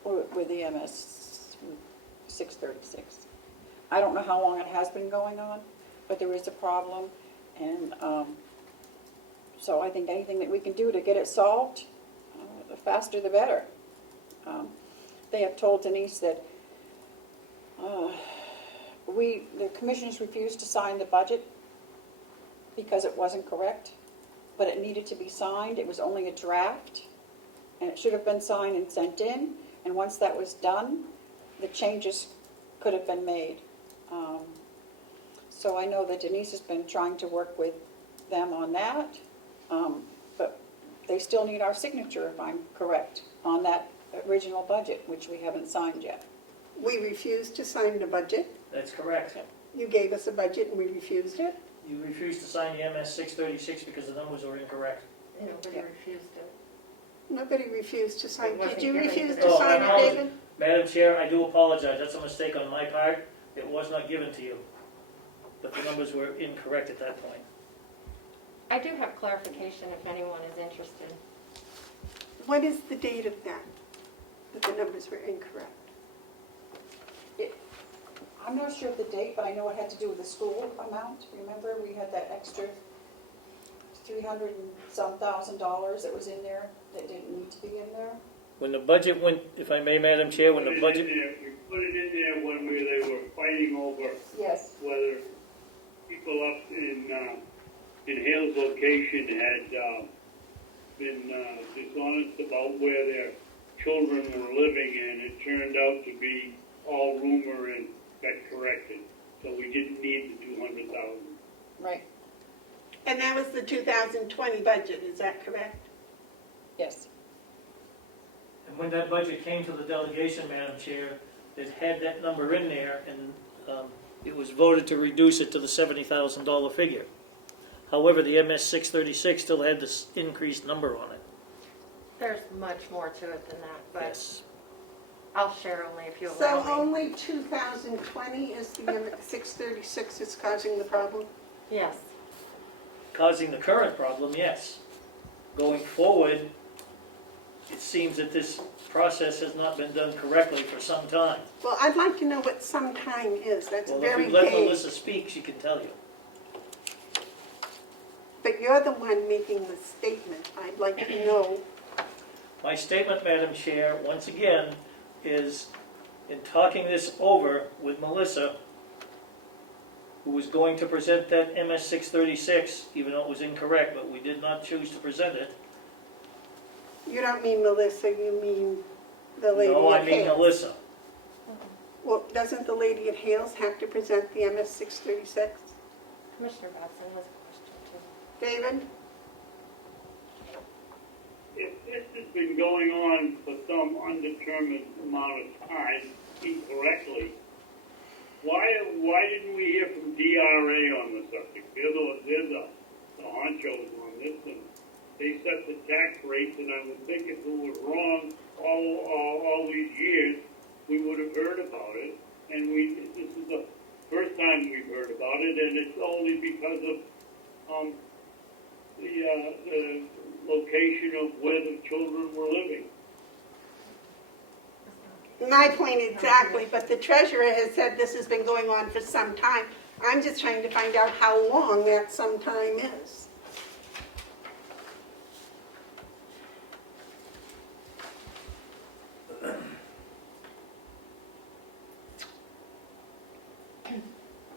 with the MS 636. I don't know how long it has been going on, but there is a problem. And so I think anything that we can do to get it solved, the faster the better. They have told Denise that the commissioners refused to sign the budget because it wasn't correct, but it needed to be signed. It was only a draft, and it should have been signed and sent in. And once that was done, the changes could have been made. So I know that Denise has been trying to work with them on that, but they still need our signature, if I'm correct, on that original budget, which we haven't signed yet. We refused to sign the budget. That's correct. You gave us a budget and we refused it. You refused to sign the MS 636 because the numbers were incorrect. Nobody refused it. Nobody refused to sign. It wasn't Did you given refuse to to them. sign it, David? Madam Chair, I do apologize. That's a mistake on my part. It was not given to you. But the numbers were incorrect at that point. I do have clarification if anyone is interested. What is the date of that the numbers were incorrect? I'm not sure of the date, but I know it had to do with the school amount. Remember, we had that extra $300 and some thousand that was in there that didn't need to be in there. When the budget went, if I may, Madam Chair, when the We budget, put it in there when they were fighting over Yes. whether people up in Hale's location had been dishonest about where their children were living, and it turned out to be all rumor and got corrected. So we didn't need the $200,000. Right. And that was the 2020 budget, is that correct? Yes. and when that budget came to the delegation, Madam Chair, it had that number in there, and it was voted to reduce it to the $70,000 figure. However, the MS 636 still had this increased number on it. There's much more to it than that, but Yes. I'll share only if you So allow me. only 2020 is the 636 that's causing the problem? Yes. Causing the current problem, yes. Going forward, it seems that this process has not been done correctly for some time. Well, I'd like to know what some time is. That's Well, if very you let vague. Melissa speak, she can tell you. But you're the one making the statement. I'd like to know. My statement, Madam Chair, once again, is in talking this over with Melissa, who was going to present that MS 636, even though it was incorrect, but we did not choose to present it. You don't mean Melissa, you mean the lady No, I at mean Hales. Melissa. Well, doesn't the lady at Hales have to present the MS 636? Commissioner Batson has a question too. David? If this has been going on for some undetermined amount of time incorrectly, why didn't we hear from DRA on the subject? They're the honchos on this, and they set the tax rates, and I would think if it was wrong all these years, we would have heard about it. And this is the first time we've heard about it, and it's only because of the location of where the children were living. My point exactly, but the treasurer has said this has been going on for some time. I'm just trying to find out how long that some time is.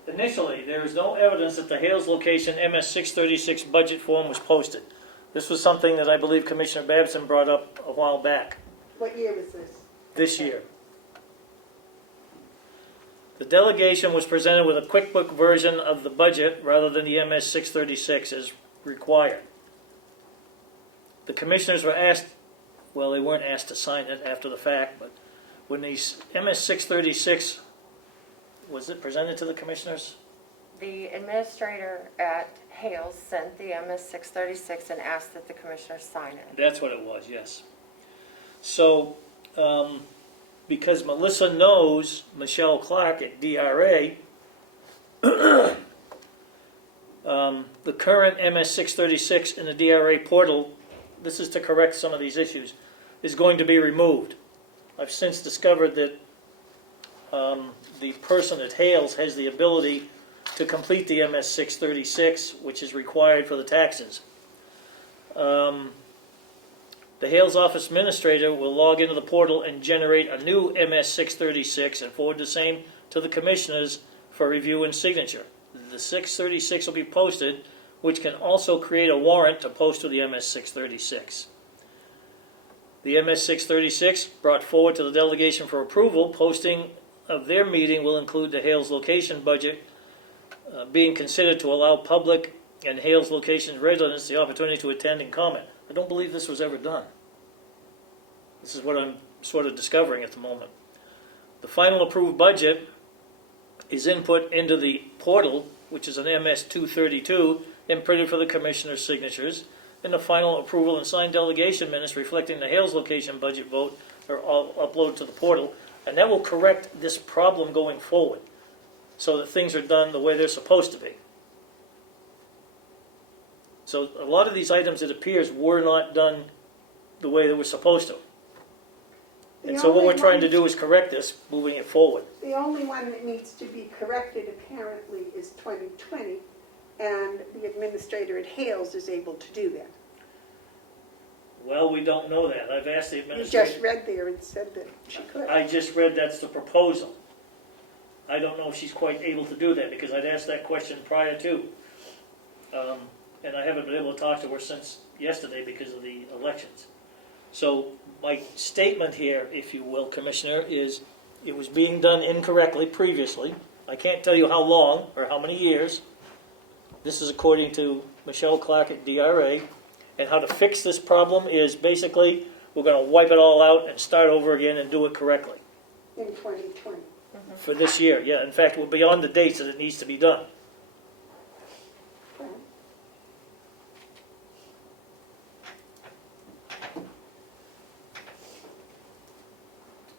Initially, there is no evidence that the Hales location MS 636 budget form was posted. This was something that I believe Commissioner Babson brought up a while back, What year was this? this year. The delegation was presented with a QuickBook version of the budget rather than the MS 636 as required. The commissioners were asked, well, they weren't asked to sign it after the fact, but when the MS 636, was it presented to the commissioners? The administrator at Hales sent the MS 636 and asked that the commissioners sign it. That's what it was, yes. So, because Melissa knows Michelle Clark at DRA, the current MS 636 in the DRA portal, this is to correct some of these issues, is going to be removed. I've since discovered that the person at Hales has the ability to complete the MS 636, which is required for the taxes. The Hales office administrator will log into the portal and generate a new MS 636 and forward the same to the commissioners for review and signature. The 636 will be posted, which can also create a warrant to post to the MS 636. The MS 636 brought forward to the delegation for approval. Posting of their meeting will include the Hales location budget being considered to allow public and Hales location residents the opportunity to attend and comment. I don't believe this was ever done. This is what I'm sort of discovering at the moment. The final approved budget is input into the portal, which is an MS 232, and printed for the commissioner's signatures. And the final approval and signed delegation minutes reflecting the Hales location budget vote are all uploaded to the portal. And that will correct this problem going forward so that things are done the way they're supposed to be. So a lot of these items, it appears, were not done the way they were supposed to. And so what we're trying to do is correct this, moving it forward. The only one that needs to be corrected apparently is 2020, and the administrator at Hales is able to do that. Well, we don't know that. I've asked the You administrator. just read there and said that she could. I just read that's the proposal. I don't know if she's quite able to do that because I'd asked that question prior to. And I haven't been able to talk to her since yesterday because of the elections. So my statement here, if you will, Commissioner, is it was being done incorrectly previously. I can't tell you how long or how many years. This is according to Michelle Clark at DRA. And how to fix this problem is basically we're going to wipe it all out and start over again and do it correctly. In 2020. For this year, yeah. In fact, we're beyond the dates that it needs to be done. Okay.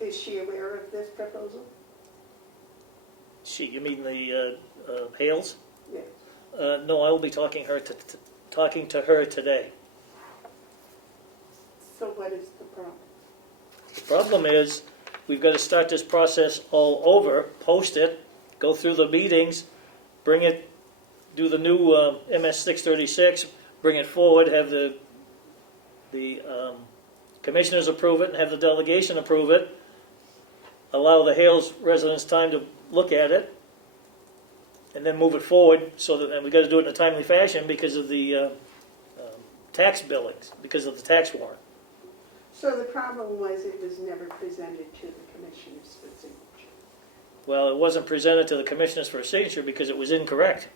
Is she aware of this proposal? You mean the Hales? Yes. No, I will be talking to her today. So what is the problem? The problem is we've got to start this process all over, post it, go through the meetings, bring it do the new MS 636, bring it forward, have the commissioners approve it, and have the delegation approve it, allow the Hales residents time to look at it, and then move it forward, so that, and we got to do it in a timely fashion because of the tax billings, because of the tax warrant. So the problem was it was never presented to the commissioners for signature. Well, it wasn't presented to the commissioners for a signature because it was incorrect.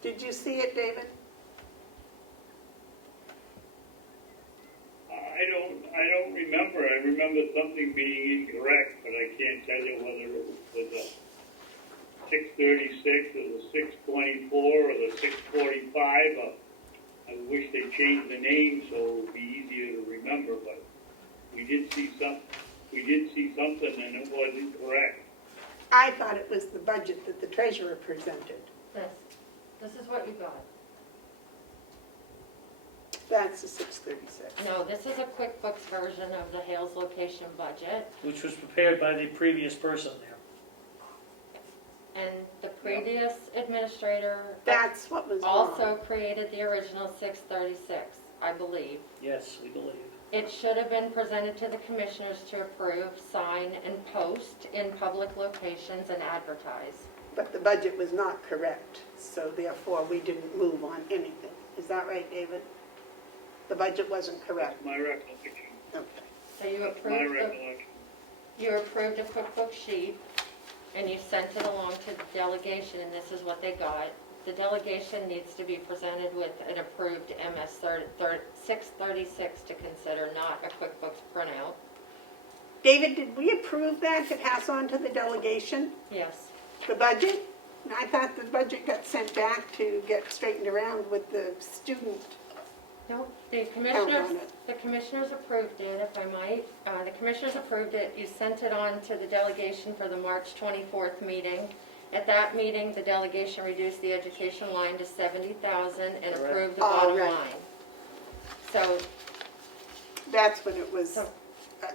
Did you see it, David? I don't remember. I remember something being incorrect, but I can't tell you whether it was a 636 or the 624 or the 645. I wish they changed the name so it would be easier to remember, but we did see something and it was incorrect. I thought it was the budget that the treasurer presented. This is what you got. That's the 636. No, this is a QuickBooks version of the Hales location budget, Which was prepared by the previous person there. and the previous administrator That's what was also wrong. created the original 636, I believe. Yes, we believe. It should have been presented to the commissioners to approve, sign, and post in public locations and advertise. But the budget was not correct, so therefore we didn't move on anything. Is that right, David? The budget wasn't correct. That's my recollection. Okay. So you My approved, recollection. you approved a QuickBooks sheet, and you sent it along to the delegation, and this is what they got. The delegation needs to be presented with an approved MS 636 to consider, not a QuickBooks printout. David, did we approve that to pass on to the delegation? Yes. The budget? I thought the budget got sent back to get straightened around with the student. No, the Count commissioners, on it. the commissioners approved it, if I might. The commissioners approved it. You sent it on to the delegation for the March 24th meeting. At that meeting, the delegation reduced the education line to 70,000 and Correct. approved the Oh, bottom right. line. So, That's when it was, So-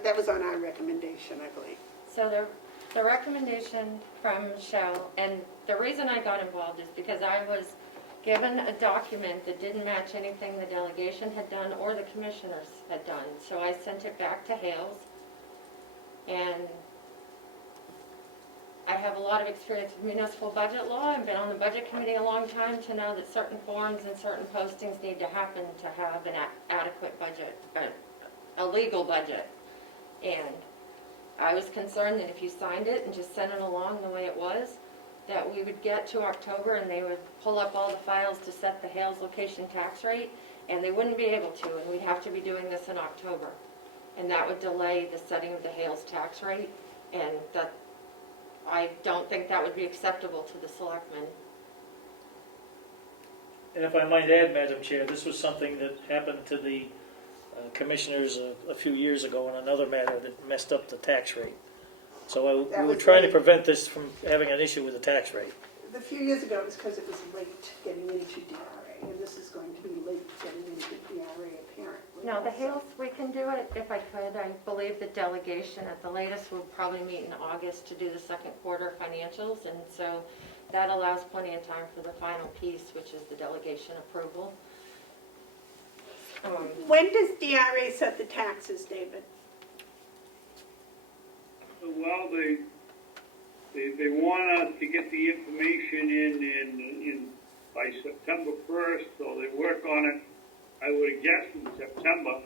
that was on our recommendation, I believe. so the recommendation from Shell, and the reason I got involved is because I was given a document that didn't match anything the delegation had done or the commissioners had done. So I sent it back to Hales, and I have a lot of experience with municipal budget law. I've been on the budget committee a long time to know that certain forms and certain postings need to happen to have an adequate budget, a legal budget. And I was concerned that if you signed it and just sent it along the way it was, that we would get to October and they would pull up all the files to set the Hales location tax rate, and they wouldn't be able to, and we'd have to be doing this in October. And that would delay the setting of the Hales tax rate, and that, I don't think that would be acceptable to the selectmen. And if I might add, Madam Chair, this was something that happened to the commissioners a few years ago in another matter that messed up the tax rate. So That we were was trying to late. prevent this from having an issue with the tax rate. A few years ago, it was because it was late getting into DRA, and this is going to be late getting into DRA apparently. No, the Hales, we can do it if I could. I believe the delegation at the latest will probably meet in August to do the second quarter financials, and so that allows plenty of time for the final piece, which is the delegation approval. When does DRA set the taxes, David? Well, they want us to get the information in by September 1st, so they work on it, I would guess, in September,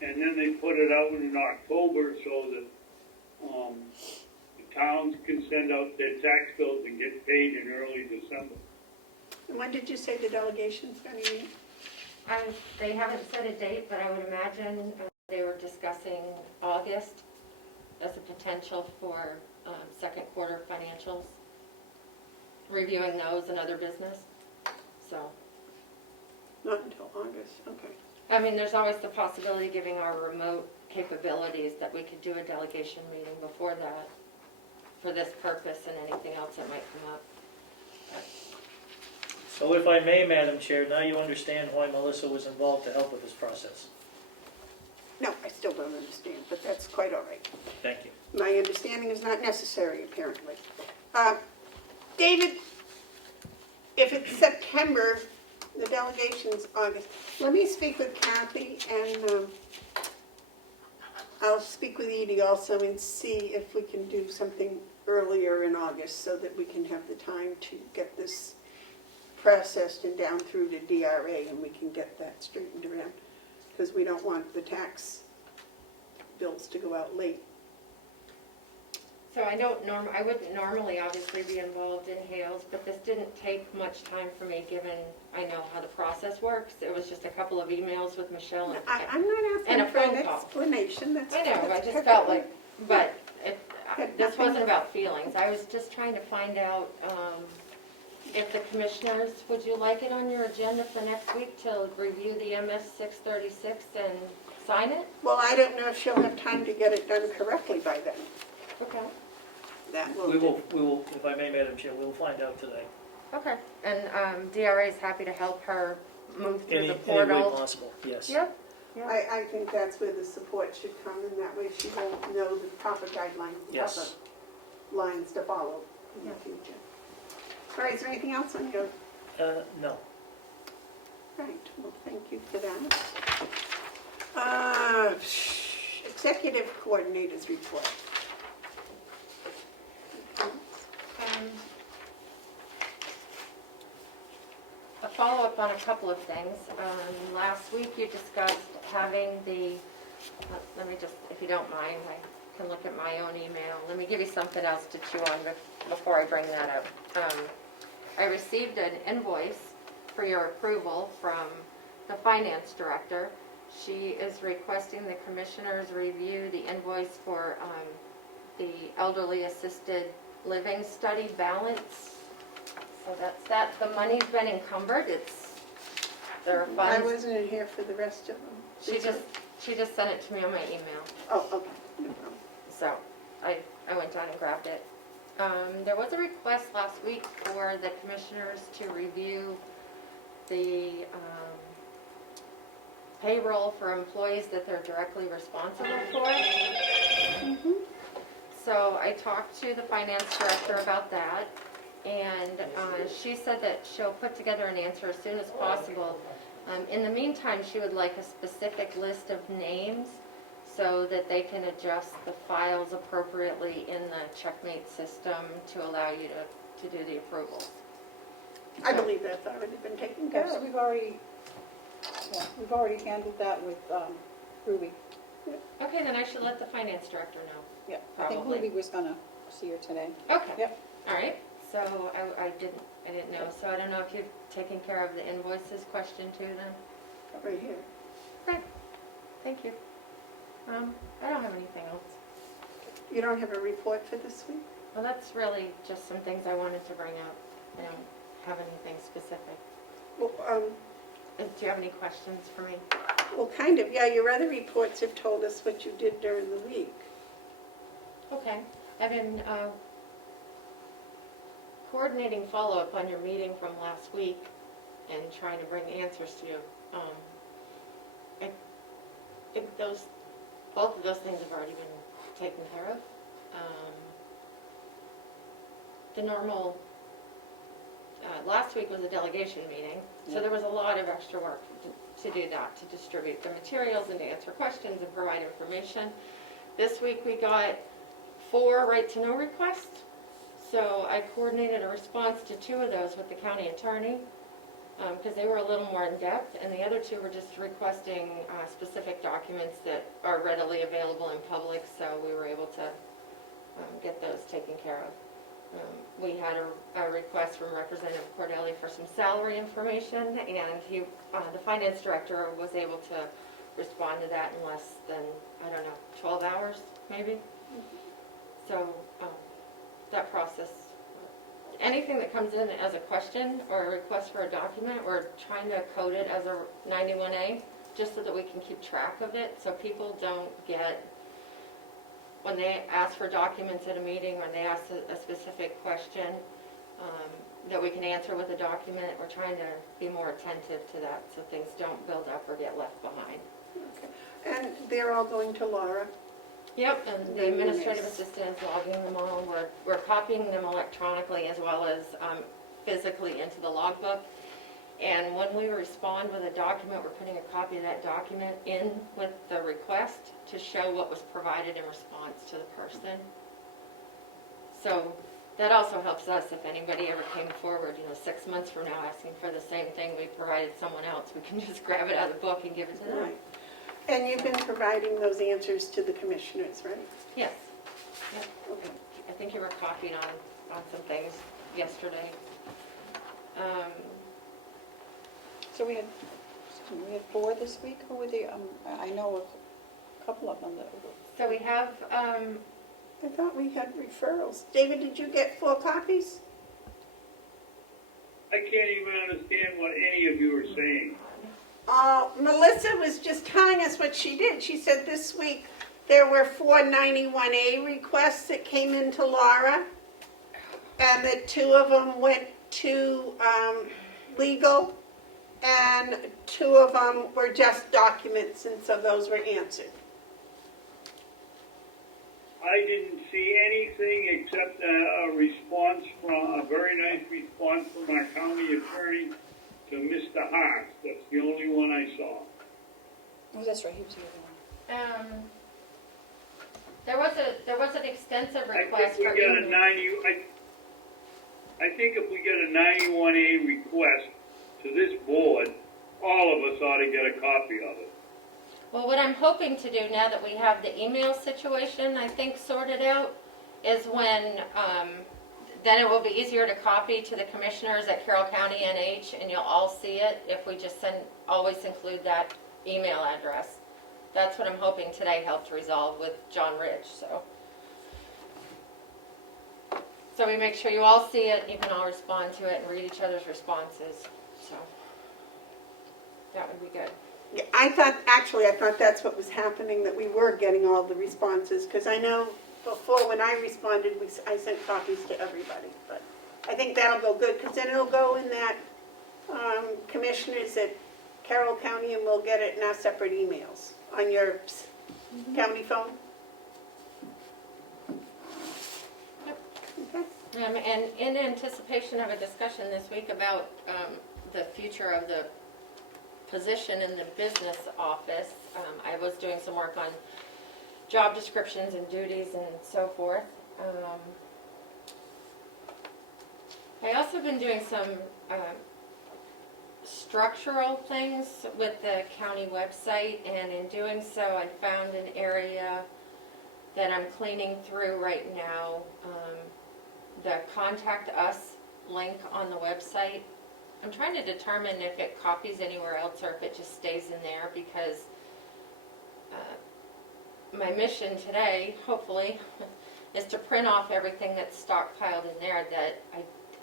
and then they put it out in October so that the towns can send out their tax bills and get paid in early December. And when did you say the delegation's going to meet? They haven't set a date, but I would imagine they were discussing August as a potential for second quarter financials, reviewing those and other business. So, Not until August, okay. I mean, there's always the possibility, giving our remote capabilities, that we could do a delegation meeting before that for this purpose and anything else that might come up. So if I may, Madam Chair, now you understand why Melissa was involved to help with this process. No, I still don't understand, but that's quite all right. Thank you. My understanding is not necessary, apparently. David, if it's September, the delegation's August. Let me speak with Kathy, and I'll speak with Edie also and see if we can do something earlier in August so that we can have the time to get this processed and down through to DRA, and we can get that straightened around, because we don't want the tax bills to go out late. So I wouldn't normally obviously be involved in Hales, but this didn't take much time for me, given I know how the process works. It was just a couple of emails with Michelle and I'm not and asking a for an phone call. explanation, that's. I know, I that's just felt like, perfectly- but Had this nothing wasn't to- about feelings. I was just trying to find out if the commissioners, would you like it on your agenda for next week to review the MS 636 and sign it? Well, I don't know if she'll have time to get it done correctly by then. Okay. That We will, if I may, Madam Chair, we'll find out today. Okay, and DRA is happy to help her move through Any the way portal? possible, yes. Yep. I think that's where the support should come, and that way she will know the proper guidelines, the Yes. proper lines to follow in the future. All right, is there anything else on your, No. right, well, thank you for that. Executive Coordinators Report. A follow-up on a couple of things. Last week you discussed having the, let me just, if you don't mind, I can look at my own email. Let me give you something else to chew on before I bring that up. I received an invoice for your approval from the finance director. She is requesting the commissioners review the invoice for the elderly assisted living study balance. So that's that. The money's been encumbered. There are I funds. wasn't in here for the rest of them. She just sent it to me on my email. Oh, okay, no problem. So I went down and grabbed it. There was a request last week for the commissioners to review the payroll for employees that they're directly responsible for. So I talked to the finance director about that, and she said that she'll put together an answer as soon as possible. In the meantime, she would like a specific list of names so that they can adjust the files appropriately in the Checkmate system to allow you to do the approvals. I believe that's already been taken care Yes, of. we've already handled that with Ruby. Okay, then I should let the finance director know. Yeah, I think Probably. Ruby was gonna see her today. Okay. Yep. All right, so I didn't know, so I don't know if you've taken care of the invoices question too then? Right here. Okay, thank you. I don't have anything else. You don't have a report for this week? Well, that's really just some things I wanted to bring up. I don't have anything specific. Well, Do you have any questions for me? well, kind of, yeah, your other reports have told us what you did during the week. Okay, I've been coordinating follow-up on your meeting from last week and trying to bring answers to you. I think both of those things have already been taken care of. The normal, last week was a delegation meeting, so there was a lot of extra work to do that, to distribute the materials and to answer questions and provide information. This week we got 4 right-to-know requests, so I coordinated a response to 2 of those with the county attorney, because they were a little more in-depth, and the other 2 were just requesting specific documents that are readily available in public, so we were able to get those taken care of. We had a request from Representative Cordelli for some salary information, and the finance director was able to respond to that in less than, 12 hours, maybe? So that process, anything that comes in as a question or a request for a document, we're trying to code it as a 91A, just so that we can keep track of it, so people don't get, when they ask for documents at a meeting, or they ask a specific question that we can answer with a document, we're trying to be more attentive to that so things don't build up or get left behind. And they're all going to Laura. Yep, and the administrative assistant is logging them all. We're copying them electronically as well as physically into the logbook. And when we respond with a document, we're putting a copy of that document in with the request to show what was provided in response to the person. So that also helps us if anybody ever came forward, 6 months from now asking for the same thing we provided someone else. We can just grab it out of the book and give it to them. Right. And you've been providing those answers to the commissioners, right? Yes. Yep. Okay. I think you were copied on some things yesterday. So we had 4 this week, who were the, I know of a couple of them that were. So we have, I thought we had referrals. David, did you get 4 copies? I can't even understand what any of you are saying. Melissa was just telling us what she did. She said this week there were 4 91A requests that came into Laura, and that 2 of them went to legal, and 2 of them were just documents, and so those were answered. I didn't see anything except a response from, a very nice response from our county attorney to Mr. Hart. That's the only one I saw. Oh, that's right, he was the other one. there was an extensive I request think for we got a email. I think if we get a 91A request to this board, all of us ought to get a copy of it. Well, what I'm hoping to do now that we have the email situation, I think, sorted out, is when, then it will be easier to copy to the commissioners at Carroll County NH, and you'll all see it if we just always include that email address. That's what I'm hoping today helped resolve with John Rich, So we make sure you all see it, you can all respond to it and read each other's responses, so that would be good. Yeah, I thought that's what was happening, that we were getting all the responses, because I know before when I responded, I sent copies to everybody, but I think that'll go good, because then it'll go in that commissioners at Carroll County, and we'll get it in our separate emails on your county phone. Okay. And in anticipation of a discussion this week about the future of the position in the business office, I was doing some work on job descriptions and duties and so forth. I also been doing some structural things with the county website, and in doing so I found an area that I'm cleaning through right now. The Contact Us link on the website, I'm trying to determine if it copies anywhere else or if it just stays in there, because my mission today, hopefully, is to print off everything that's stockpiled in there that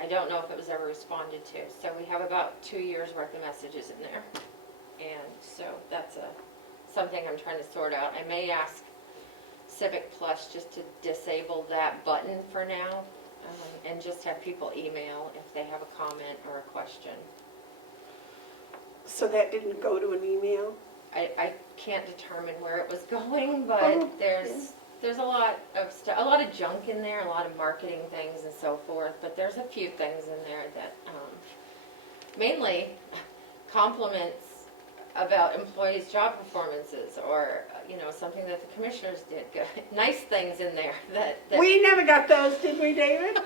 I don't know if it was ever responded to. So we have about 2 years worth of messages in there. And so that's something I'm trying to sort out. I may ask Civic Plus just to disable that button for now, and just have people email if they have a comment or a question. So that didn't go to an email? I can't determine where it was going, but there's a lot of junk in there, a lot of marketing things and so forth, but there's a few things in there that mainly compliments about employees' job performances, or something that the commissioners did good. Nice things in there that We never got those, did we, David?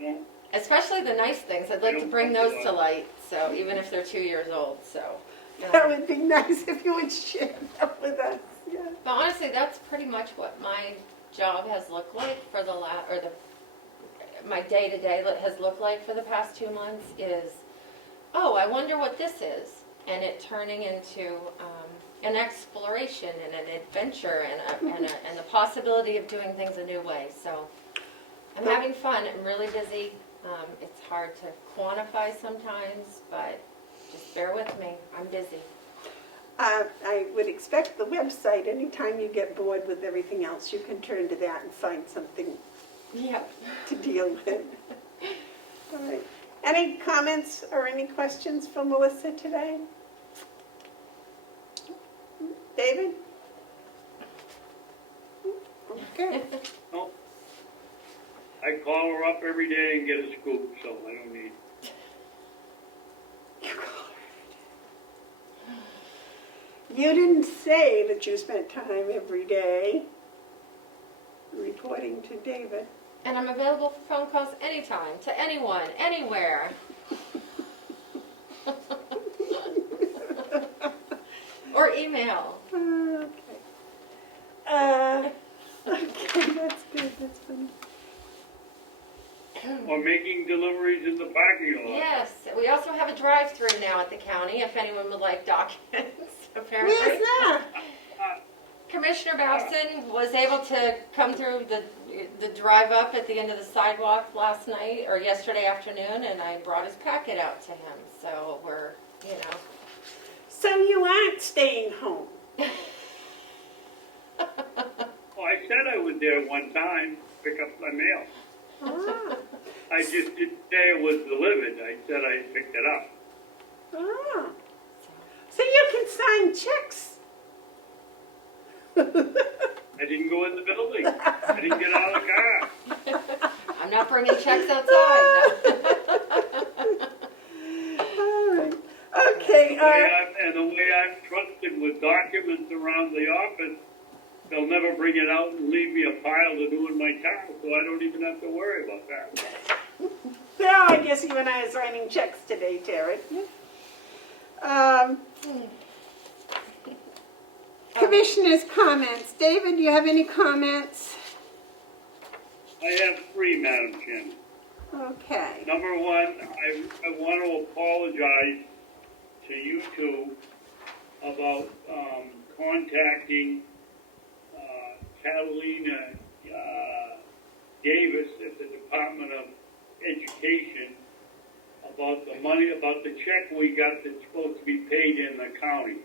No? especially the nice things. I'd like to bring those to light, so even if they're 2 years old, so. That would be nice if you would share that with us. Yeah. But honestly, that's pretty much what my job has looked like for my day-to-day has looked like for the past 2 months is, I wonder what this is, and it turning into an exploration and an adventure and the possibility of doing things a new way. So I'm having fun. I'm really busy. It's hard to quantify sometimes, but just bear with me. I'm busy. I would expect the website, anytime you get bored with everything else, you can turn to that and find something to deal with. All right. Any comments or any questions for Melissa today? David? Okay. No. I call her up every day and get a scoop, so I don't need. You didn't say that you spent time every day reporting to David. And I'm available for phone calls anytime, to anyone, anywhere. Or email. Okay. Okay, that's good, that's funny. Or making deliveries in the parking lot. Yes, we also have a drive-through now at the county, if anyone would like documents, apparently. Where's that? Commissioner Babson was able to come through the drive up at the end of the sidewalk last night, or yesterday afternoon, and I brought his packet out to him, so we're, you know. So you aren't staying home? Well, I said I was there one time, pick up my mail. Ah. I just didn't say it was delivered. I said I picked it up. Ah. So you can sign checks. I didn't go in the building. I didn't get out of the car. I'm not bringing checks outside. No. All right. Okay. And the way I'm trusted with documents around the office, they'll never bring it out and leave me a pile to do in my car, so I don't even have to worry about that. Well, I guess you and I are signing checks today, Terry. Commissioners' comments. David, do you have any comments? I have three, Madam Chairman. Okay. Number one, I want to apologize to you two about contacting Catalina Davis at the Department of Education about the money, about the check we got that's supposed to be paid in the county,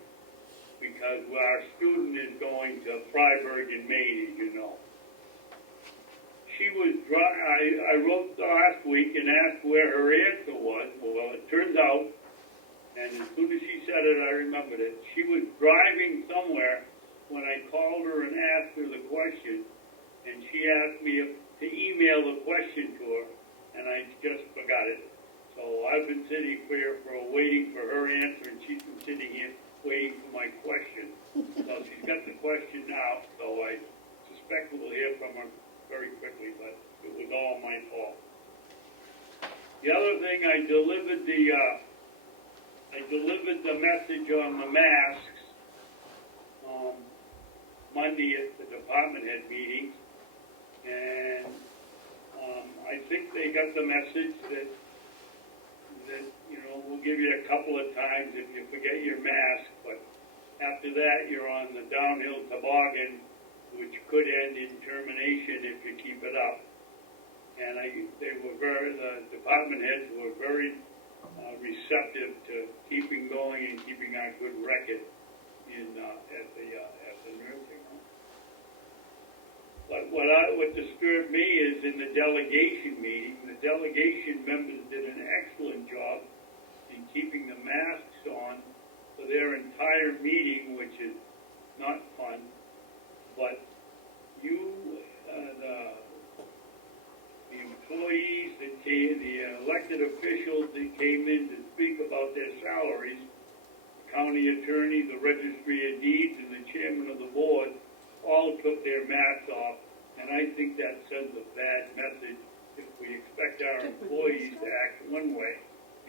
because our student is going to Freiburg in Maine, as you know. She was, I wrote last week and asked where her answer was. Well, it turns out, and as soon as she said it, I remembered it. She was driving somewhere when I called her and asked her the question, and she asked me to email the question to her, and I just forgot it. So I've been sitting here waiting for her answer, and she's been sitting here waiting for my question. So she's got the question now, so I suspect we'll hear from her very quickly, but it was all my fault. The other thing, I delivered the message on the masks Monday at the department head meeting, and I think they got the message that we'll give you a couple of times if you forget your mask, but after that you're on the downhill toboggan, which could end in termination if you keep it up. And the department heads were very receptive to keeping going and keeping our good record at the nursing home. But what disturbed me is in the delegation meeting, the delegation members did an excellent job in keeping the masks on for their entire meeting, which is not fun. But the employees that came, the elected officials that came in to speak about their salaries, the county attorney, the registry of deeds, and the chairman of the board, all took their masks off, and I think that sends a bad message if we expect our employees to act one way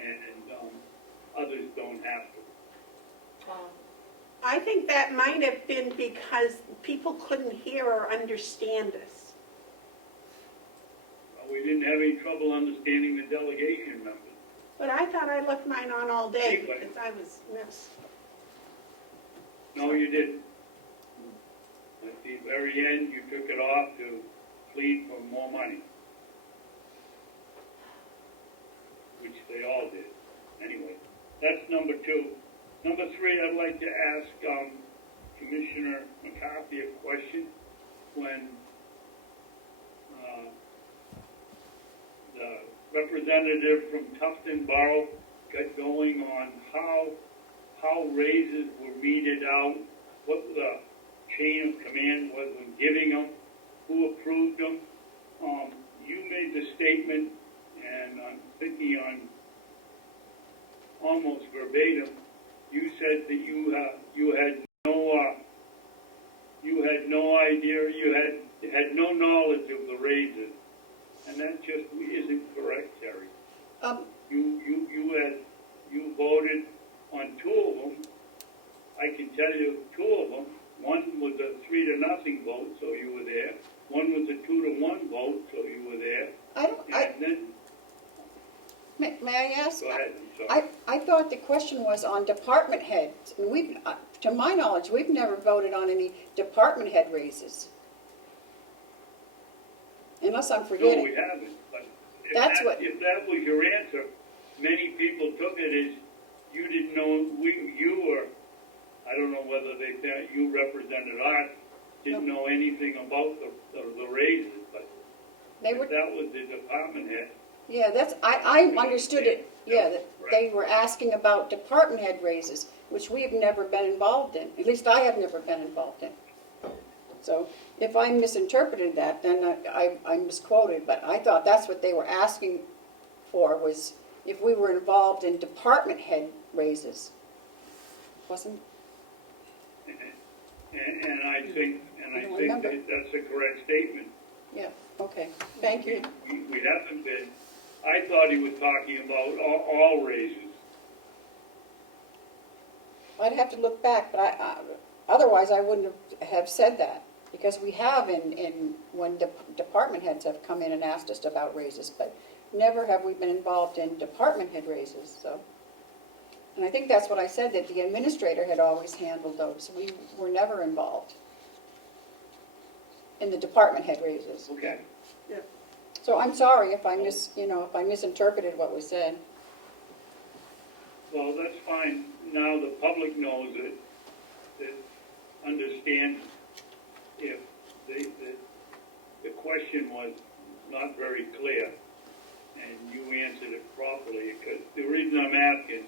and others don't have to. I think that might have been because people couldn't hear or understand us. Well, we didn't have any trouble understanding the delegation members. But I thought I left mine on all day Anyway. because I was missed. No, you didn't. At the very end, you took it off to plead for more money, which they all did. Anyway, that's number two. Number three, I'd like to ask Commissioner McCarthy a question. When the representative from Tufton Borough got going on how raises were meted out what the chain of command was when giving them, who approved them. You made the statement, and I'm thinking on almost verbatim, you said that you had no idea, you had no knowledge of the raises, and that just isn't correct, Terry. You voted on two of them. I can tell you two of them. One was a 3-0 vote, so you were there. One was a 2-1 vote, so you were there. And then, May I ask? go ahead, I'm sorry. I thought the question was on department heads. To my knowledge, we've never voted on any department head raises. Unless I'm No, forgetting. we haven't, but if That's that, what- if that was your answer, many people took it as you didn't know, you were, I don't know whether they thought you represented us, didn't know anything about the raises, but They if were, that was the department head, yeah, I understood it, yeah, that they were asking about department head raises, which we have never been involved in. At least I have never been involved in. So if I misinterpreted that, then I misquoted, but I thought that's what they were asking for, was if we were involved in department head raises. Wasn't? and I think I don't remember. that's a correct statement. Yeah, okay, thank you. We haven't been, I thought he was talking about all raises. I'd have to look back, but otherwise I wouldn't have said that, because we have when department heads have come in and asked us about raises, but never have we been involved in department head raises, so. And I think that's what I said, that the administrator had always handled those. We were never involved in the department head raises. Okay. So I'm sorry if I misinterpreted what was said. Well, that's fine. Now the public knows it, that understands if the question was not very clear, and you answered it properly, because the reason I'm asking,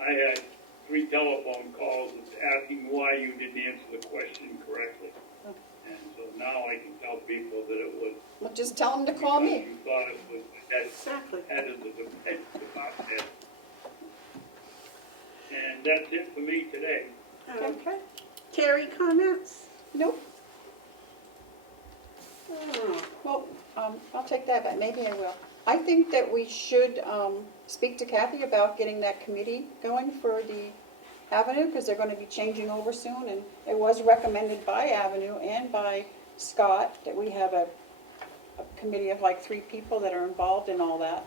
I had 3 telephone calls asking why you didn't answer the question correctly. And so now I can tell people that it was. Well, just tell them to call me. You thought it was Exactly. head of the department head. And that's it for me today. Okay. Terry, comments? Nope. Oh, Well, I'll take that back, maybe I will. I think that we should speak to Kathy about getting that committee going for the Avenue, because they're going to be changing over soon, and it was recommended by Avenue and by Scott that we have a committee of like 3 people that are involved in all that.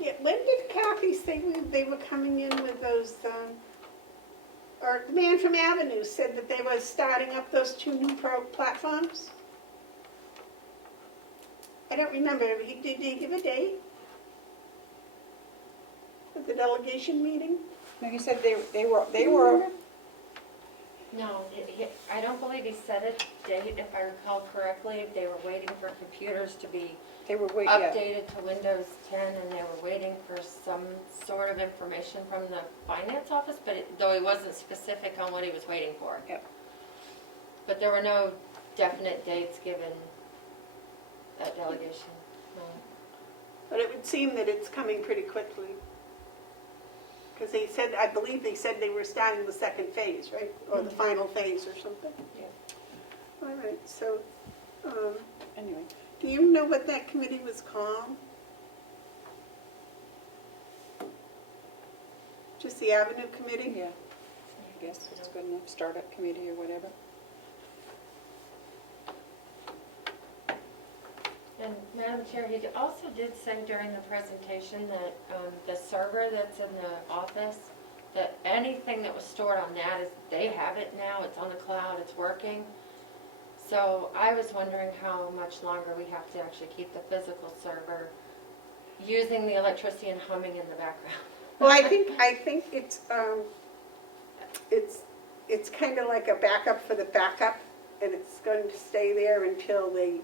yeah, when did Kathy say they were coming in with those, or the man from Avenue said that they were starting up those 2 new platforms? I don't remember. Did he give a date? At the delegation meeting? No, he said they were. No, I don't believe he set a date, if I recall correctly. They were waiting for computers to be They were waiting. Yeah. updated to Windows 10, and they were waiting for some sort of information from the finance office, but though he wasn't specific on what he was waiting for. Yep. But there were no definite dates given at delegation. No. But it would seem that it's coming pretty quickly. Because they said, I believe they said they were starting the 2nd phase, right? Or the final phase or something. Yeah. All right, so, Anyway, do you know what that committee was called? Just the Avenue Committee? yeah, I guess it's good enough. Startup committee or whatever. And Madam Chair, he also did say during the presentation that the server that's in the office, that anything that was stored on that is, they have it now, it's on the cloud, it's working. So I was wondering how much longer we have to actually keep the physical server using the electricity and humming in the background. Well, I think it's kind of like a backup for the backup, and it's going to stay there until they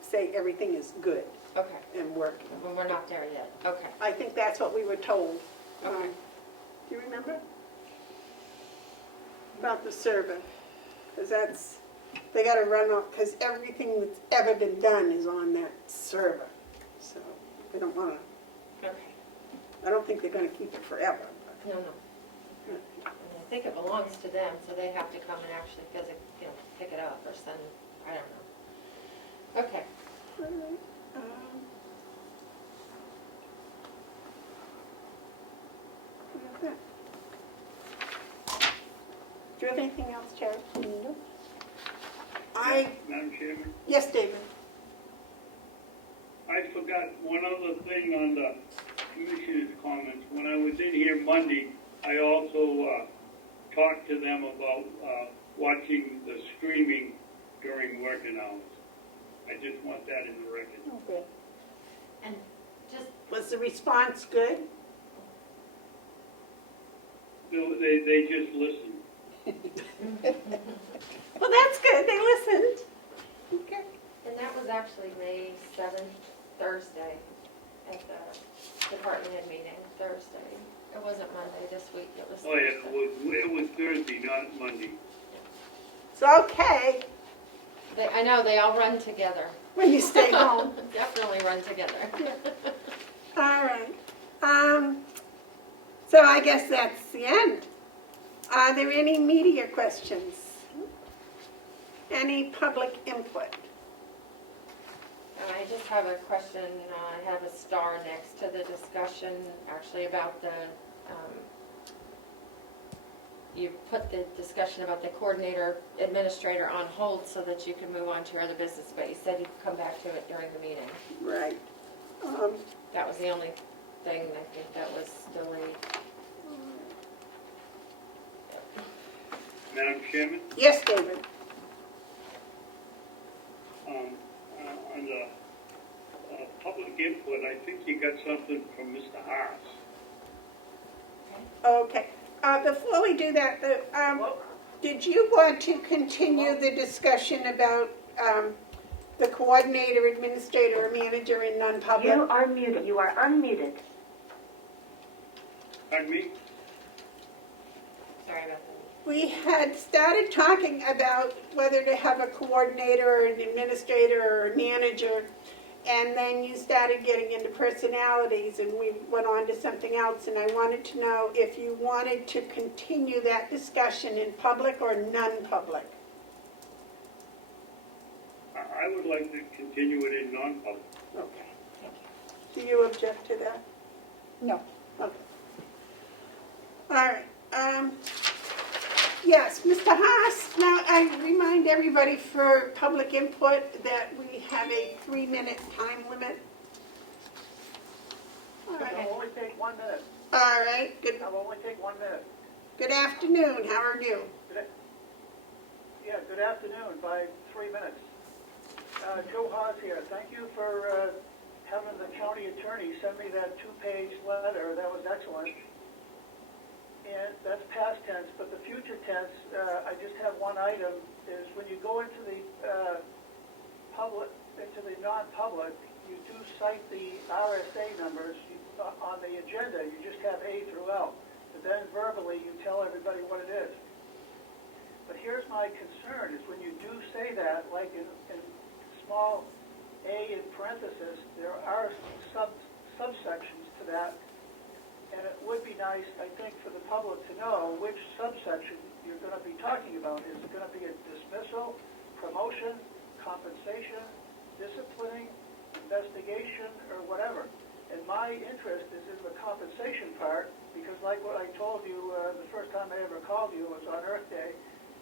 say everything is good Okay, and working. well, we're not there yet, okay. I think that's what we were told. Okay. Do you remember? about the server, because they gotta run off, because everything that's ever been done is on that server. So they don't wanna, Okay. I don't think they're gonna keep it forever. No, no. And I think it belongs to them, so they have to come and actually pick it up or send, I don't know. Okay. All right. What is that? Do you have anything else, Jerry? No. Madam Chairman, Yes, David. I forgot one other thing on the commissioner's comments. When I was in here Monday, I also talked to them about watching the streaming during working hours. I just want that in the record. Okay. And just, Was the response good? They just listened. Well, that's good. They listened. Okay. and that was actually May 7th, Thursday, at the department head meeting, Thursday. It wasn't Monday this week, it was Oh, yeah, Thursday. it was Thursday, not Monday. It's okay I know, they all run together. when you stay home. Definitely run together. All right. So I guess that's the end. Are there any media questions? Any public input? And I just have a question, I have a star next to the discussion, actually about the, you put the discussion about the coordinator administrator on hold so that you can move on to your other business, but you said you'd come back to it during the meeting. Right. That was the only thing I think that was delayed. Madam Chairman, Yes, David. on the public input, I think you got something from Mr. Harris. Okay. Before we do that, did you want to continue the discussion about the coordinator, administrator, or manager in non-public? You are muted. You are unmuted. Pardon me? Sorry about that. We had started talking about whether to have a coordinator or an administrator or a manager, and then you started getting into personalities, and we went on to something else, and I wanted to know if you wanted to continue that discussion in public or non-public. I would like to continue it in non-public. Okay. Do you object to that? No. Okay. All right. Yes, Mr. Haas, now I remind everybody for public input that we have a 3-minute time limit. All right. I'll only take 1 minute. All right, good, I'll only take 1 minute. good afternoon, how are you? Yeah, good afternoon, by 3 minutes. Joe Haas here. Thank you for having the county attorney send me that 2-page letter. That was excellent. And that's past tense, but the future tense, I just have one item, is when you go into the non-public, you do cite the RSA numbers on the agenda. You just have A throughout. But then verbally, you tell everybody what it is. But here's my concern, is when you do say that, like in small a in parentheses, there are subsections to that. And it would be nice, I think, for the public to know which subsection you're going to be talking about. Is it going to be a dismissal, promotion, compensation, disciplining, investigation, or whatever? And my interest is in the compensation part, because like what I told you the first time I ever called you was on Earth Day,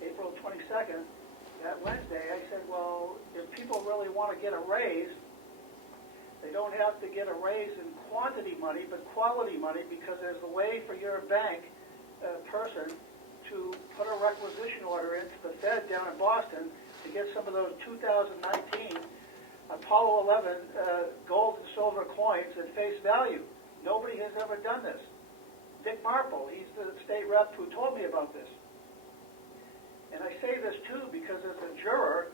April 22nd, that Wednesday. I said, well, if people really want to get a raise, they don't have to get a raise in quantity money, but quality money, because there's a way for your bank person to put a requisition order into the Fed down in Boston to get some of those 2019 Apollo 11 gold and silver coins at face value. Nobody has ever done this. Dick Marple, he's the state rep who told me about this. And I say this too because as a juror,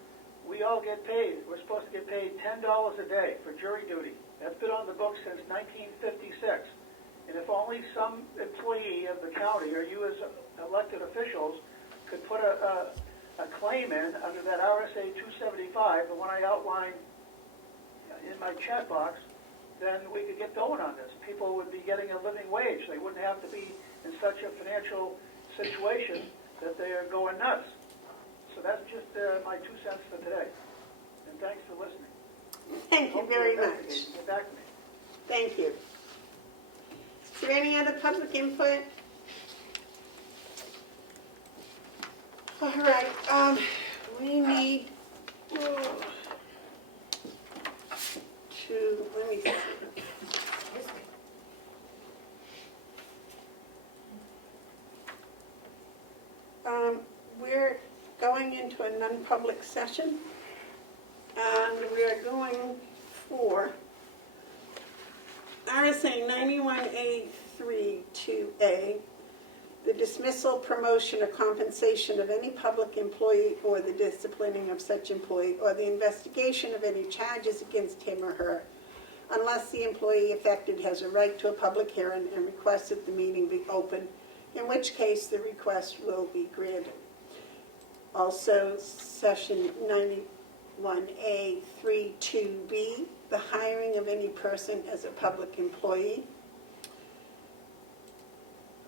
we all get paid. We're supposed to get paid $10 a day for jury duty. That's been on the books since 1956. And if only some employee of the county or you as elected officials could put a claim in under that RSA 275, the one I outlined in my chat box, then we could get going on this. People would be getting a living wage. They wouldn't have to be in such a financial situation that they are going nuts. So that's just my 2 cents for today. And thanks for listening. Thank you very much. Get back to me. Thank you. Is there any other public input? All right, we need let me see. We're going into a non-public session, and we are going for RSA 91A32A, the dismissal, promotion, or compensation of any public employee or the disciplining of such employee or the investigation of any charges against him or her, unless the employee affected has a right to a public hearing and requests that the meeting be open, in which case the request will be granted. Also, Section 91A32B, the hiring of any person as a public employee.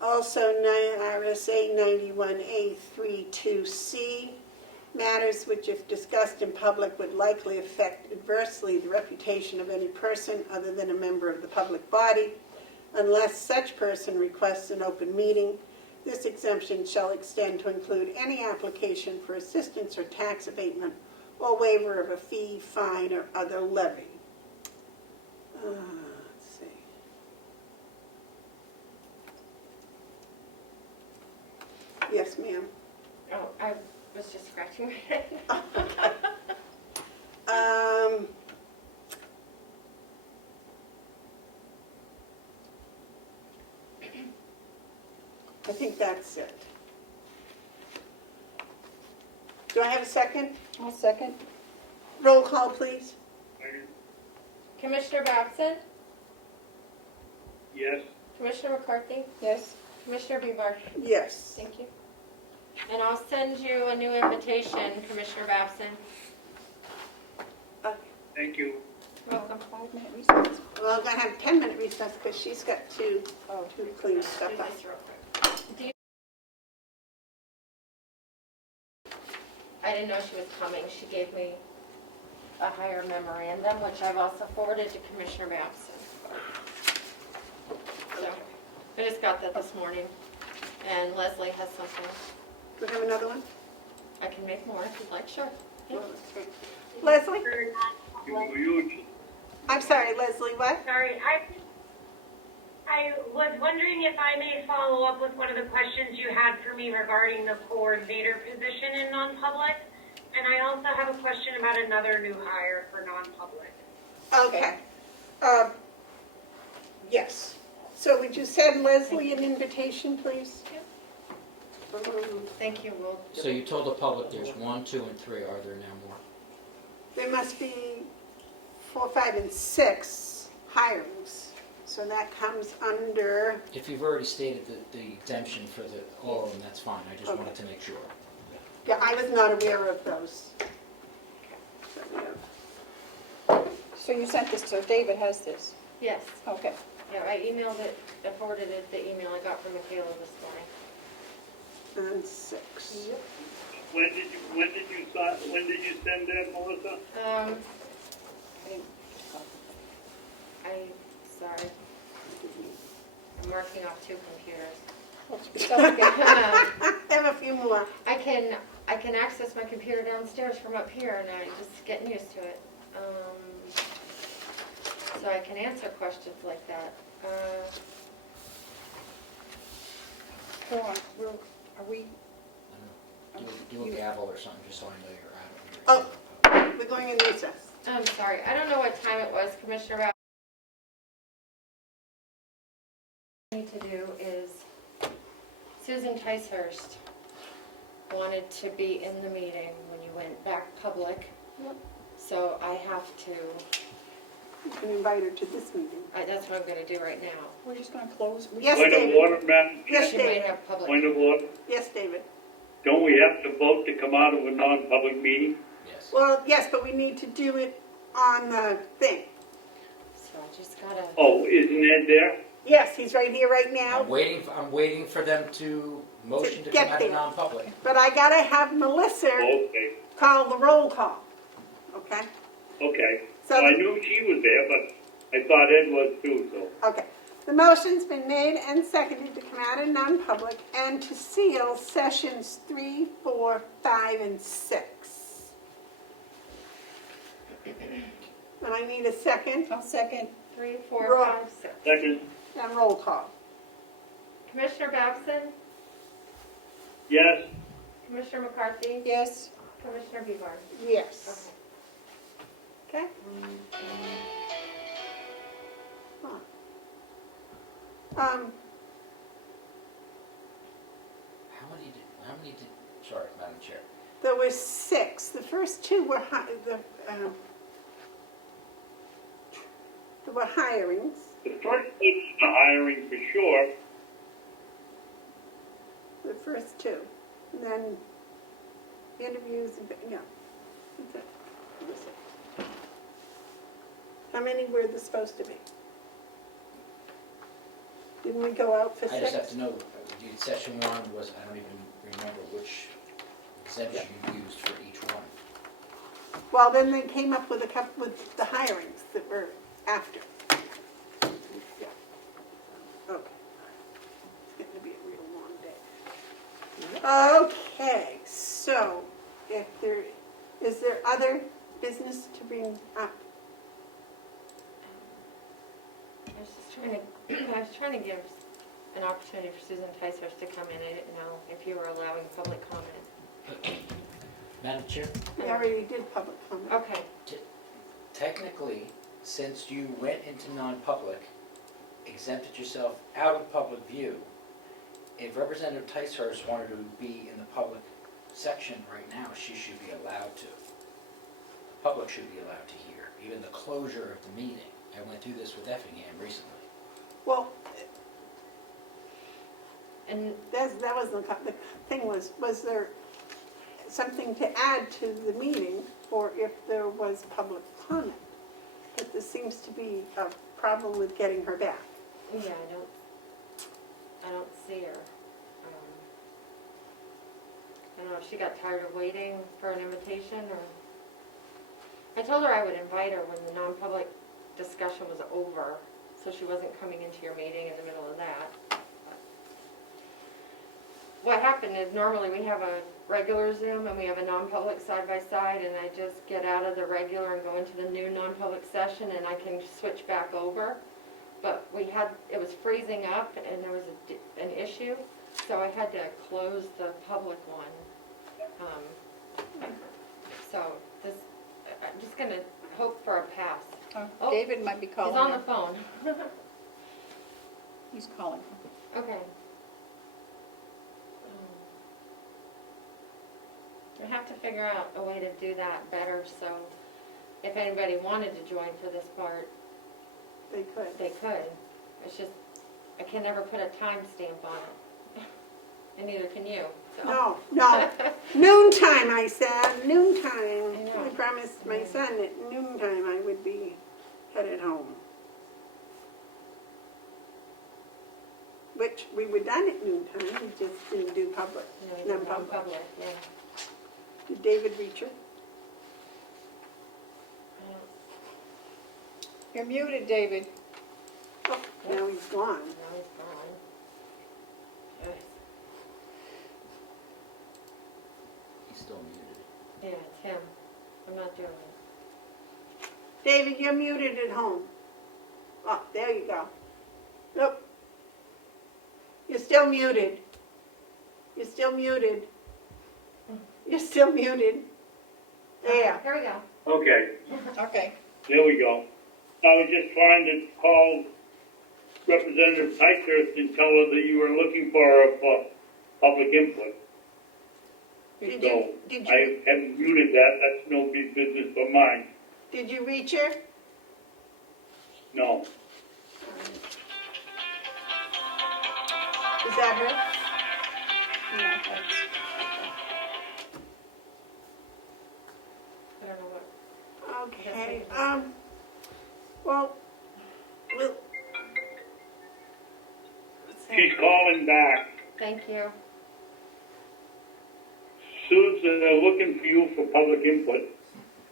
Also, RSA 91A32C, matters which, if discussed in public, would likely affect adversely the reputation of any person other than a member of the public body, unless such person requests an open meeting. This exemption shall extend to include any application for assistance or tax abatement or waiver of a fee, fine, or other levy. Let's see. Yes, ma'am. Oh, I was just scratching my head. I think that's it. Do I have a second? I'll second. Roll call, please. Commissioner Babson? Yes. Commissioner McCarthy? Yes. Commissioner Beaver? Yes. Thank you. And I'll send you a new invitation, Commissioner Babson. Thank you. Welcome. 5-minute recess. Well, I'm going to have a 10-minute recess because she's got to clean stuff Do up. this real quick. I didn't know she was coming. She gave me a hire memorandum, which I've also forwarded to Commissioner Babson. So, I just got that this morning. And Leslie has something. Do we have another one? I can make more if you'd like, sure. Leslie? Huge. I'm sorry, Leslie, what? Sorry, I was wondering if I may follow up with one of the questions you had for me regarding the coordinator position in non-public. And I also have a question about another new hire for non-public. Okay. Yes. So would you send Leslie an invitation, please? Thank you. So you told the public there's 1, 2, and 3. Are there now more? There must be 4, 5, and 6 hirings. So that comes under, If you've already stated the exemption for all of them, that's fine. I just wanted to make sure. yeah, I was not aware of those. So, yeah. So you sent this, so David has this? Yes. Okay. Yeah, I emailed it, I forwarded it, the email I got from Michaela this morning. And 6. Yep. When did you send that, Melissa? Sorry. I'm working off 2 computers. So we can- I have a few more. I can access my computer downstairs from up here, and I'm just getting used to it. So I can answer questions like that. Go on. Are we? I don't know. Do a gavel or something, just so I know you're out of here. Oh, we're going in recess. I'm sorry, I don't know what time it was, Commissioner Babson. What I need to do is, Susan Ticehurst wanted to be in the meeting when you went back public. Yep. So I have to, You can invite her to this meeting. that's what I'm gonna do right now. We're just going to close. Yes, Point of David. order, Madam Yes, She Chair. might David. have public. Point of order. Yes, David. don't we have to vote to come out of a non-public meeting? Yes. Well, yes, but we need to do it on the thing. So I just gotta, Oh, isn't Ed there? Yes, he's right here right now, I'm waiting for them to motion to get come out there. of non-public. but I gotta have Melissa Okay, call the roll call, okay? okay. So, I knew she was there, but I thought Ed was too, so. okay. The motion's been made and seconded to come out of non-public and to seal sessions 3, 4, 5, and 6. And I need a second I'll second. 3, 4, Roll. 5, 6. Second, and roll call. Commissioner Babson, yes, Commissioner McCarthy, Yes. Commissioner Bevar. Yes. Okay. Okay? Huh. How many did, sorry, Madam Chair. There were 6. The first 2 were there were hirings. the first was the hiring for sure. The first 2. And then interviews, and yeah. That's it. That was it. How many were there supposed to be? Didn't we go out for 6? I just have to know, session 1 was, I don't even remember which exemption you used for each one. Well, then they came up with a couple with the hirings that were after. Yeah. Okay. It's getting to be a real long day. Okay, so if is there other business to bring up? I was trying to give an opportunity for Susan Ticehurst to come in. I didn't know if you were allowing public comment. Madam Chair? We already did public comment. Okay. Technically, since you went into non-public, exempted yourself out of public view, if Representative Ticehurst wanted to be in the public section right now, she should be allowed to. The public should be allowed to hear, even the closure of the meeting. I went through this with Effingham recently. Well, And that was the thing was there something to add to the meeting or if there was public comment? But there seems to be a problem with getting her back. yeah, I don't see her. I don't know if she got tired of waiting for an invitation or. I told her I would invite her when the non-public discussion was over, so she wasn't coming into your meeting in the middle of that. What happened is normally we have a regular Zoom and we have a non-public side by side, and I just get out of the regular and go into the new non-public session and I can switch back over. But it was freezing up and there was an issue, so I had to close the public one. So I'm just gonna hope for a pass. Oh, David might be calling. He's on her. the phone. He's calling. Okay. I have to figure out a way to do that better, so if anybody wanted to join for this part, They could. they could. It's just, I can never put a timestamp on it. And neither can you. So. No. Noontime, I said, noontime. I know. I promised my son at noontime I would be headed home. Which we were done at noontime, we just didn't do public, non-public. Non-public, yeah. Did David reach her? You're muted, David. Oh, now he's gone. Now he's gone. Yes. He's still muted. Yeah, it's him. I'm not doing it. David, you're muted at home. Oh, there you go. Nope. You're still muted. You're still muted. You're still muted. There. Here we go. Okay, Okay. there we go. I was just trying to call Representative Ticehurst and tell her that you were looking for public input. Did So you I haven't muted that, that's no big business of mine. did you reach her? No. Is that her? I don't know what. Okay, well, we'll. She's calling back. Thank you. Susan, they're looking for you for public input.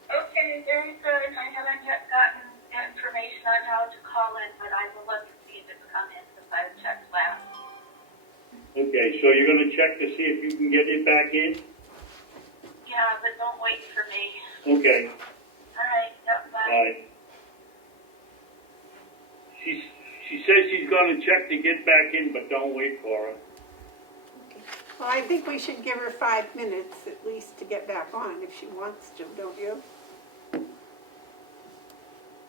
Okay, very good. I haven't yet gotten information on how to call in, but I will look to see if it's come in since I've checked last. Okay, so you're gonna check to see if you can get it back in? Yeah, but don't wait for me. Okay, All right, yep, bye. bye. She says she's gonna check to get back in, but don't wait for her. Well, I think we should give her 5 minutes at least to get back on if she wants to, don't you?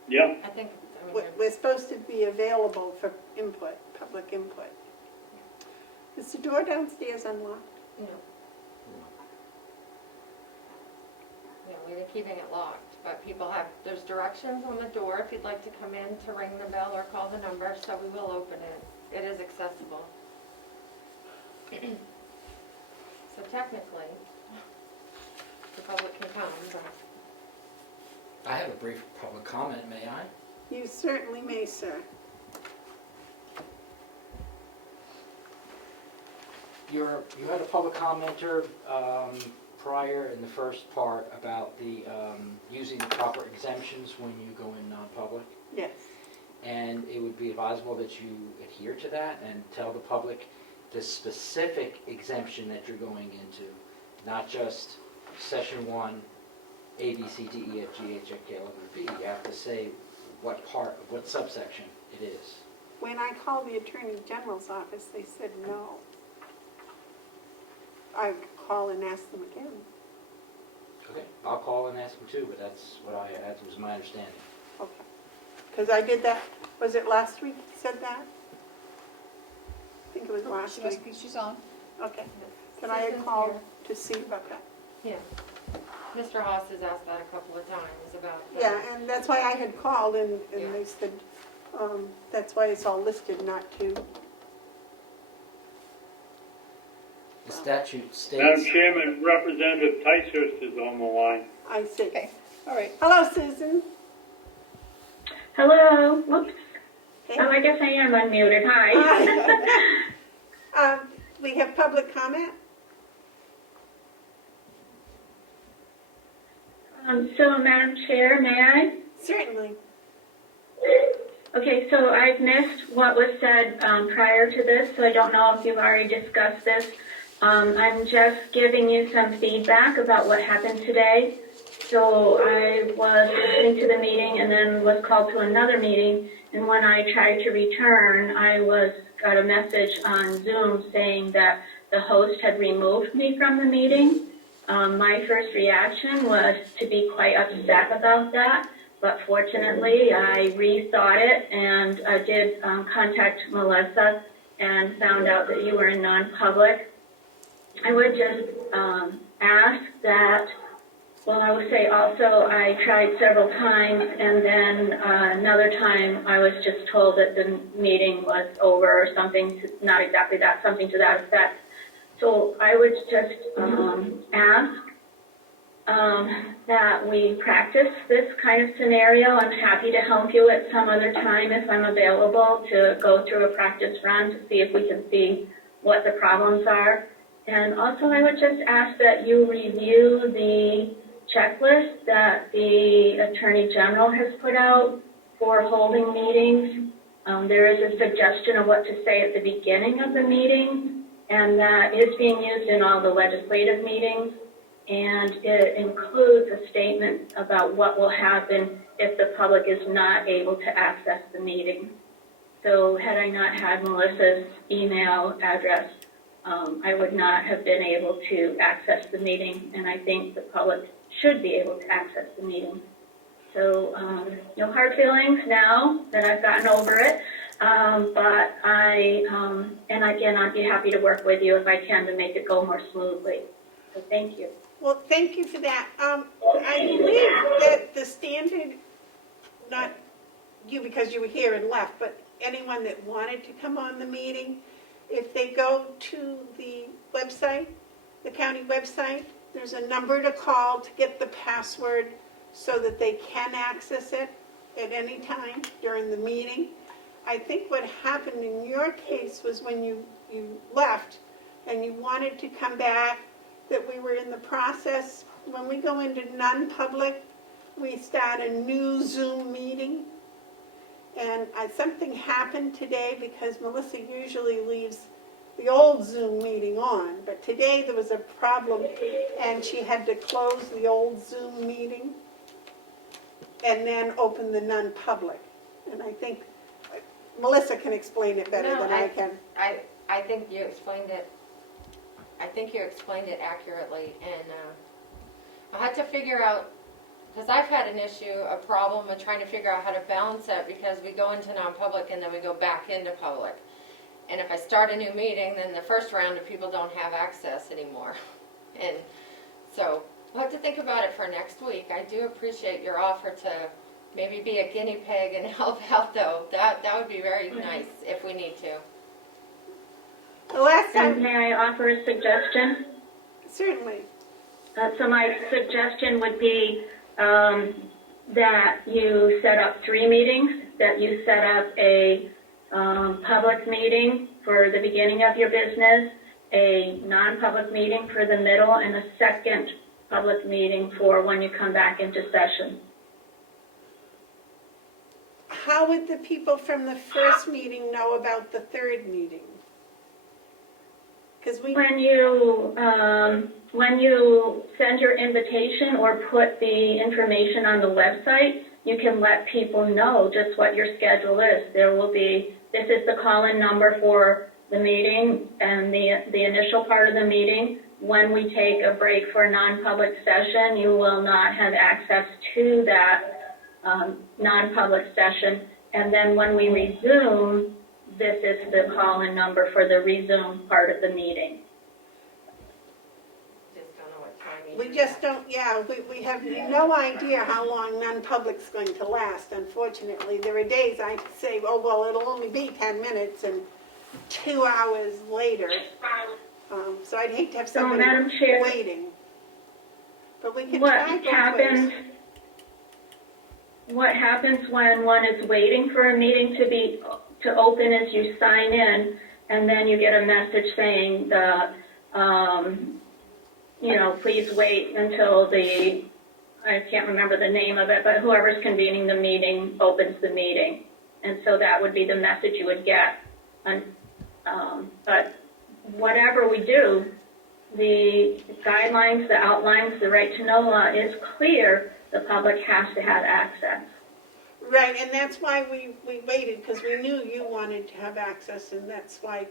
Yeah, I think, We're supposed to be available for input, public input. Is the door downstairs unlocked? no. Yeah, we've been keeping it locked, but people have, there's directions on the door if you'd like to come in to ring the bell or call the number, so we will open it. It is accessible. So technically, the public can come, but I have a brief public comment, may I? You certainly may, sir. You had a public commenter prior in the first part about the using the proper exemptions when you go in non-public. Yes. And it would be advisable that you adhere to that and tell the public the specific exemption that you're going into, not just session 1, A, B, C, D, E, F, G, H, I, K, L, M, N, P. You have to say what part, what subsection it is. When I called the Attorney General's office, they said no. I could call and ask them again. Okay, I'll call and ask them too, but that was my understanding. Okay. Because I did that, was it last week you said that? I think it was last She must week. be, she's on. Okay. Can I Susan's call here. to see about that? Yeah. Mr. Haas has asked that a couple of times about. Yeah, and that's why I had called and Yeah. they said, that's why it's all listed, not to. The statute Madam states, Chairman, Representative Ticehurst is on the line. I see. Okay, all right. Hello, Susan. Hello, whoops. Hey. Oh, I guess I am unmuted, hi. Hi. We have public comment? So, Madam Chair, may I? Certainly. Okay, so I've missed what was said prior to this, so I don't know if you've already discussed this. I'm just giving you some feedback about what happened today. So I was listening to the meeting and then was called to another meeting, and when I tried to return, I got a message on Zoom saying that the host had removed me from the meeting. My first reaction was to be quite upset about that. But fortunately, I rethought it and I did contact Melissa and found out that you were in non-public. I would just ask that, well, I would say also I tried several times and then another time I was just told that the meeting was over or something, not exactly that, something to that effect. So I would just ask that we practice this kind of scenario. I'm happy to help you at some other time if I'm available to go through a practice run to see if we can see what the problems are. And also I would just ask that you review the checklist that the Attorney General has put out for holding meetings. There is a suggestion of what to say at the beginning of the meeting, and that is being used in all the legislative meetings. And it includes a statement about what will happen if the public is not able to access the meeting. So had I not had Melissa's email address, I would not have been able to access the meeting, and I think the public should be able to access the meeting. So no hard feelings now that I've gotten over it, but and again, I'd be happy to work with you if I can to make it go more smoothly. So thank you. Well, thank you for that. I believe that the standard, not you because you were here and left, but anyone that wanted to come on the meeting, if they go to the website, the county website, there's a number to call to get the password so that they can access it at any time during the meeting. I think what happened in your case was when you left and you wanted to come back, that we were in the process, when we go into non-public, we start a new Zoom meeting. And something happened today because Melissa usually leaves the old Zoom meeting on, but today there was a problem and she had to close the old Zoom meeting and then open the non-public. And I think Melissa can explain it better than I can. I think you explained it. I think you explained it accurately, and I had to figure out, because I've had an issue, a problem with trying to figure out how to balance that, because we go into non-public and then we go back into public. And if I start a new meeting, then the first round of people don't have access anymore. And so we'll have to think about it for next week. I do appreciate your offer to maybe be a guinea pig and help out, though. That would be very nice if we need to. The last time... And may I offer a suggestion? Certainly. So my suggestion would be that you set up 3 meetings, that you set up a public meeting for the beginning of your business, a non-public meeting for the middle, and a second public meeting for when you come back into session. How would the people from the first meeting know about the third meeting? Because when you send your invitation or put the information on the website, you can let people know just what your schedule is. There will be, this is the call-in number for the meeting and the initial part of the meeting. When we take a break for a non-public session, you will not have access to that non-public session. And then when we resume, this is the call-in number for the resume part of the meeting. Just don't know what time we just don't, we have no idea how long non-public's going to last, unfortunately. There are days I say, oh, well, it'll only be 10 minutes, and 2 hours later. So I'd hate to have somebody Madam Chair, waiting. But we can try both ways. What happens when one is waiting for a meeting to open is you sign in, and then you get a message saying please wait until I can't remember the name of it, but whoever's convening the meeting opens the meeting. And so that would be the message you would get. But whatever we do, the guidelines, the outlines, the right to know law is clear. The public has to have access. Right, and that's why we waited, because we knew you wanted to have access, and that's why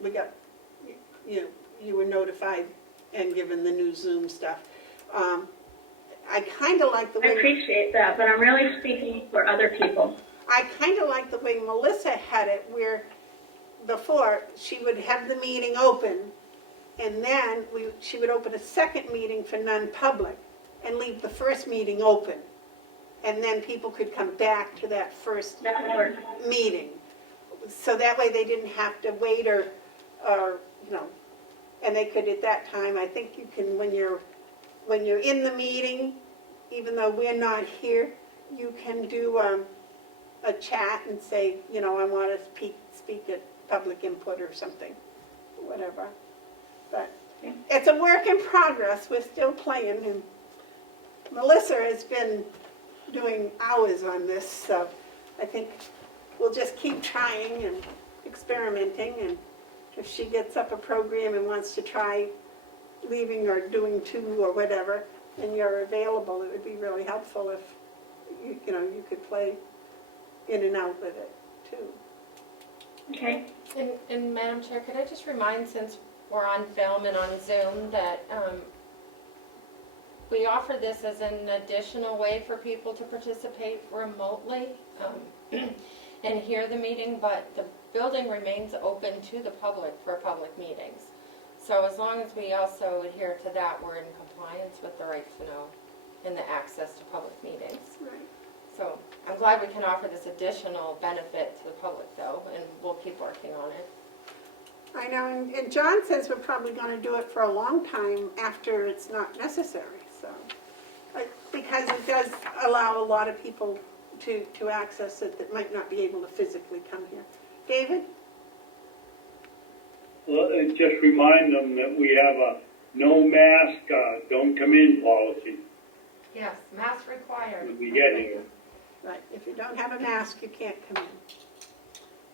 we got, you were notified and given the new Zoom stuff. I kind of like the way... I appreciate that, but I'm really speaking for other people. I kind of like the way Melissa had it, where before she would have the meeting open, and then she would open a second meeting for non-public and leave the first meeting open. And then people could come back to that first meeting. So that way they didn't have to wait or and they could at that time, I think you can, when you're in the meeting, even though we're not here, you can do a chat and say, I want to speak at public input or something, whatever. But it's a work in progress. We're still playing, and Melissa has been doing hours on this, so I think we'll just keep trying and experimenting, and if she gets up a program and wants to try leaving or doing 2 or whatever, and you're available, it would be really helpful if you could play in and out with it too. Okay. And Madam Chair, could I just remind, since we're on film and on Zoom, that we offer this as an additional way for people to participate remotely and hear the meeting, but the building remains open to the public for public meetings. So as long as we also adhere to that, we're in compliance with the right to know and the access to public meetings. Right. So I'm glad we can offer this additional benefit to the public though, and we'll keep working on it. I know, and John says we're probably going to do it for a long time after it's not necessary, so. Because it does allow a lot of people to access it that might not be able to physically come here. David? Well, just remind them that we have a no mask, don't come in policy Yes, mask required. when we get here. Right, if you don't have a mask, you can't come in.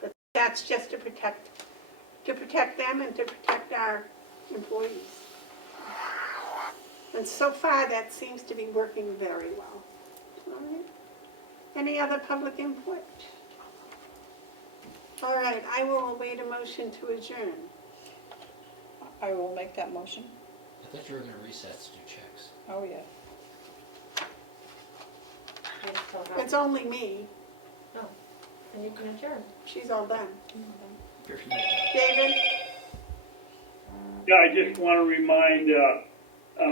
But that's just to protect them and to protect our employees. And so far, that seems to be working very well. All right. Any other public input? All right, I will await a motion to adjourn. I will make that motion. I thought you were going to recess to do checks. Oh, yeah. We still have- It's only me. Oh, and you can adjourn. She's all done. Here's my job. David? Yeah, I just want to remind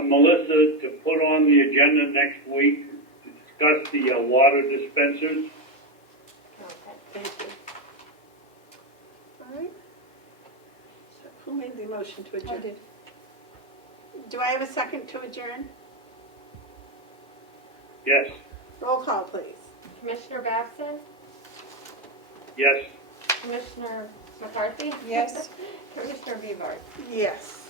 Melissa to put on the agenda next week to discuss the water dispensers. Okay. Thank you. All right. So who made the motion to adjourn? I did. Do I have a second to adjourn? Yes, Roll call, please. Commissioner Baxton? yes. Commissioner McCarthy? Yes. Commissioner Bevard? Yes.